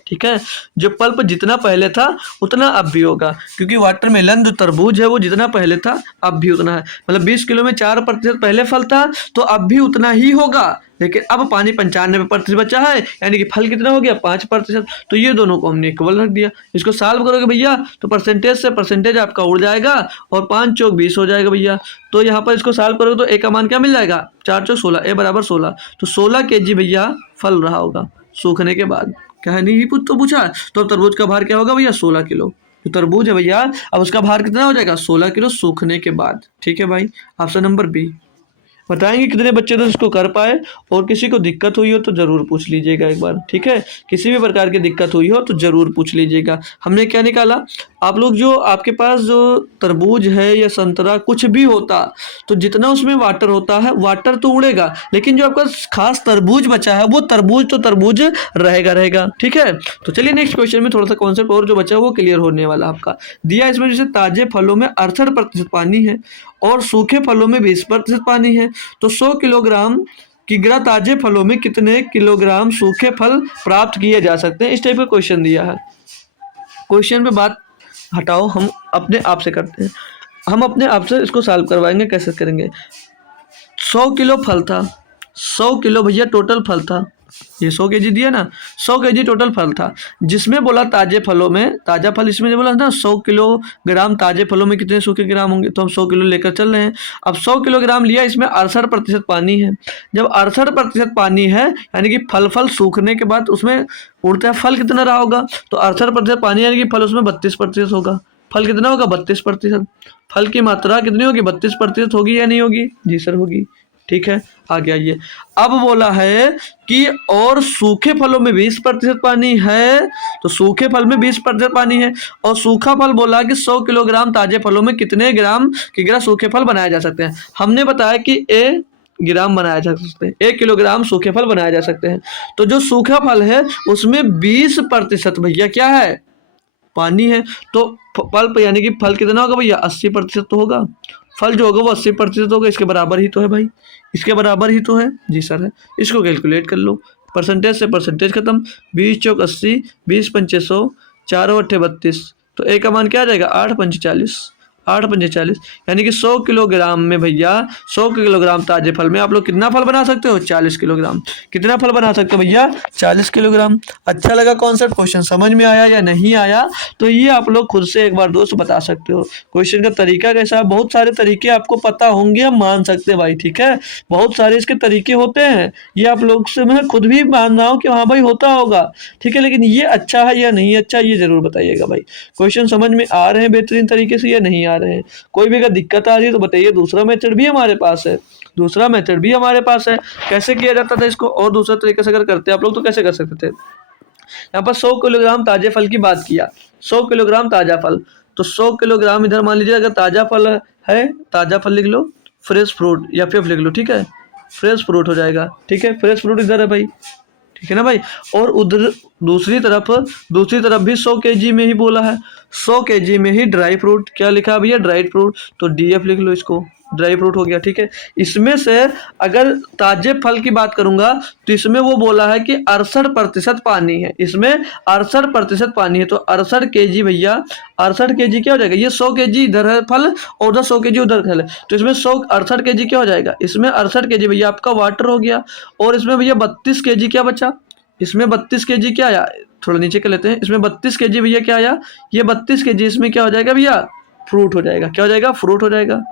ठीक है, जो पल्प जितना पहले था उतना अब भी होगा, क्योंकि वाटरमेलन जो तरबूज है वो जितना पहले था अब भी उतना है, मतलब 20 किलो में 4% पहले फल था तो अब भी उतना ही होगा, लेकिन अब पानी 95% बचा है, यानी कि फल कितना हो गया 5%। तो ये दोनों को हमने इक्वल रख दिया। इसको सॉल्व करोगे भैया तो परसेंटेज से परसेंटेज आपका उड़ जाएगा और 5 चौक 20 हो जाएगा भैया। तो यहाँ पर इसको सॉल्व करोगे तो ए का मान क्या मिल जाएगा, 4 चौक 16, ए बराबर 16, तो 16 kg भैया फल रहा होगा सूखने के बाद। क्या है, नहीं तो पूछा, तो अब तरबूज का भार क्या होगा भैया 16 किलो, तो तरबूज है भैया अब उसका भार कितना हो जाएगा 16 किलो सूखने के बाद। ठीक है भाई, ऑप्शन नंबर बी। बताएंगे कितने बच्चे तो इसको कर पाए, और किसी को दिक्कत हुई हो तो ज़रूर पूछ लीजिएगा एक बार, ठीक है, किसी भी प्रकार की दिक्कत हुई हो तो ज़रूर पूछ लीजिएगा। हमने क्या निकाला, आप लोग जो आपके पास जो तरबूज है या संतरा कुछ भी होता, तो जितना उसमें वाटर होता है वाटर तो उड़ेगा, लेकिन जो आपका खास तरबूज बचा है वो तरबूज तो तरबूज रहेगा। ठीक है, तो चलिए नेक्स्ट क्वेश्चन में थोड़ा सा कॉन्सेप्ट और जो बचा है वो क्लियर होने वाला आपका। दिया इसमें जैसे ताजे फलों में 68% पानी है और सूखे फलों में 20% पानी है, तो 100 किलोग्राम की गिरा ताजे फलों में कितने किलोग्राम सूखे फल प्राप्त किए जा सकते हैं। इस टाइप का क्वेश्चन दिया है। क्वेश्चन पे बात हटाओ, हम अपने आप से करते हैं, हम अपने आप से इसको सॉल्व करवाएंगे। कैसे करेंगे, 100 किलो फल था, 100 किलो भैया टोटल फल था, ये 100 केजी दिया ना, 100 केजी टोटल फल था, जिसमें बोला ताजे फलों में, ताज़ा फल इसमें बोला ना 100 किलोग्राम ताजे फलों में कितने सूखे ग्राम होंगे, तो हम 100 किलो लेकर चल रहे हैं। अब 100 किलोग्राम लिया, इसमें 68% पानी है। जब 68% पानी है यानी कि फल सूखने के बाद उसमें उड़ता है, फल कितना रहा होगा, तो 68% पानी यानी कि फल उसमें 32% होगा। फल कितना होगा, 32%। फल की मात्रा कितनी होगी, 32% होगी या नहीं होगी, जी सर होगी। ठीक है, आगे आइए। अब बोला है कि और सूखे फलों में 20% पानी है, तो सूखे फल में 20% पानी है, और सूखा फल बोला कि 100 किलोग्राम ताजे फलों में कितने ग्राम सूखे फल बनाए जा सकते हैं। हमने बताया कि ग्राम बनाए जा सकते हैं, 1 किलोग्राम सूखे फल बनाए जा सकते हैं। तो जो सूखा फल है उसमें 20% भैया क्या है, पानी है। तो पल्प यानी कि फल कितना होगा भैया, 80% तो होगा। फल जो होगा वो 80% होगा, इसके बराबर ही तो है भाई, इसके बराबर ही तो है, जी सर है। इसको कैलकुलेट कर लो, परसेंटेज से परसेंटेज खत्म, 20 चौक 80, 20 पंचे 100, 4 अट्ठे 32, तो ए का मान क्या आ जाएगा, 8 पंचे 40, 8 पंचे 40, यानी कि 100 किलोग्राम में भैया 100 किलोग्राम ताजे फल में आप लोग कितना फल बना सकते हो, 40 किलोग्राम। कितना फल बना सकते हो भैया, 40 किलोग्राम। अच्छा लगा कॉन्सेप्ट, क्वेश्चन समझ में आया या नहीं आया, तो ये आप लोग खुद से एक बार दोस्त बता सकते हो। क्वेश्चन का तरीका कैसा है, बहुत सारे तरीके आपको पता होंगे, हम मान सकते हैं भाई, ठीक है, बहुत सारे इसके तरीके होते हैं, ये आप लोग से मैं खुद भी मान रहा हूँ कि हाँ भाई होता होगा, ठीक है, लेकिन ये अच्छा है या नहीं अच्छा ये जरूर बताइएगा भाई। क्वेश्चन समझ में आ रहे हैं बेहतरीन तरीके से या नहीं आ रहे हैं, कोई भी अगर दिक्कत आ रही है तो बताइए। दूसरा मेथड भी हमारे पास है, दूसरा मेथड भी हमारे पास है, कैसे किया जाता था इसको, और दूसरे तरीके से अगर करते हैं आप लोग तो कैसे कर सकते थे। यहाँ पर 100 किलोग्राम ताजे फल की बात किया, 100 किलोग्राम ताजा फल, तो 100 किलोग्राम इधर मान लीजिए अगर ताजा फल है, ताजा फल लिख लो, फ्रेश फ्रूट या फिर लिख लो, ठीक है, फ्रेश फ्रूट हो जाएगा, ठीक है, फ्रेश फ्रूट इधर है भाई, ठीक है ना भाई। और उधर दूसरी तरफ भी 100 केजी में ही बोला है, 100 केजी में ही ड्राई फ्रूट, क्या लिखा है भैया, ड्राई फ्रूट, तो डीएफ लिख लो इसको, ड्राई फ्रूट हो गया, ठीक है। इसमें से अगर ताजे फल की बात करूंगा तो इसमें वो बोला है कि 68% पानी है, इसमें 68% पानी है, तो 68 केजी भैया, 68 केजी क्या हो जाएगा, ये 100 केजी इधर है फल और उधर 100 केजी उधर फल है, तो इसमें 68 केजी क्या हो जाएगा, इसमें 68 केजी भैया आपका वाटर हो गया, और इसमें भैया 32 केजी क्या बचा, इसमें 32 केजी क्या आया, थोड़ा नीचे कर लेते हैं, इसमें 32 केजी भैया क्या आया, ये 32 केजी इसमें क्या हो जाएगा भैया, फ्रूट हो जाएगा, क्या हो जाएगा, फ्रूट हो जाएगा।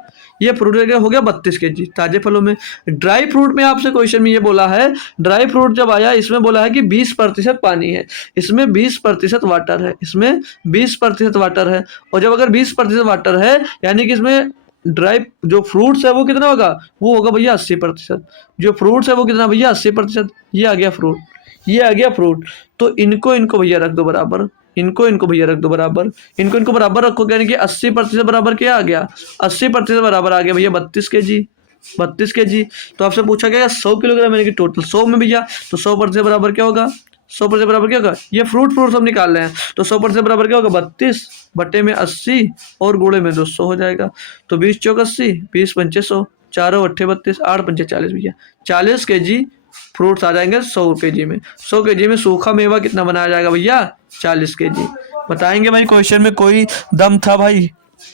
ये फ्रूट हो गया 32 केजी ताजे फलों में। ड्राई फ्रूट में आपसे क्वेश्चन में ये बोला है, ड्राई फ्रूट जब आया इसमें बोला है कि 20% पानी है, इसमें 20% वाटर है, इसमें 20% वाटर है, और जब अगर 20% वाटर है यानी कि इसमें ड्राई जो फ्रूट्स है वो कितना होगा, वो होगा भैया 80%, जो फ्रूट्स है वो कितना भैया 80%, ये आ गया फ्रूट, ये आ गया फ्रूट। तो इनको भैया रख दो बराबर, इनको भैया रख दो बराबर, इनको बराबर रखो, यानी कि 80% बराबर क्या आ गया, 80% बराबर आ गया भैया 32 केजी, 32 केजी। तो आपसे पूछा गया 100 किलोग्राम यानी कि टोटल 100 में भैया, तो 100% बराबर क्या होगा, 100% बराबर क्या होगा, ये फ्रूट हम निकाल रहे हैं, तो 100% बराबर क्या होगा, 32 बटे में 80 और गुणे में 200 हो जाएगा, तो 20 चौक 80, 20 पंचे 100, 4 अट्ठे 32, 8 पंचे 40 भैया, 40 केजी फ्रूट्स आ जाएंगे 100 केजी में। 100 केजी में सूखा मेवा कितना बनाया जाएगा भैया, 40 केजी। बताएंगे भाई, क्वेश्चन में कोई दम था भाई,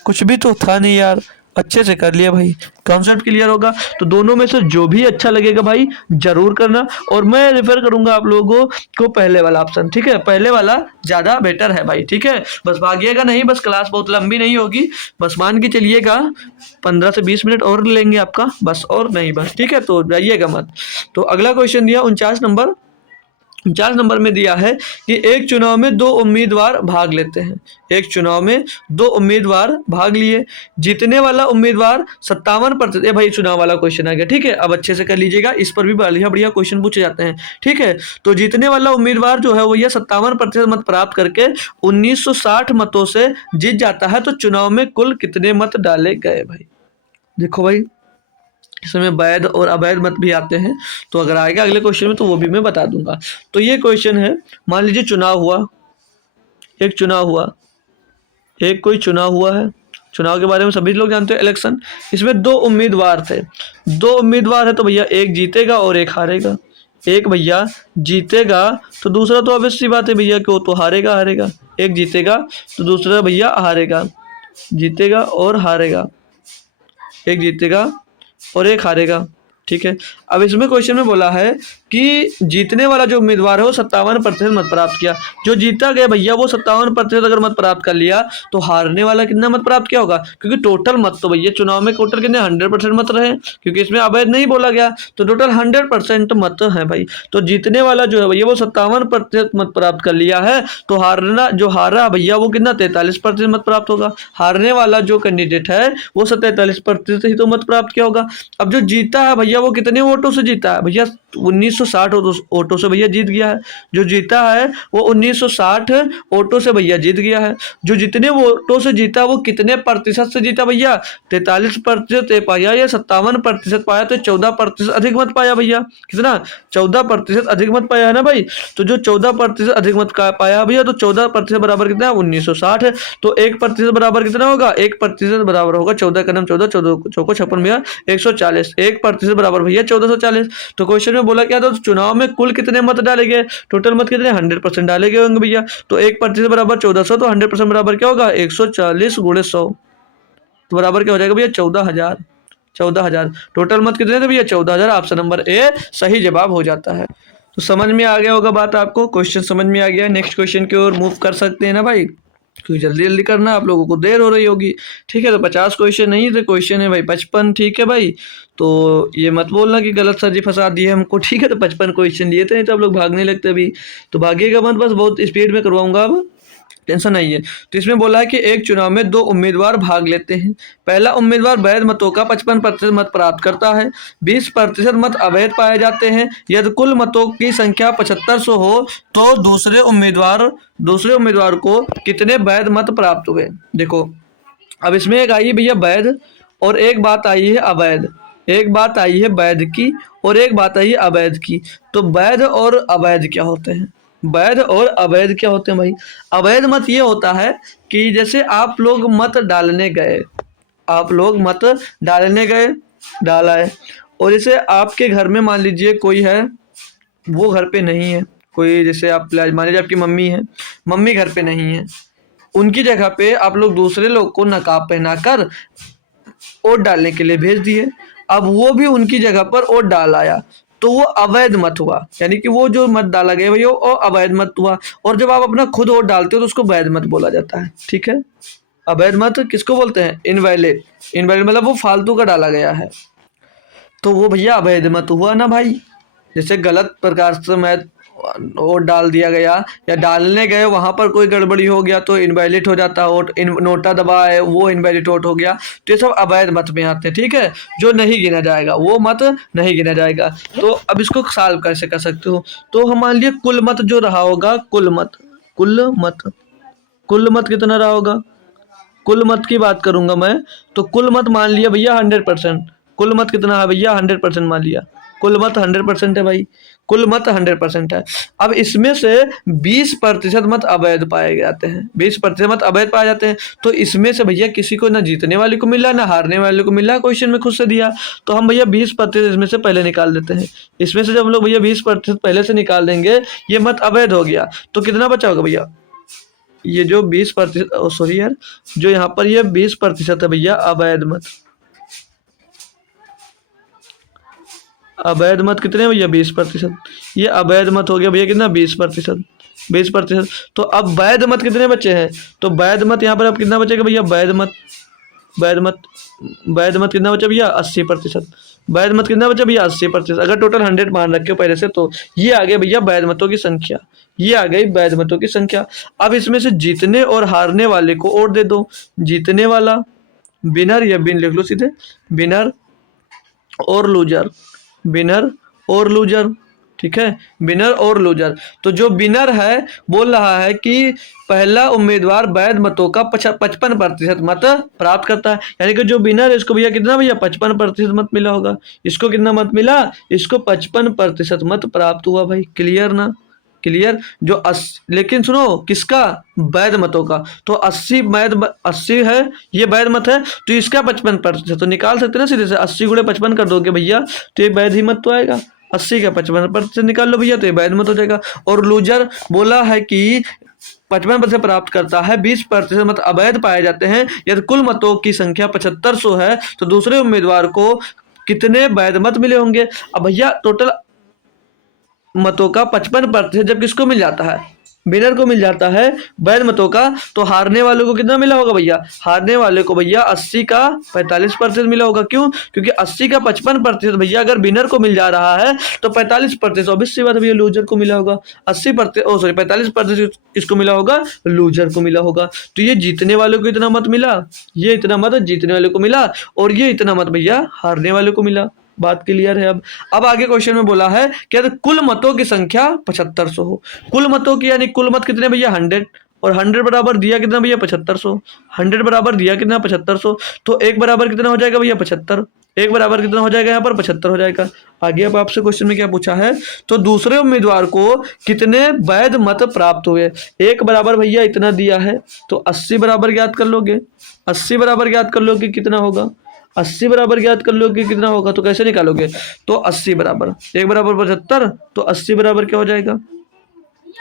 कुछ भी तो था नहीं यार, अच्छे से कर लिया भाई, कॉन्सेप्ट क्लियर होगा। तो दोनों में से जो भी अच्छा लगेगा भाई जरूर करना, और मैं रेफर करूंगा आप लोगों को पहले वाला ऑप्शन, ठीक है, पहले वाला ज़्यादा बेटर है भाई, ठीक है। बस भागिएगा नहीं, बस क्लास बहुत लंबी नहीं होगी, बस मान के चलिएगा 15 से 20 मिनट और लेंगे आपका, बस और नहीं बस, ठीक है, तो जाइएगा मत। तो अगला क्वेश्चन दिया 49 नंबर में दिया है कि एक चुनाव में 2 उम्मीदवार भाग लेते हैं, एक चुनाव में 2 उम्मीदवार भाग लिए, जीतने वाला उम्मीदवार 57%, भाई चुनाव वाला क्वेश्चन आ गया, ठीक है, अब अच्छे से कर लीजिएगा, इस पर भी बढ़िया बढ़िया क्वेश्चन पूछे जाते हैं, ठीक है। तो जीतने वाला उम्मीदवार जो है वो ये 57% मत प्राप्त करके 1960 मतों से जीत जाता है, तो चुनाव में कुल कितने मत डाले गए भाई। देखो भाई इसमें वैध और अवैध मत भी आते हैं, तो अगर आएगा अगले क्वेश्चन में तो वो भी मैं बता दूंगा। तो ये क्वेश्चन है, मान लीजिए चुनाव हुआ, एक कोई चुनाव हुआ है, चुनाव के बारे में सभी लोग जानते हैं, इलेक्शन। इसमें 2 उम्मीदवार थे, 2 उम्मीदवार है, तो भैया एक जीतेगा और एक हारेगा। एक भैया जीतेगा तो दूसरा तो ऑब्वियस सी बात है भैया कि वो तो हारेगा, एक जीतेगा तो दूसरा भैया हारेगा, जीतेगा और हारेगा, एक जीतेगा और एक हारेगा, ठीक है। अब इसमें क्वेश्चन में बोला है कि जीतने वाला जो उम्मीदवार है वो 57% मत प्राप्त किया। जो जीता गया भैया वो 57% अगर मत प्राप्त कर लिया तो हारने वाला कितना मत प्राप्त किया होगा, क्योंकि टोटल मत तो भैया चुनाव में टोटल कितने 100% मत रहे, क्योंकि इसमें अवैध नहीं बोला गया, तो टोटल 100% मत है भाई। तो जीतने वाला जो है भैया वो 57% मत प्राप्त कर लिया है, तो हारना जो हारा भैया वो कितना 43% मत प्राप्त होगा। हारने वाला जो कैंडिडेट है वो 43% ही तो मत प्राप्त किया होगा। अब जो जीता है भैया वो कितने वोटों से जीता है भैया, 1960 वोटों से भैया जीत गया है। जो जीता है वो 1960 वोटों से भैया जीत गया है। जो जितने वोटों से जीता वो कितने प्रतिशत से जीता भैया, 43% पाया या 57% पाया, तो 14% अधिक मत पाया भैया। कितना 14% अधिक मत पाया है ना भाई। तो जो 14% अधिक मत पाया भैया, तो 14% बराबर कितना है 1960। तो 1% बराबर कितना होगा, 1% बराबर होगा 14 का नाम 14, 14 चौको 56 भैया 140। 1% बराबर भैया 1440। तो क्वेश्चन में बोला क्या था, तो चुनाव में कुल कितने मत डाले गए, टोटल मत कितने 100% डाले गए होंगे भैया। तो 1% बराबर 1400, तो 100% बराबर क्या होगा 140 गुणे 100, तो बराबर क्या हो जाएगा भैया 14,000। 14,000 टोटल मत कितने थे भैया 14,000। ऑप्शन नंबर ए सही जवाब हो जाता है। तो समझ में आ गया होगा बात आपको, क्वेश्चन समझ में आ गया। नेक्स्ट क्वेश्चन की ओर मूव कर सकते हैं ना भाई, क्योंकि जल्दी जल्दी करना, आप लोगों को देर हो रही होगी। ठीक है, तो 50 क्वेश्चन नहीं थे, क्वेश्चन है भाई 55। ठीक है भाई, तो ये मत बोलना कि गलत सर जी फंसा दिए हमको। ठीक है, तो 55 क्वेश्चन लिए थे, नहीं तो आप लोग भागने लगते अभी। तो भागिएगा मत, बस बहुत स्पीड में करवाऊंगा अब, टेंशन नहीं है। तो इसमें बोला है कि एक चुनाव में 2 उम्मीदवार भाग लेते हैं। पहला उम्मीदवार वैध मतों का 55% मत प्राप्त करता है, 20% मत अवैध पाए जाते हैं। यदि कुल मतों की संख्या 7500 हो तो दूसरे उम्मीदवार को कितने वैध मत प्राप्त हुए। देखो, अब इसमें एक आई है भैया वैध, और एक बात आई है अवैध। एक बात आई है वैध की और एक बात आई है अवैध की। तो वैध और अवैध क्या होते हैं, वैध और अवैध क्या होते हैं भाई। अवैध मत ये होता है कि जैसे आप लोग मत डालने गए, आप लोग मत डालने गए, डाला है, और जैसे आपके घर में मान लीजिए कोई है, वो घर पे नहीं है, कोई जैसे आप मान लीजिए आपकी मम्मी है, मम्मी घर पे नहीं है, उनकी जगह पे आप लोग दूसरे लोग को नकाब पहनाकर वोट डालने के लिए भेज दिए। अब वो भी उनकी जगह पर वोट डाल आया, तो वो अवैध मत हुआ, यानी कि वो जो मत डाला गया भैया वो अवैध मत हुआ। और जब आप अपना खुद वोट डालते हो तो उसको वैध मत बोला जाता है। ठीक है, अवैध मत किसको बोलते हैं, इनवैलिड। इनवैलिड मतलब वो फालतू का डाला गया है, तो वो भैया अवैध मत हुआ ना भाई। जैसे गलत प्रकार से मैं वोट डाल दिया गया या डालने गए वहां पर कोई गड़बड़ी हो गया तो इनवैलिड हो जाता वोट, नोटा दबा है वो इनवैलिड वोट हो गया। तो ये सब अवैध मत में आते हैं। ठीक है, जो नहीं गिना जाएगा वो मत नहीं गिना जाएगा। तो अब इसको सॉल्व कैसे कर सकते हो, तो हम मान लिए कुल मत जो रहा होगा, कुल मत कितना रहा होगा। कुल मत की बात करूंगा मैं, तो कुल मत मान लिया भैया 100%। कुल मत कितना है भैया 100% मान लिया, कुल मत 100% है भाई, कुल मत 100% है। अब इसमें से 20% मत अवैध पाए जाते हैं, 20% मत अवैध पाए जाते हैं। तो इसमें से भैया किसी को ना जीतने वाले को मिला ना हारने वाले को मिला, क्वेश्चन में खुद से दिया। तो हम भैया 20% इसमें से पहले निकाल देते हैं। इसमें से जब हम लोग भैया 20% पहले से निकाल देंगे, ये मत अवैध हो गया, तो कितना बचा होगा भैया, ये जो 20%, सॉरी यार, जो यहाँ पर ये 20% है भैया अवैध मत। अवैध मत कितने भैया 20%, ये अवैध मत हो गया भैया कितना 20%, 20%। तो अब वैध मत कितने बचे हैं, तो वैध मत यहाँ पर अब कितना बचेगा भैया, वैध मत कितना बचा भैया 80%। वैध मत कितना बचा भैया 80%। अगर टोटल 100 मान रखे हो पहले से, तो ये आ गया भैया वैध मतों की संख्या, ये आ गई वैध मतों की संख्या। अब इसमें से जीतने और हारने वाले को वोट दे दो। जीतने वाला विनर या बिन लिख लो सीधे, विनर और लूजर, विनर और लूजर। ठीक है, विनर और लूजर। तो जो विनर है बोल रहा है कि पहला उम्मीदवार वैध मतों का 55% मत प्राप्त करता है, यानी कि जो विनर है इसको भैया कितना भैया 55% मत मिला होगा। इसको कितना मत मिला, इसको 55% मत प्राप्त हुआ भाई। क्लियर ना, क्लियर। जो लेकिन सुनो किसका, वैध मतों का। तो 80 है, ये वैध मत है, तो इसका 55%। तो निकाल सकते ना सीधे से, 80 गुणे 55 कर दोगे भैया तो ये वैध ही मत तो आएगा। 80 का 55% निकाल लो भैया तो ये वैध मत हो जाएगा। और लूजर बोला है कि 55% प्राप्त करता है, 20% मत अवैध पाए जाते हैं। यदि कुल मतों की संख्या 7500 है तो दूसरे उम्मीदवार को कितने वैध मत मिले होंगे। अब भैया टोटल मतों का 55% जब किसको मिल जाता है, विनर को मिल जाता है वैध मतों का, तो हारने वालों को कितना मिला होगा भैया, हारने वाले को भैया 80 का 45% मिला होगा। क्यों, क्योंकि 80 का 55% भैया अगर विनर को मिल जा रहा है तो 45% ऑब्वियस सी बात है भैया लूजर को मिला होगा। 80% 45% किसको मिला होगा, लूजर को मिला होगा। तो ये जीतने वालों को इतना मत मिला, ये इतना मत जीतने वाले को मिला, और ये इतना मत भैया हारने वाले को मिला। बात क्लियर है। अब आगे क्वेश्चन में बोला है कि यदि कुल मतों की संख्या 7500 हो, कुल मतों की यानी कुल मत कितने भैया 100, और 100 बराबर दिया कितना भैया 7500, 100 बराबर दिया कितना 7500, तो एक बराबर कितना हो जाएगा भैया 75, एक बराबर कितना हो जाएगा यहाँ पर 75 हो जाएगा। आगे अब आपसे क्वेश्चन में क्या पूछा है, तो दूसरे उम्मीदवार को कितने वैध मत प्राप्त हुए, एक बराबर भैया इतना दिया है तो 80 बराबर ज्ञात कर लोगे, 80 बराबर ज्ञात कर लोगे कितना होगा, 80 बराबर ज्ञात कर लोगे कितना होगा, तो कैसे निकालोगे, तो 80 बराबर एक बराबर 75, तो 80 बराबर क्या हो जाएगा,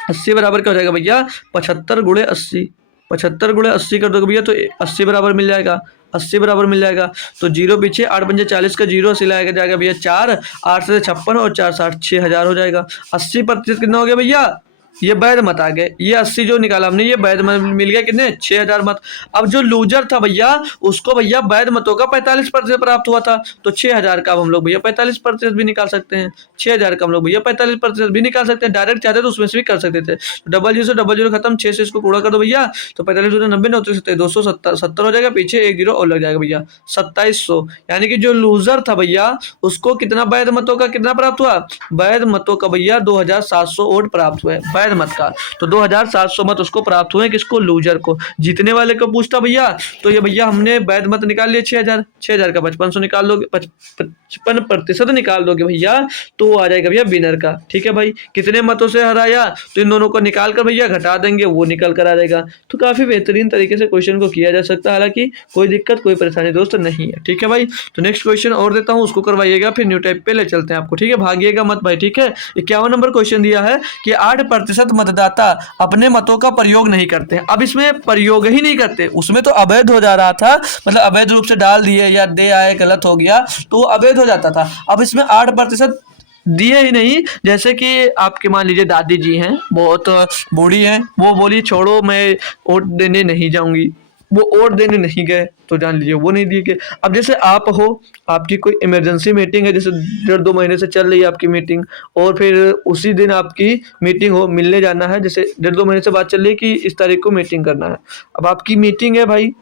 80 बराबर क्या हो जाएगा भैया 75 गुणे 80, 75 गुणे 80 कर दोगे भैया तो 80 बराबर मिल जाएगा, 80 बराबर मिल जाएगा। तो जीरो पीछे 8 पंजे 40 का जीरो सिलाएगा जाएगा भैया 4, 8 से 56 और 4 60 6000 हो जाएगा। 80% कितना हो गया भैया, ये वैध मत आ गए, ये 80 जो निकाला हमने ये वैध मत मिल गया कितने 6000 मत। अब जो लूजर था भैया उसको भैया वैध मतों का 45% प्राप्त हुआ था, तो 6000 का हम लोग भैया 45% भी निकाल सकते हैं, 6000 का हम लोग भैया 45% भी निकाल सकते हैं, डायरेक्ट चाहते तो उसमें से भी कर सकते थे। तो डबल जीरो से डबल जीरो खत्म, 6 से इसको पूरा कर दो भैया, तो 45 90 9 270 हो जाएगा, पीछे एक जीरो और लग जाएगा भैया 2700। यानी कि जो लूजर था भैया उसको कितना वैध मतों का कितना प्राप्त हुआ, वैध मतों का भैया 2700 वोट प्राप्त हुए वैध मत का, तो 2700 मत उसको प्राप्त हुए, किसको, लूजर को। जीतने वाले को पूछता भैया, तो ये भैया हमने वैध मत निकाल लिए 6000, 6000 का 5500 निकाल लोगे, 55% निकाल दोगे भैया तो वो आ जाएगा भैया विनर का। ठीक है भाई, कितने मतों से हराया, तो इन दोनों को निकाल कर भैया घटा देंगे, वो निकल कर आ जाएगा। तो काफी बेहतरीन तरीके से क्वेश्चन को किया जा सकता है, हालांकि कोई दिक्कत कोई परेशानी दोस्त नहीं है। ठीक है भाई, तो नेक्स्ट क्वेश्चन और देता हूँ, उसको करवाइएगा, फिर न्यू टाइप पे ले चलते हैं आपको। ठीक है, भागिएगा मत भाई। ठीक है, 51 नंबर क्वेश्चन दिया है कि 8% मतदाता अपने मतों का प्रयोग नहीं करते हैं। अब इसमें प्रयोग ही नहीं करते, उसमें तो अवैध हो जा रहा था, मतलब अवैध रूप से डाल दिए या दे आए गलत हो गया तो अवैध हो जाता था। अब इसमें 8% दिए ही नहीं, जैसे कि आपके मान लीजिए दादी जी हैं, बहुत बूढ़ी हैं, वो बोली छोड़ो मैं वोट देने नहीं जाऊंगी, वो वोट देने नहीं गए, तो जान लीजिए वो नहीं दिए गए। अब जैसे आप हो, आपकी कोई इमरजेंसी मीटिंग है, जैसे 1.5-2 महीने से चल रही है आपकी मीटिंग, और फिर उसी दिन आपकी मीटिंग हो, मिलने जाना है, जैसे 1.5-2 महीने से बात चल रही है कि इस तारीख को मीटिंग करना है। अब आपकी मीटिंग है भाई,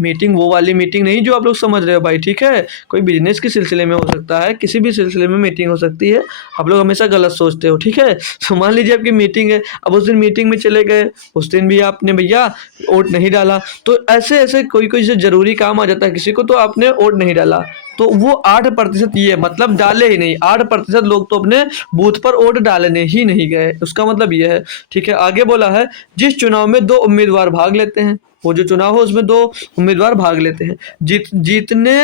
मीटिंग वो वाली मीटिंग नहीं जो आप लोग समझ रहे हो भाई। ठीक है, कोई बिजनेस के सिलसिले में हो सकता है, किसी भी सिलसिले में मीटिंग हो सकती है, आप लोग हमेशा गलत सोचते हो। ठीक है, तो मान लीजिए आपकी मीटिंग है, अब उस दिन मीटिंग में चले गए, उस दिन भी आपने भैया वोट नहीं डाला, तो ऐसे ऐसे कोई कोई से जरूरी काम आ जाता है किसी को, तो आपने वोट नहीं डाला, तो वो 8% ये मतलब डाले ही नहीं, 8% लोग तो अपने बूथ पर वोट डालने ही नहीं गए, उसका मतलब ये है। ठीक है, आगे बोला है जिस चुनाव में 2 उम्मीदवार भाग लेते हैं, वो जो चुनाव हो उसमें 2 उम्मीदवार भाग लेते हैं, जीतने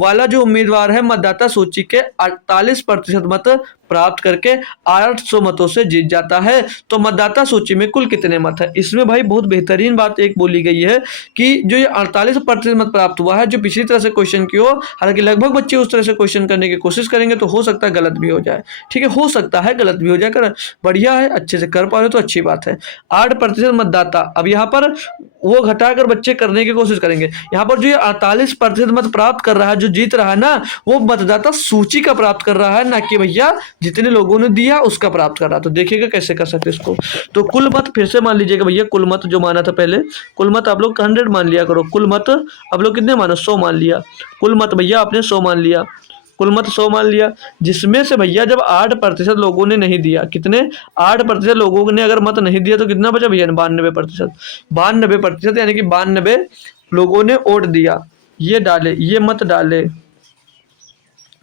वाला जो उम्मीदवार है मतदाता सूची के 48% मत प्राप्त करके 800 मतों से जीत जाता है, तो मतदाता सूची में कुल कितने मत है। इसमें भाई बहुत बेहतरीन बात एक बोली गई है कि जो ये 48% मत प्राप्त हुआ है, जो पिछली तरह से क्वेश्चन की हो, हालांकि लगभग बच्चे उस तरह से क्वेश्चन करने की कोशिश करेंगे तो हो सकता है गलत भी हो जाए। ठीक है, हो सकता है गलत भी हो जाए, कर बढ़िया है, अच्छे से कर पा रहे हो तो अच्छी बात है। 8% मतदाता, अब यहाँ पर वो घटाकर बच्चे करने की कोशिश करेंगे, यहाँ पर जो ये 48% मत प्राप्त कर रहा है, जो जीत रहा है ना, वो मतदाता सूची का प्राप्त कर रहा है, ना कि भैया जितने लोगों ने दिया उसका प्राप्त कर रहा। तो देखिएगा कैसे कर सकते इसको। तो कुल मत फिर से मान लीजिएगा भैया, कुल मत जो माना था पहले, कुल मत आप लोग 100 मान लिया करो, कुल मत आप लोग कितने मानो 100 मान लिया, कुल मत भैया आपने 100 मान लिया, कुल मत 100 मान लिया, जिसमें से भैया जब 8% लोगों ने नहीं दिया, कितने 8% लोगों ने अगर मत नहीं दिया तो कितना बचा भैया 92%, 92% यानी कि 92 लोगों ने वोट दिया, ये डाले, ये मत डाले,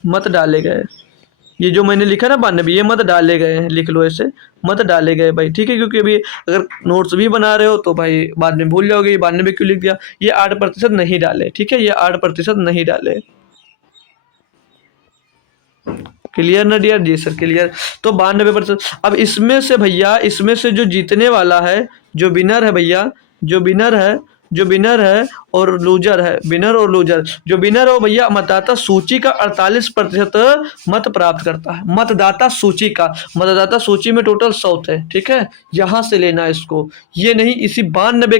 मत डाले गए, ये जो मैंने लिखा ना 92, ये मत डाले गए हैं, लिख लो ऐसे, मत डाले गए भाई। ठीक है, क्योंकि अभी अगर नोट्स भी बना रहे हो तो भाई बाद में भूल जाओगे, ये 92 क्यों लिख दिया, ये 8% नहीं डाले। ठीक है, ये 8% नहीं डाले। क्लियर ना डियर, जी सर क्लियर। तो 92%। अब इसमें से भैया, इसमें से जो जीतने वाला है, जो विनर है भैया, जो विनर है जो विनर है और लूजर है, विनर और लूजर, जो विनर है वो भैया मतदाता सूची का 48% मत प्राप्त करता है। मतदाता सूची का, मतदाता सूची में टोटल 100 थे, ठीक है, यहाँ से लेना है इसको, ये नहीं इसी 92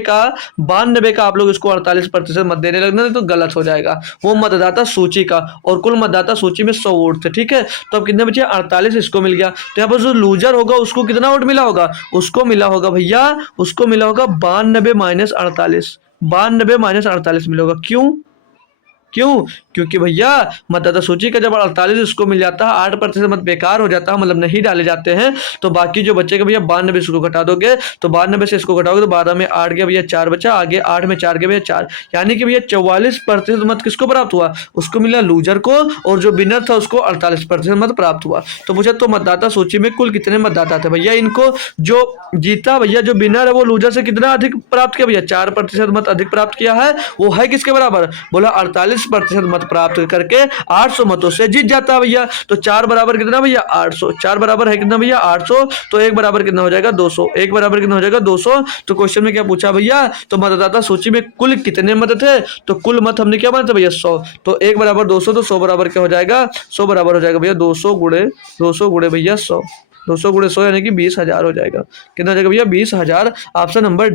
का आप लोग इसको 48% मत देने लगना, नहीं तो गलत हो जाएगा। वो मतदाता सूची का, और कुल मतदाता सूची में 100 वोट थे, ठीक है। तो अब कितने बचे, 48, इसको मिल गया। तो यहाँ पर जो लूजर होगा उसको कितना वोट मिला होगा, उसको मिला होगा भैया, उसको मिला होगा 92 माइनस 48, 92 माइनस 48 मिलेगा। क्यों? क्योंकि भैया मतदाता सूची का जब 48 इसको मिल जाता है, 8% मत बेकार हो जाता है, मतलब नहीं डाले जाते हैं, तो बाकी जो बचेगा भैया 92 इसको घटा दोगे, तो 92 से इसको घटाओगे तो 12 में 8 गया भैया, 4 बचा, आगे 8 में 4 गया भैया 4, यानी कि भैया 44% मत किसको प्राप्त हुआ, उसको मिला लूजर को, और जो विनर था उसको 48% मत प्राप्त हुआ। तो पूछा तो मतदाता सूची में कुल कितने मतदाता थे भैया, इनको जो जीता भैया, जो विनर है वो लूजर से कितना अधिक प्राप्त किया भैया, 4% मत अधिक प्राप्त किया है, वो है किसके बराबर, बोला 48% मत प्राप्त करके 800 मतों से जीत जाता है भैया। तो 4 बराबर कितना भैया, 800, 4 बराबर है कितना भैया, 800, तो 1 बराबर कितना हो जाएगा, 200, 1 बराबर कितना हो जाएगा, 200। तो क्वेश्चन में क्या पूछा भैया, तो मतदाता सूची में कुल कितने मत थे, तो कुल मत हमने क्या माना था भैया, 100, तो 1 बराबर 200, तो 100 बराबर क्या हो जाएगा, 100 बराबर हो जाएगा भैया 200 गुणे भैया 100, 200 गुणे 100 यानी कि 20,000 हो जाएगा। कितना हो जाएगा भैया, 20,000। ऑप्शन नंबर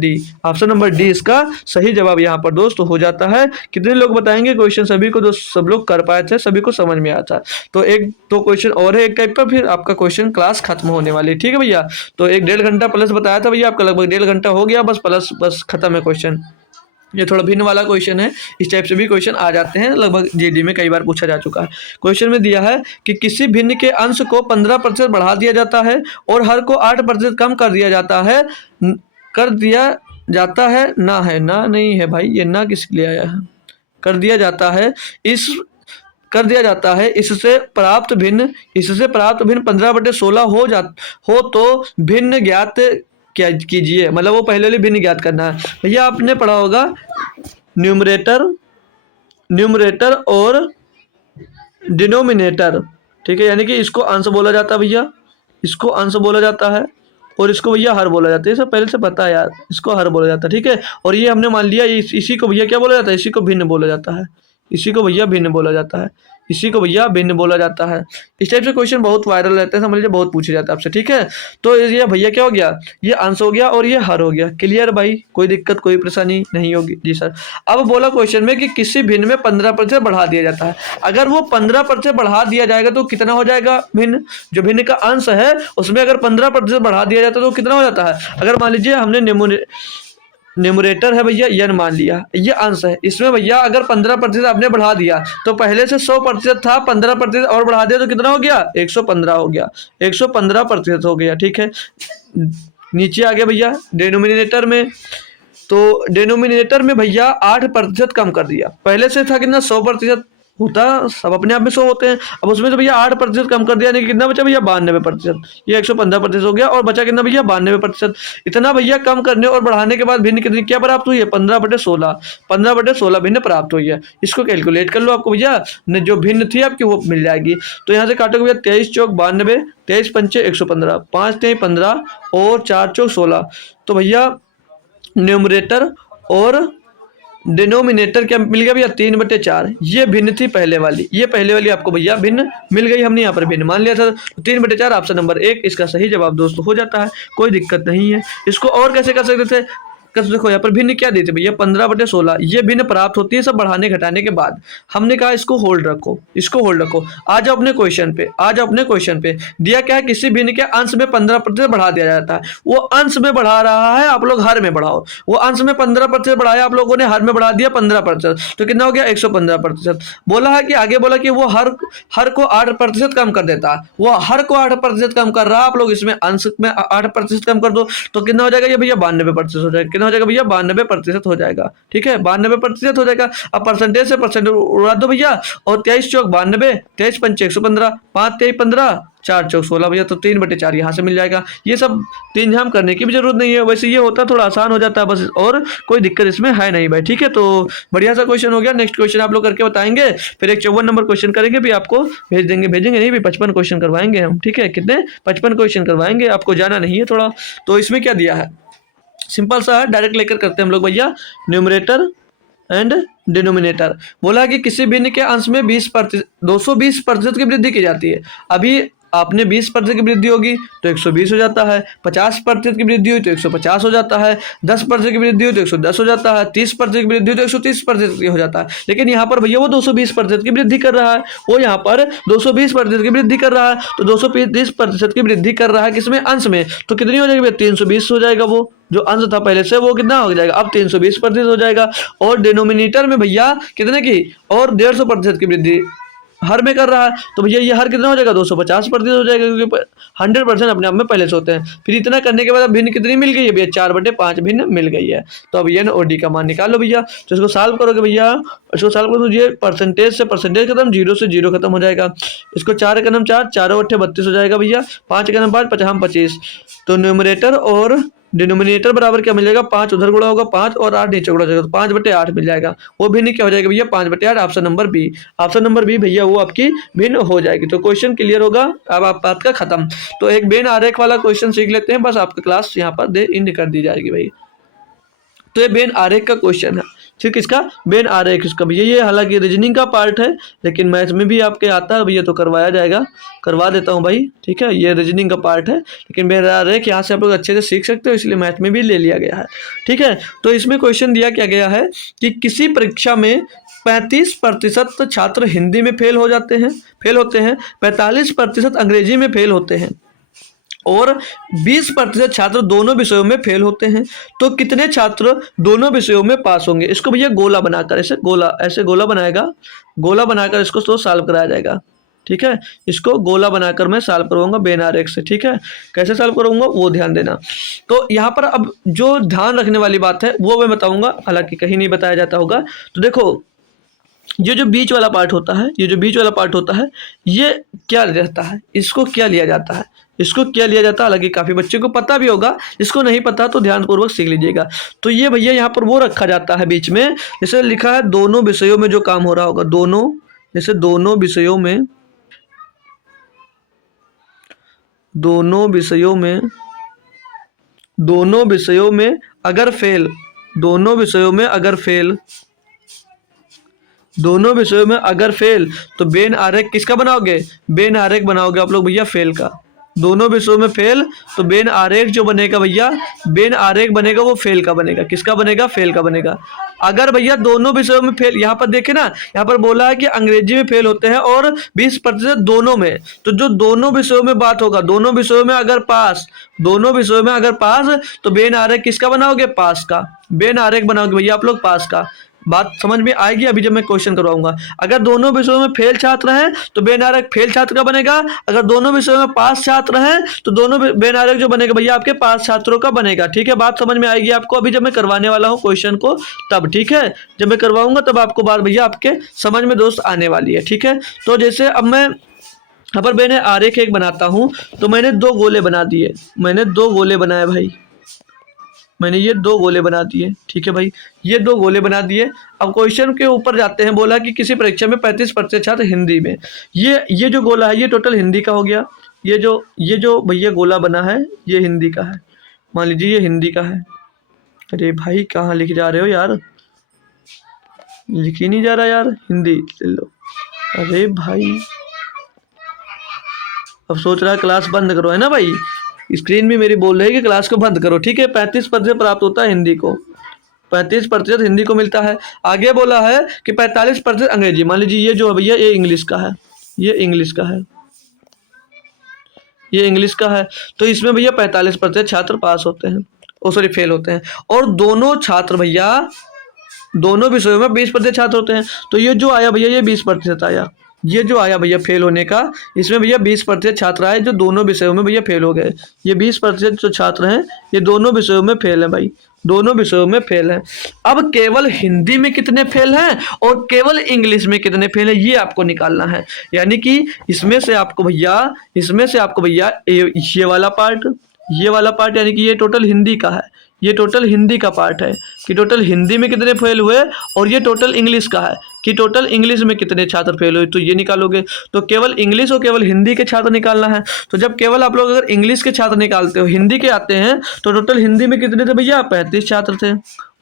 डी इसका सही जवाब यहाँ पर दोस्त हो जाता है। कितने लोग बताएंगे क्वेश्चन, सभी को दोस्त, सब लोग कर पाए थे, सभी को समझ में आता है। तो एक दो क्वेश्चन और है एक टाइप का, फिर आपका क्वेश्चन क्लास खत्म होने वाली, ठीक है भैया। तो 1-1.5 घंटा प्लस बताया था भैया आपका, लगभग 1.5 घंटा हो गया, बस प्लस बस खत्म है क्वेश्चन। ये थोड़ा भिन्न वाला क्वेश्चन है, इस टाइप से भी क्वेश्चन आ जाते हैं, लगभग जीडी में कई बार पूछा जा चुका है। क्वेश्चन में दिया है कि किसी भिन्न के अंश को 15% बढ़ा दिया जाता है और हर को 8% कम कर दिया जाता है, ना नहीं है भाई, ये ना किसके लिए आया है, कर दिया जाता है, इससे प्राप्त भिन्न 15/16 हो तो भिन्न ज्ञात क्या कीजिए, मतलब वो पहले वाली भिन्न ज्ञात करना है भैया। आपने पढ़ा होगा न्यूमरेटर और डिनोमिनेटर, ठीक है, यानी कि इसको अंश बोला जाता है भैया, इसको अंश बोला जाता है, और इसको भैया हर बोला जाता है, ये सब पहले से पता है यार, इसको हर बोला जाता है, ठीक है। और ये हमने मान लिया इसी को भैया क्या बोला जाता है, इसी को भिन्न बोला जाता है, इसी को भैया भिन्न बोला जाता है, इसी को भैया भिन्न बोला जाता है। इस टाइप से क्वेश्चन बहुत वायरल रहते हैं, समझ लीजिए, बहुत पूछे जाता है आपसे, ठीक है। तो ये भैया क्या हो गया, ये अंश हो गया और ये हर हो गया। क्लियर भाई, कोई दिक्कत कोई परेशानी नहीं होगी जी सर। अब बोला क्वेश्चन में कि किसी भिन्न में 15% बढ़ा दिया जाता है, अगर वो 15% बढ़ा दिया जाएगा तो कितना हो जाएगा भिन्न, जो भिन्न का अंश है उसमें अगर 15% बढ़ा दिया जाता है तो कितना हो जाता है। अगर मान लीजिए हमने न्यूमरेटर है भैया n मान लिया, ये अंश है, इसमें भैया अगर 15% आपने बढ़ा दिया तो पहले से 100% था, 15% और बढ़ा दिया तो कितना हो गया, 115 हो गया, 115% हो गया, ठीक है। नीचे आ गया भैया डिनोमिनेटर में, तो डिनोमिनेटर में भैया 8% कम कर दिया, पहले से था कितना 100% होता, सब अपने आप में 100 होते हैं, अब उसमें तो भैया 8% कम कर दिया, यानी कि कितना बचा भैया 92%, ये 115% हो गया, और बचा कितना भैया 92%। इतना भैया कम करने और बढ़ाने के बाद भिन्न कितनी क्या प्राप्त हुई है, 15/16 भिन्न प्राप्त हुई है। इसको कैलकुलेट कर लो, आपको भैया जो भिन्न थी आपकी वो मिल जाएगी। तो यहाँ से काटोगे भैया 23 चौक 92, 23 पंचे 115, 5 3 15 और 4 चौक 16। तो भैया न्यूमरेटर और डिनोमिनेटर क्या मिल गया भैया 3/4, ये भिन्न थी पहले वाली, ये पहले वाली आपको भैया भिन्न मिल गई, हमने यहाँ पर भिन्न मान लिया था। तो 3/4 ऑप्शन नंबर 1 इसका सही जवाब दोस्तों हो जाता है, कोई दिक्कत नहीं है। इसको और कैसे कर सकते थे, देखो यहाँ पर भिन्न क्या देते भैया 15/16, ये भिन्न प्राप्त होती है सब बढ़ाने घटाने के बाद। हमने कहा इसको होल्ड रखो, इसको होल्ड रखो, आ जाओ अपने क्वेश्चन पे दिया क्या है, किसी भिन्न के अंश में 15% बढ़ा दिया जाता है, वो अंश में बढ़ा रहा है, आप लोग हर में बढ़ाओ, वो अंश में 15% बढ़ाया आप लोगों ने, हर में बढ़ा दिया 15%, तो कितना हो गया 115%। बोला है कि आगे बोला कि वो हर को 8% कम कर देता है, वो हर को 8% कम कर रहा है, आप लोग इसमें अंश में 8% कम कर दो तो कितना हो जाएगा ये भैया 92% हो जाएगा, हो जाएगा भैया 92% हो जाएगा, ठीक है 92% हो जाएगा। अब परसेंटेज से परसेंटेज उड़ा दो भैया, और 23 चौक 92, 23 पंचे 115, 5 3 15, 4 चौक 16 भैया, तो 3/4 यहाँ से मिल जाएगा। ये सब तीन झाम करने की भी जरूरत नहीं है, वैसे ये होता थोड़ा आसान हो जाता है बस, और कोई दिक्कत इसमें है नहीं भाई, ठीक है। तो बढ़िया सा क्वेश्चन हो गया। नेक्स्ट क्वेश्चन आप लोग करके बताएंगे, फिर एक 54 नंबर क्वेश्चन करेंगे, भी आपको भेजेंगे नहीं भी 55 क्वेश्चन करवाएंगे हम, ठीक है। कितने 55 क्वेश्चन करवाएंगे, आपको जाना नहीं है थोड़ा। तो इसमें क्या दिया है, सिंपल सा है, डायरेक्ट लेकर करते हैं हम लोग भैया, न्यूमरेटर एंड डिनोमिनेटर। बोला कि किसी भिन्न के अंश में 220% की वृद्धि की जाती है। अभी आपने 20% की वृद्धि होगी तो 120 हो जाता है, 50% की वृद्धि हुई तो 150 हो जाता है, 10% की वृद्धि हुई तो 110 हो जाता है, 30% की वृद्धि हुई तो 130% की हो जाता है। लेकिन यहाँ पर भैया वो 220% की वृद्धि कर रहा है, वो यहाँ पर 220% की वृद्धि कर रहा है, तो 230% की वृद्धि कर रहा है किसमें, अंश में। तो कितनी हो जाएगी भैया, 320 हो जाएगा। वो जो अंश था पहले से वो कितना हो जाएगा, अब 320% हो जाएगा। और डिनोमिनेटर में भैया कितने की, और 150% की वृद्धि हर में कर रहा है, तो भैया ये हर कितना हो जाएगा, 250% हो जाएगा, क्योंकि 100% अपने आप में पहले से होते हैं। फिर इतना करने के बाद अब भिन्न कितनी मिल गई है भैया, 4/5 भिन्न मिल गई है। तो अब ये ना OD का मान निकालो भैया। तो इसको सॉल्व करोगे भैया, इसको सॉल्व करो तो ये परसेंटेज से परसेंटेज खत्म, 0 से 0 खत्म हो जाएगा। इसको 4 का नाम 4, 4 × 8 32 हो जाएगा भैया, 5 का नाम 5, 5 25। तो न्यूमरेटर और डिनोमिनेटर बराबर क्या मिल जाएगा, 5 उधर गुणा होगा 5 और 8 नीचे गुणा हो जाएगा, तो 5/8 मिल जाएगा। वो भिन्न क्या हो जाएगा भैया, 5/8। Option number B, option number B भैया वो आपकी भिन्न हो जाएगी। तो क्वेश्चन क्लियर होगा, अब आप बात का खत्म। तो एक बेन आरेख वाला क्वेश्चन सीख लेते हैं, बस आपकी क्लास यहाँ पर इंड कर दी जाएगी भाई। तो ये बेन आरेख का क्वेश्चन है, ठीक, इसका बेन आरेख इसका भैया, ये हालांकि रीजनिंग का पार्ट है लेकिन मैथ में भी आपके आता है भैया, तो करवाया जाएगा, करवा देता हूँ भाई, ठीक है। ये रीजनिंग का पार्ट है लेकिन बेन आरेख यहाँ से आप लोग अच्छे से सीख सकते हो, इसलिए मैथ में भी ले लिया गया है, ठीक है। तो इसमें क्वेश्चन दिया क्या गया है कि किसी परीक्षा में 35% छात्र हिंदी में फेल होते हैं, 45% अंग्रेजी में फेल होते हैं और 20% छात्र दोनों विषयों में फेल होते हैं। तो कितने छात्र दोनों विषयों में पास होंगे। इसको भैया गोला बनाकर ऐसे गोला बनाएगा, गोला बनाकर इसको तो सॉल्व कराया जाएगा, ठीक है। इसको गोला बनाकर मैं सॉल्व करूंगा बेन आरेख से, ठीक है। कैसे सॉल्व करूंगा वो ध्यान देना। तो यहाँ पर अब जो ध्यान रखने वाली बात है वो मैं बताऊंगा, हालांकि कहीं नहीं बताया जाता होगा। तो देखो ये जो बीच वाला पार्ट होता है, ये क्या रहता है, इसको क्या लिया जाता है, हालांकि काफी बच्चे को पता भी होगा, इसको नहीं पता तो ध्यानपूर्वक सीख लीजिएगा। तो ये भैया यहाँ पर वो रखा जाता है बीच में, जैसे लिखा है दोनों विषयों में जो काम हो रहा होगा, जैसे दोनों विषयों में अगर फेल, तो बेन आरेख किसका बनाओगे, बेन आरेख बनाओगे आप लोग भैया फेल का। दोनों विषयों में फेल तो बेन आरेख जो बनेगा भैया, बेन आरेख बनेगा वो फेल का बनेगा, किसका बनेगा, फेल का बनेगा। अगर भैया दोनों विषयों में फेल, यहाँ पर देखे ना, यहाँ पर बोला है कि अंग्रेजी में फेल होते हैं और 20% दोनों में, तो जो दोनों विषयों में बात होगा, दोनों विषयों में अगर पास, तो बेन आरेख किसका बनाओगे, पास का, बेन आरेख बनाओगे भैया आप लोग पास का। बात समझ में आएगी अभी जब मैं क्वेश्चन करवाऊंगा। अगर दोनों विषयों में फेल छात्र हैं तो बेन आरेख फेल छात्र का बनेगा, अगर दोनों विषयों में पास छात्र हैं तो दोनों बेन आरेख जो बनेगा भैया आपके पास छात्रों का बनेगा, ठीक है। बात समझ में आएगी आपको अभी जब मैं करवाने वाला हूँ क्वेश्चन को तब, ठीक है। जब मैं करवाऊंगा तब आपको बात भैया आपके समझ में दोस्त आने वाली है, ठीक है। तो जैसे अब मैं यहाँ पर मैंने आरेख एक बनाता हूँ, तो मैंने 2 गोले बना दिए, बनाए भाई, मैंने ये 2 गोले बना दिए, ठीक है भाई, ये 2 गोले बना दिए। अब क्वेश्चन के ऊपर जाते हैं, बोला कि किसी परीक्षा में 35% छात्र हिंदी में, ये जो गोला है ये टोटल हिंदी का हो गया। ये जो भैया गोला बना है ये हिंदी का है, मान लीजिए ये हिंदी का है। अरे भाई कहाँ लिख जा रहे हो यार, लिख ही नहीं जा रहा यार, हिंदी ले लो। अरे भाई अब सोच रहा है क्लास बंद करो, है ना भाई, स्क्रीन भी मेरी बोल रही है कि क्लास को बंद करो, ठीक है। 35% प्राप्त होता है हिंदी को, 35% हिंदी को मिलता है। आगे बोला है कि 45% अंग्रेजी, मान लीजिए ये जो है भैया ये इंग्लिश का है, ये इंग्लिश का है, तो इसमें भैया 45% छात्र पास होते हैं, फेल होते हैं। और दोनों छात्र भैया दोनों विषयों में 20% छात्र होते हैं, तो ये जो आया भैया ये 20% आया, ये जो आया भैया फेल होने का, इसमें भैया 20% छात्र आए जो दोनों विषयों में भैया फेल हो गए। ये 20% जो छात्र हैं ये दोनों विषयों में फेल हैं भाई, दोनों विषयों में फेल हैं। अब केवल हिंदी में कितने फेल हैं और केवल इंग्लिश में कितने फेल हैं ये आपको निकालना है। यानी कि इसमें से आपको भैया ये वाला पार्ट यानी कि ये टोटल हिंदी का है, ये टोटल हिंदी का पार्ट है कि टोटल हिंदी में कितने फेल हुए, और ये टोटल इंग्लिश का है कि टोटल इंग्लिश में कितने छात्र फेल हुए, तो ये निकालोगे। तो केवल इंग्लिश और केवल हिंदी के छात्र निकालना है। तो जब केवल आप लोग अगर इंग्लिश के छात्र निकालते हो, हिंदी के आते हैं, तो टोटल हिंदी में कितने थे भैया, 35 छात्र थे।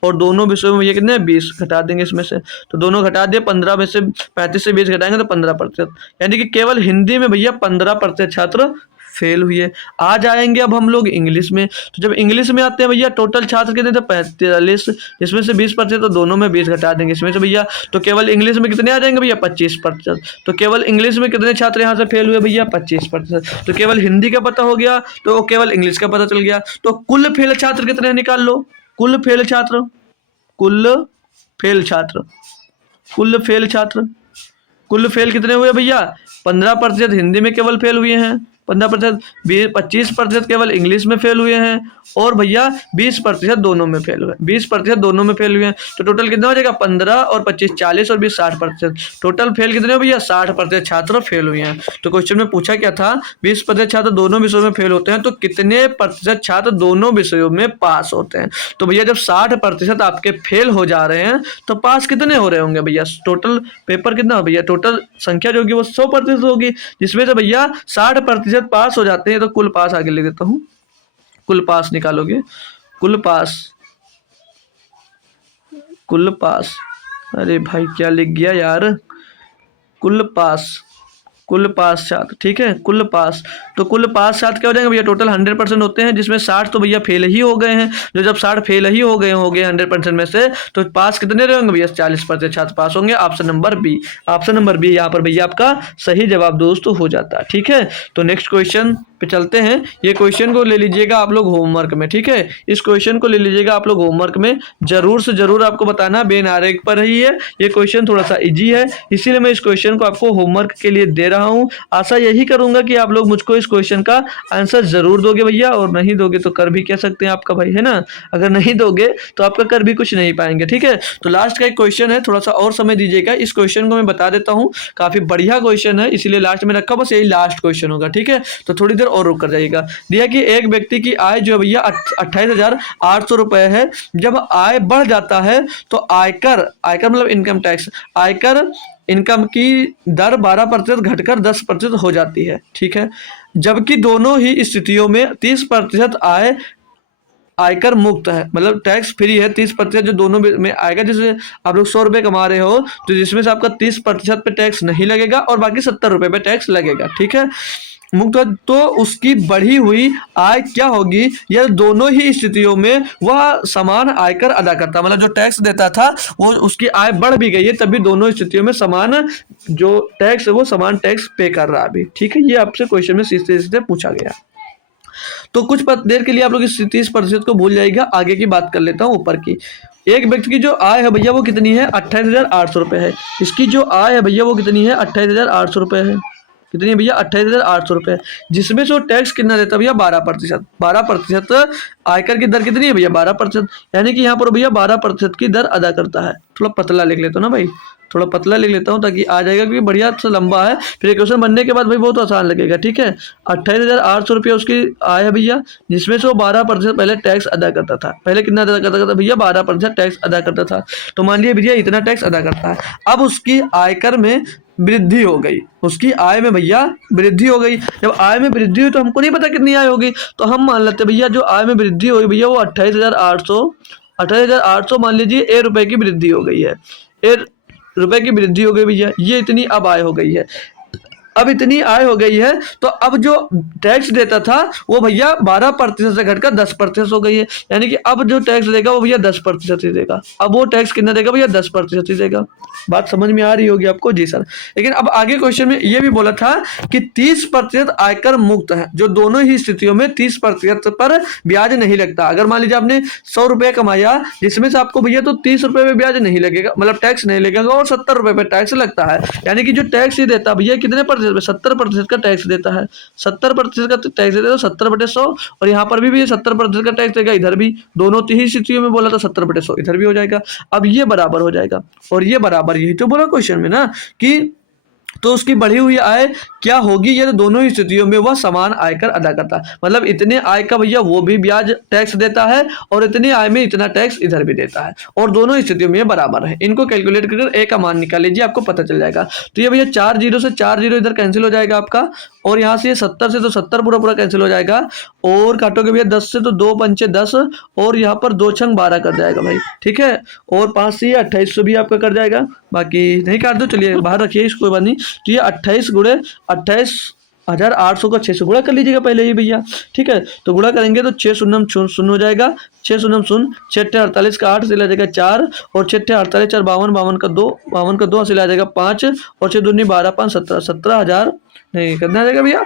और दोनों विषयों में भैया कितने, 20 घटा देंगे इसमें से, तो दोनों घटा दिए, 15 में से 35 से 20 घटाएंगे तो 15%, यानी कि केवल हिंदी में भैया 15% छात्र फेल हुए। आ जाएंगे अब हम लोग इंग्लिश में। तो जब इंग्लिश में आते हैं भैया, टोटल छात्र कितने थे, 45, जिसमें से 20%, तो दोनों में 20 घटा देंगे इसमें से भैया। तो केवल इंग्लिश में कितने आ जाएंगे भैया, 25%। तो केवल इंग्लिश में कितने छात्र यहाँ से फेल हुए भैया, 25%। तो केवल हिंदी का पता हो गया, तो केवल इंग्लिश का पता चल गया। तो कुल फेल छात्र कितने निकाल लो, कुल फेल छात्र, कुल फेल छात्र, कुल फेल छात्र, कुल फेल कितने हुए भैया, 15% हिंदी में केवल फेल हुए हैं, 15%, 25% केवल इंग्लिश में फेल हुए हैं, और भैया 20% दोनों में फेल हुए, 20% दोनों में फेल हुए हैं। तो टोटल कितना हो जाएगा, 15 और 25 40 और 20 60%। टोटल फेल कितने हो भैया, 60% छात्र फेल हुए हैं। तो क्वेश्चन में पूछा क्या था, 20% छात्र दोनों विषयों में फेल होते हैं, तो कितने प्रतिशत छात्र दोनों विषयों में पास होते हैं। तो भैया जब 60% आपके फेल हो जा रहे हैं, तो पास कितने हो रहे होंगे भैया, टोटल पेपर कितना हो भैया, टोटल संख्या जो होगी वो 100% होगी, जिसमें से भैया 60% पास हो जाते हैं। तो कुल पास आगे लिख देता हूँ, कुल पास निकालोगे, कुल पास, कुल पास, अरे भाई क्या लिख गया यार, कुल पास, कुल पास छात्र, ठीक है, कुल पास। तो कुल पास छात्र क्या हो जाएंगे भैया, टोटल 100% होते हैं, जिसमें 60 तो भैया फेल ही हो गए हैं। जो जब 60 फेल ही हो गए होंगे 100% में से, तो पास कितने रहेंगे भैया, 40% छात्र पास होंगे। Option number B, option number B यहाँ पर भैया आपका सही जवाब दोस्तों हो जाता है। ठीक है, तो नेक्स्ट क्वेश्चन पे चलते हैं। ये क्वेश्चन को ले लीजिएगा आप लोग होमवर्क में, ठीक है, इस क्वेश्चन को ले लीजिएगा आप लोग होमवर्क में, जरूर से जरूर आपको बताना, बेन आरेख पर ही है ये क्वेश्चन, थोड़ा सा इजी है, इसीलिए मैं इस क्वेश्चन को आपको होमवर्क के लिए दे रहा हूं। आशा यही करूंगा कि आप लोग मुझको इस क्वेश्चन का आंसर जरूर दोगे भैया, और नहीं दोगे तो कर भी कह सकते हैं आपका भाई, है ना, अगर नहीं दोगे तो आपका कर भी कुछ नहीं पाएंगे। ठीक है, तो लास्ट का एक क्वेश्चन है, थोड़ा सा और समय दीजिएगा, इस क्वेश्चन को मैं बता देता हूँ, काफी बढ़िया क्वेश्चन है, इसीलिए लास्ट में रखा, बस यही लास्ट क्वेश्चन होगा। ठीक है, तो थोड़ी देर और रुक कर जाइएगा। दिया कि एक व्यक्ति की आय जो भैया 28,800 रुपए है, जब आय बढ़ जाता है तो आयकर, आयकर मतलब इनकम टैक्स, आयकर इनकम की दर 12% घटकर 10% हो जाती है। ठीक है, जबकि दोनों ही स्थितियों में 30% आय आयकर मुक्त है, मतलब टैक्स फ्री है, 30% जो दोनों में आएगा। जैसे आप लोग 100 रुपये कमा रहे हो, तो जिसमें से आपका 30% पे टैक्स नहीं लगेगा और बाकी 70 रुपये पे टैक्स लगेगा। ठीक है, मुक्त है, तो उसकी बढ़ी हुई आय क्या होगी, यह दोनों ही स्थितियों में वह समान आयकर अदा करता, मतलब जो टैक्स देता था वो, उसकी आय बढ़ भी गई है, तभी दोनों स्थितियों में समान जो टैक्स है वो समान टैक्स पे कर रहा है अभी। ठीक है, ये आपसे क्वेश्चन में सीधे सीधे पूछा गया। तो कुछ देर के लिए आप लोग इस 30% को भूल जाइएगा, आगे की बात कर लेता हूँ ऊपर की। एक व्यक्ति की जो आय है भैया वो कितनी है, 28,800 रुपये है। इसकी जो आय है भैया वो कितनी है, 28,800 रुपये है। कितनी है भैया, 28,800 रुपये, जिसमें से वो टैक्स कितना देता है भैया, 12%। 12% आयकर की दर कितनी है भैया, 12%, यानी कि यहाँ पर भैया 12% की दर अदा करता है। थोड़ा पतला लिख लेता हूँ ना भाई, थोड़ा पतला लिख लेता हूँ ताकि आ जाएगा, क्योंकि बढ़िया सा लंबा है, फिर क्वेश्चन बनने के बाद भाई बहुत आसान लगेगा। ठीक है, 28,800 रुपये उसकी आय है भैया, जिसमें से वो 12% पहले टैक्स अदा करता था। पहले कितना अदा करता था भैया, 12% टैक्स अदा करता था। तो मान लिया भैया इतना टैक्स अदा करता है, अब उसकी आयकर में वृद्धि हो गई, उसकी आय में भैया वृद्धि हो गई। जब आय में वृद्धि हुई तो हमको नहीं पता कितनी आय होगी, तो हम मान लेते भैया जो आय में वृद्धि हुई भैया वो 28,800 मान लीजिए ए रुपए की वृद्धि हो गई है, ए रुपए की वृद्धि हो गई भैया, ये इतनी अब आय हो गई है। अब इतनी आय हो गई है, तो अब जो टैक्स देता था वो भैया 12% से घटकर 10% हो गई है, यानी कि अब जो टैक्स देगा वो भैया 10% ही देगा। अब वो टैक्स कितना देगा भैया, 10% ही देगा। बात समझ में आ रही होगी आपको, जी सर। लेकिन अब आगे क्वेश्चन में ये भी बोला था कि 30% आयकर मुक्त है, जो दोनों ही स्थितियों में 30% पर ब्याज नहीं लगता। अगर मान लीजिए आपने 100 रुपये कमाया, जिसमें से आपको भैया तो 30 रुपये पे ब्याज नहीं लगेगा, मतलब टैक्स नहीं लगेगा, और 70 रुपये पे टैक्स लगता है, यानी कि जो टैक्स ही देता भैया कितने % 70% का टैक्स देता है। 70% का टैक्स देता है, 70/100, और यहाँ पर भी 70% का टैक्स देगा, इधर भी, दोनों ही स्थितियों में बोला था 70/100, इधर भी हो जाएगा। अब ये बराबर हो जाएगा, और ये बराबर, यही तो बोला क्वेश्चन में ना कि तो उसकी बढ़ी हुई आय क्या होगी, ये तो दोनों ही स्थितियों में वह समान आयकर अदा करता है। मतलब इतने आय का भैया वो भी ब्याज टैक्स देता है और इतनी आय में इतना टैक्स इधर भी देता है, और दोनों स्थितियों में ये बराबर है। इनको कैलकुलेट कर ए का मान निकाल लीजिए, आपको पता चल जाएगा। तो ये भैया 4 जीरो से 4 जीरो इधर कैंसिल हो जाएगा आपका, और यहाँ से ये 70 से तो 70 पूरा पूरा कैंसिल हो जाएगा, और काटोगे भैया 10 से तो 2 पंचे 10, और यहाँ पर 2 छंग 12 कर जाएगा भाई, ठीक है। और 5 से ये 28 भी आपका कर जाएगा, बाकी नहीं काट दो, चलिए बाहर रखिए इसको, कोई बात नहीं। तो ये 28 गुणे 28,800 का 6 से गुणा कर लीजिएगा पहले ही भैया, ठीक है। तो गुणा करेंगे तो 6 शून्य शून्य हो जाएगा, 6 शून्य शून्य, 6 48 का 8 से ले जाएगा 4, और 6 48 4 52, 52 का 2 से ले जाएगा 5, और 6 दूनी 12 5 17, 17,000 नहीं कितना आ जाएगा भैया,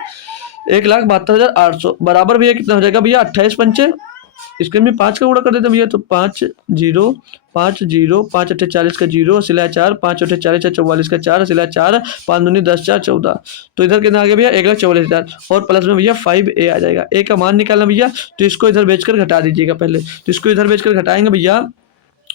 1,72,800 बराबर भैया कितना हो जाएगा भैया 28 पंचे, इसके में 5 का गुणा कर देते हैं भैया, तो 5 जीरो 5 जीरो 5 अट्ठे 40 का जीरो सिला 4, 5 अट्ठे 40 44 का 4 सिला 4, 5 दूनी 10 4 14, तो इधर कितना आ गया भैया 1,44,000, और प्लस में भैया 5A आ जाएगा। ए का मान निकालना भैया, तो इसको इधर बेचकर घटा दीजिएगा पहले, तो इसको इधर बेचकर घटाएंगे भैया,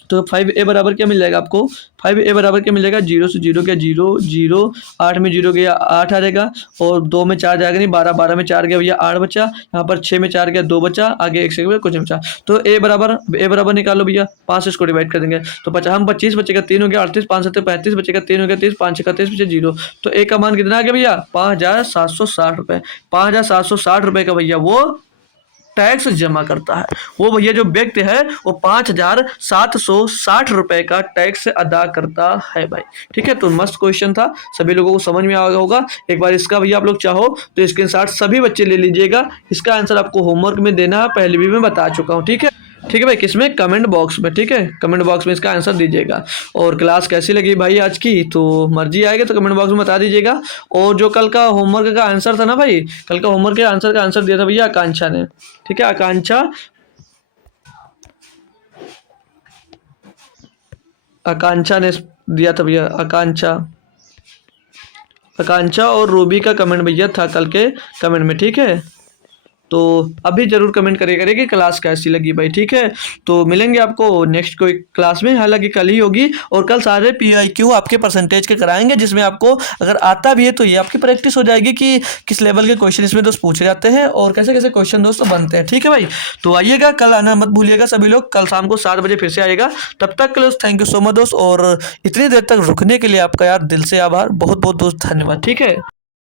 तो 5A बराबर क्या मिल जाएगा आपको, 5A बराबर क्या मिल जाएगा, 0 से 0 गया 0 0, 8 में 0 गया 8 आ जाएगा, और 2 में 4 जाएगा नहीं, 12 12 में 4 गया भैया 8 बचा, यहाँ पर 6 में 4 गया 2 बचा, आगे 1 से कुछ नहीं बचा। तो ए बराबर निकालो भैया, 5 से इसको डिवाइड कर देंगे, तो 25 बचेगा 3 हो गया 38, 5 7 35 बचेगा 3 हो गया 30, 5 6 30 बचे 0, तो ए का मान कितना आ गया भैया 5,760 रुपये। 5,760 रुपये का भैया वो टैक्स जमा करता है, वो भैया जो व्यक्ति है वो 5,760 रुपए का टैक्स अदा करता है भाई, ठीक है। तो मस्त क्वेश्चन था, सभी लोगों को समझ में आ गया होगा। एक बार इसका भैया आप लोग चाहो तो स्क्रीनशॉट सभी बच्चे ले लीजिएगा, इसका आंसर आपको होमवर्क में देना है, पहले भी मैं बता चुका हूँ, ठीक है। ठीक है भाई, किसमें, कमेंट बॉक्स में, ठीक है, कमेंट बॉक्स में इसका आंसर दीजिएगा। और क्लास कैसी लगी भाई आज की, तो मर्जी आएगा तो कमेंट बॉक्स में बता दीजिएगा। और जो कल का होमवर्क का आंसर था ना भाई, कल का होमवर्क के आंसर का आंसर दिया था भैया आकांक्षा ने, ठीक है। आकांक्षा ने दिया था भैया, आकांक्षा और रूबी का कमेंट भैया था कल के कमेंट में, ठीक है। तो अभी जरूर कमेंट करिएगा कि क्लास कैसी लगी भाई, ठीक है। तो मिलेंगे आपको नेक्स्ट कोई क्लास में, हालांकि कल ही होगी, और कल सारे PIQ आपके परसेंटेज के कराएंगे, जिसमें आपको अगर आता भी है तो ये आपकी प्रैक्टिस हो जाएगी कि किस लेवल के क्वेश्चन इसमें दोस्त पूछे जाते हैं और कैसे कैसे क्वेश्चन दोस्तों बनते हैं, ठीक है भाई। तो आइएगा, कल आना मत भूलिएगा सभी लोग, कल शाम को 7 बजे फिर से आइएगा। तब तक के लिए थैंक यू सो मच दोस्त, और इतनी देर तक रुकने के लिए आपका यार दिल से आभार, बहुत बहुत दोस्त धन्यवाद, ठीक है।